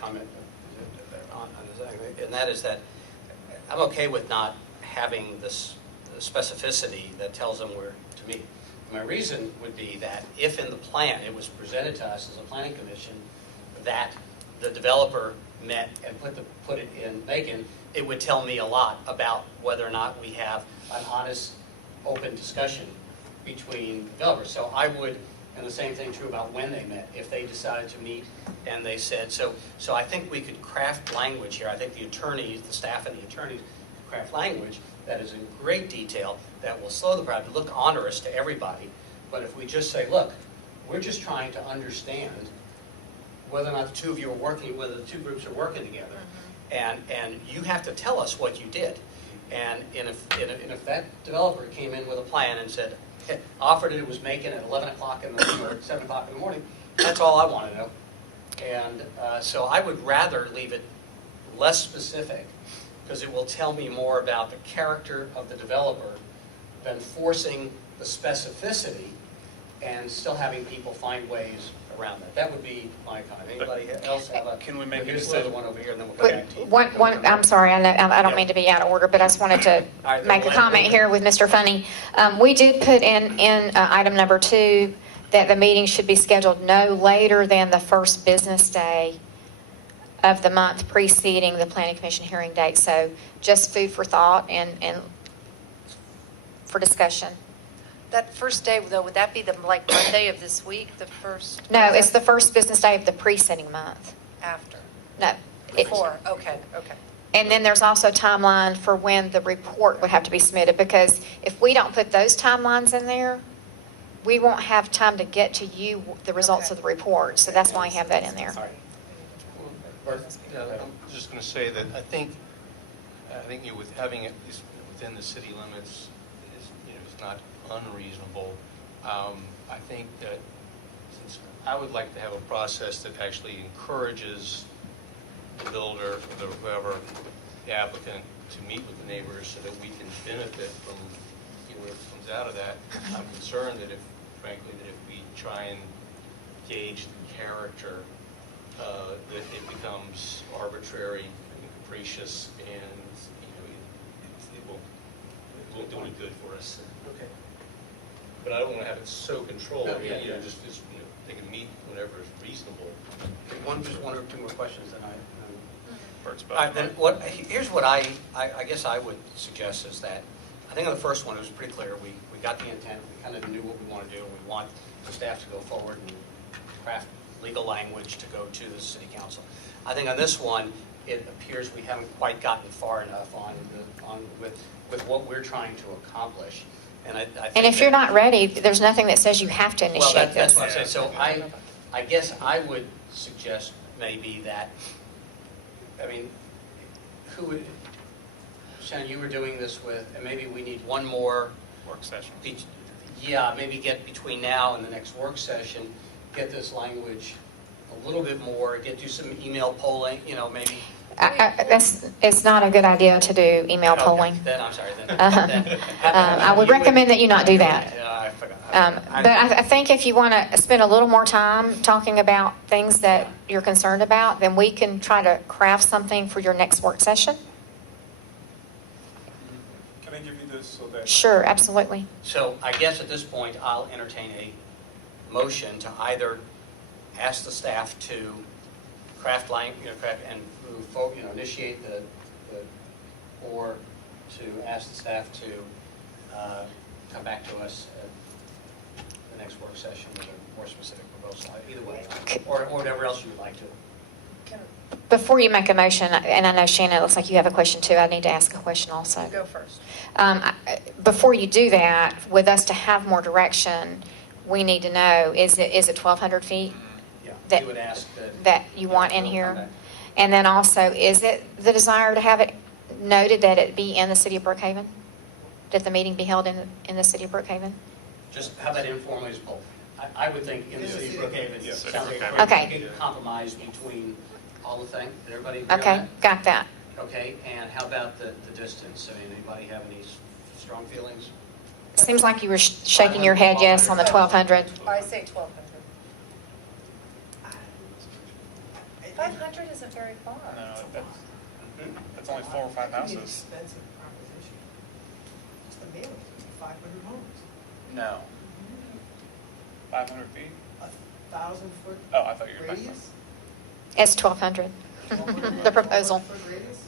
comment on this, and that is that I'm okay with not having this specificity that tells them where to meet. My reason would be that if in the plan, it was presented to us as a planning commission, that the developer met and put it in Bacon, it would tell me a lot about whether or not we have an honest, open discussion between developers. So I would, and the same thing true about when they met, if they decided to meet and they said, so I think we could craft language here. I think the attorneys, the staff and the attorneys could craft language that is in great detail that will slow the project, look onerous to everybody. But if we just say, look, we're just trying to understand whether or not the two of you are working, whether the two groups are working together. And you have to tell us what you did. And if that developer came in with a plan and said, offered it was making at 11 o'clock in the morning or 7 o'clock in the morning, that's all I want to know. And so I would rather leave it less specific because it will tell me more about the character of the developer than forcing the specificity and still having people find ways around that. That would be my comment. Anybody else have a? Can we make a here's decision? another one over here, and then we'll come back to you. I'm sorry, I don't mean to be out of order, but I just wanted to All right, make a then comment here with Mr. Funny. We did put in item number 2 that the meeting should be scheduled no later than the first business day of the month preceding the planning commission hearing date. So just food for thought and for discussion. That first day, though, would that be the Monday of this week, the first? No, it's the first business day of the preceding month. After? No. Before, okay. And then there's also a timeline for when the report would have to be submitted, because if we don't put those timelines in there, we won't have time to get to you the results of the report. So that's why I have that in there. Yeah, I'm just going to say that I think with having it within the city limits is not unreasonable. I think that since I would like to have a process that actually encourages the builder or whoever, the applicant, to meet with the neighbors so that we can benefit from whatever comes out of that. I'm concerned that if we try and gauge the character, that it becomes arbitrary and capricious, and it won't do any good for us. Okay. But I don't want to have it so controlled. No, yeah. Just they can meet whenever is reasonable. Just one or two more questions, then Works All right, better. then here's what I guess I would suggest is that, I think on the first one, it was pretty clear. We got the intent, we kind of knew what we want to do. We want the staff to go forward and craft legal language to go to the city council. I think on this one, it appears we haven't quite gotten far enough with what we're trying to accomplish. And I think And if you're not ready, there's nothing that says you have to well, initiate that's this. what I'm saying. So I guess I would suggest maybe that, I mean, who would, Shannon, you were doing this with, and maybe we need one more. Work session. Yeah, maybe get between now and the next work session, get this language a little bit more, do some email polling, maybe. It's not a good idea to do email Okay, polling. Then, I'm sorry, then. I would recommend that you not do that. Yeah, I forgot. But I think if you want to spend a little more time talking about things that you're concerned about, then we can try to craft something for your next work session. Can I give you this so that? Sure, absolutely. So I guess at this point, I'll entertain a motion to either ask the staff to craft and move forward, initiate or to ask the staff to come back to us at the next work session with a more specific proposal. Either way, or whatever else you would like to. Before you make a motion, and I know Shannon, it looks like you have a question too. I need to ask a question also. Go first. Before you do that, with us to have more direction, we need to know, is it 1,200 feet Yeah, that, you would ask that you want in come here? back. And then also, is it the desire to have it noted that it be in the city of Brookhaven? That the meeting be held in the city of Brookhaven? Just how that informally is pulled. I would think in the city of Brookhaven, Yes, sounds like Brookhaven. a Okay. pretty good compromise between all the things. Did everybody agree on Okay, that? got that. Okay, and how about the distance? I mean, anybody have any strong feelings? Seems like you were shaking your head yes on the 1,200. I say 1,200. 500 isn't very far. No, that's only 4 or 5 It's an houses. expensive proposition. It's the mailing, 500 homes, No. 500 feet? 1,000-foot Oh, I thought you were talking about. radius. It's 1,200, the proposal. 1,000-foot radius?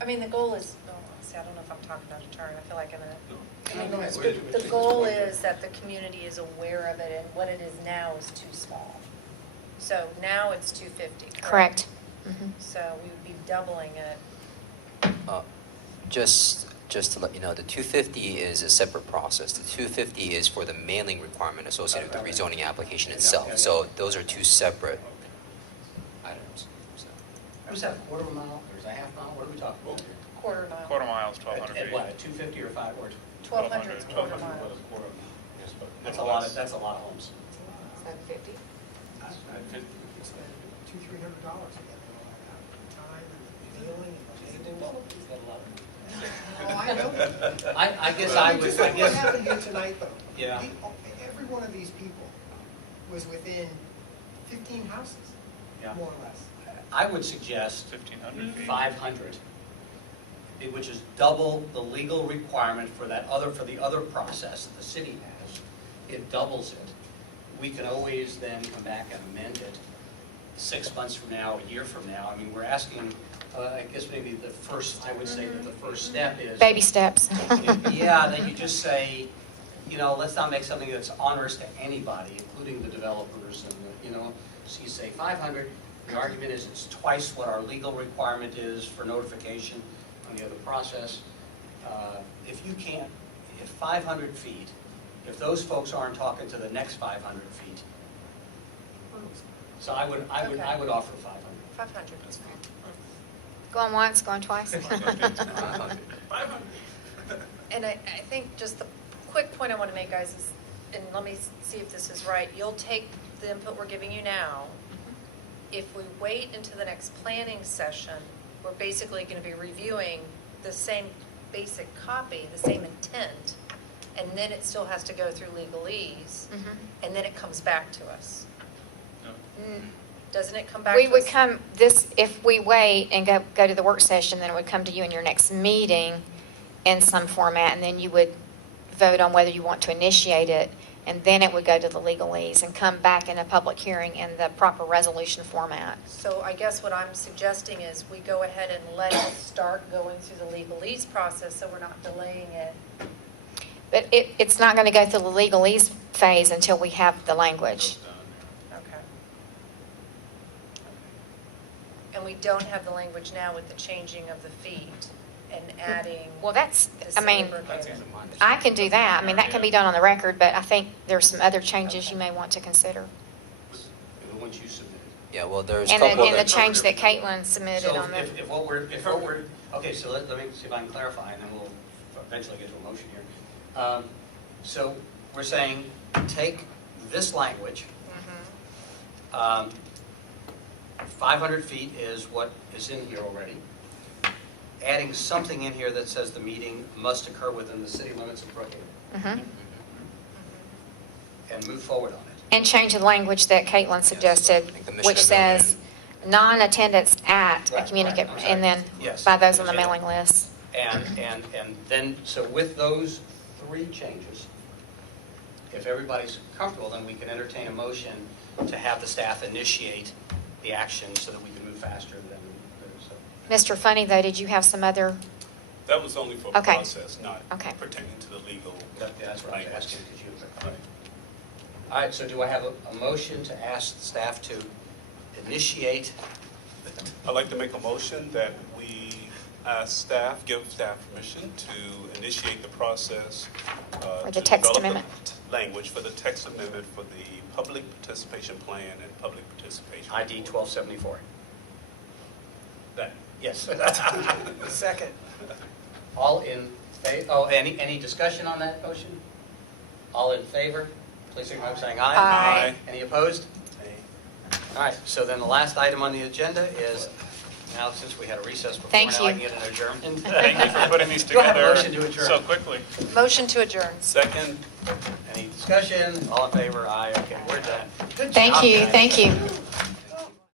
I mean, the goal is, see, I don't know if I'm talking out of turn, I feel like I'm No, go in ahead. the goal is that the community is aware of it, and what it is now is too small. So now it's 250, Correct. Mhm. So we would be doubling it. Just to let you know, the 250 is a separate process. The 250 is for the mailing requirement associated with the rezoning application itself. So those are two separate items. So. Was that a quarter of a mile or is that half mile? What are we talking about here? Quarter mile. Quarter mile is 1,200 At feet. what, at 250 or 5 or? 1,200 is quarter 1,200. mile. Yes, but that's a lot of homes. 750. It's $200-300 to get it all out. Time and mailing and labels. Oh, I know. I guess I would, Just I what guess. happened here tonight, though. Yeah. Every one of these people was within 15 houses, Yeah. more or less. I would suggest 1,500 feet. 500, which is double the legal requirement for the other process that the city has. It doubles it. We can always then come back and amend it 6 months from now, a year from now. I mean, we're asking, I guess maybe I would say that the first step is. Baby steps. Yeah, then you just say, let's not make something that's onerous to anybody, including the developers, and, so you say 500. The argument is it's twice what our legal requirement is for notification on the other process. If 500 feet, if those folks aren't talking to the next 500 feet, so I would offer 500. 500 is fine. Going once, going twice. 500. And I think just the quick point I want to make, guys, is, and let me see if this is right, you'll take the input we're giving you now. If we wait until the next planning session, we're basically going to be reviewing the same basic copy, the same intent, and then it still has to go through legalese, and then it comes back to us. Doesn't it come back We to would us? come, if we wait and go to the work session, then it would come to you in your next meeting in some format, and then you would vote on whether you want to initiate it. and then it would go to the legalese and come back in a public hearing in the proper resolution format. So I guess what I'm suggesting is we go ahead and let it start going through the legalese process so we're not delaying it. But it's not going to go through the legalese phase until we have the language. Okay. And we don't have the language now with the changing of the feet and adding. Well, that's, the I mean, city of Brookhaven. I can do that. I mean, that can be done on the record, but I think there's some other changes you may want to consider. The ones you submitted. Yeah, well, there's a And couple the of... change that Caitlin submitted So on the. if what we're, okay, so let me see if I can clarify, and then we'll eventually get to a motion here. So we're saying, take this language, 500 feet is what is in here already, adding something in here that says the meeting must occur within the city limits of Brookhaven, Mhm. and move forward on it. And change the language that Caitlin suggested, Make the mission which of the says non-attendance at a Right, communicant, right, I'm sorry. and then Yes. by those on the mailing list. And then, so with those three changes, if everybody's comfortable, then we can entertain a motion to have the staff initiate the action so that we can move faster than, so. Mr. Funny, though, did you have some other? That was only for Okay. process, not Okay. pertaining to the legal. That's what I was language. asking, because you. All right, so do I have a motion to ask the staff to initiate? I'd like to make a motion that we ask staff, give staff permission to initiate the process. For the to text develop amendment. the language for the text amendment for the public participation plan and public participation. ID 1274. That, yes. Second. All in favor, oh, any discussion on that motion? All in favor, please signify by saying aye. Aye. Any opposed? All right, so then the last item on the agenda is, now since we had a recess before, Thank now I you. can get an adjournment. Thank you for putting these Do I have a together motion to adjourn? so quickly. Motion to adjourn. Second. Any discussion? All in favor? Aye, okay, we're done. Good Thank job, you, guys. thank you.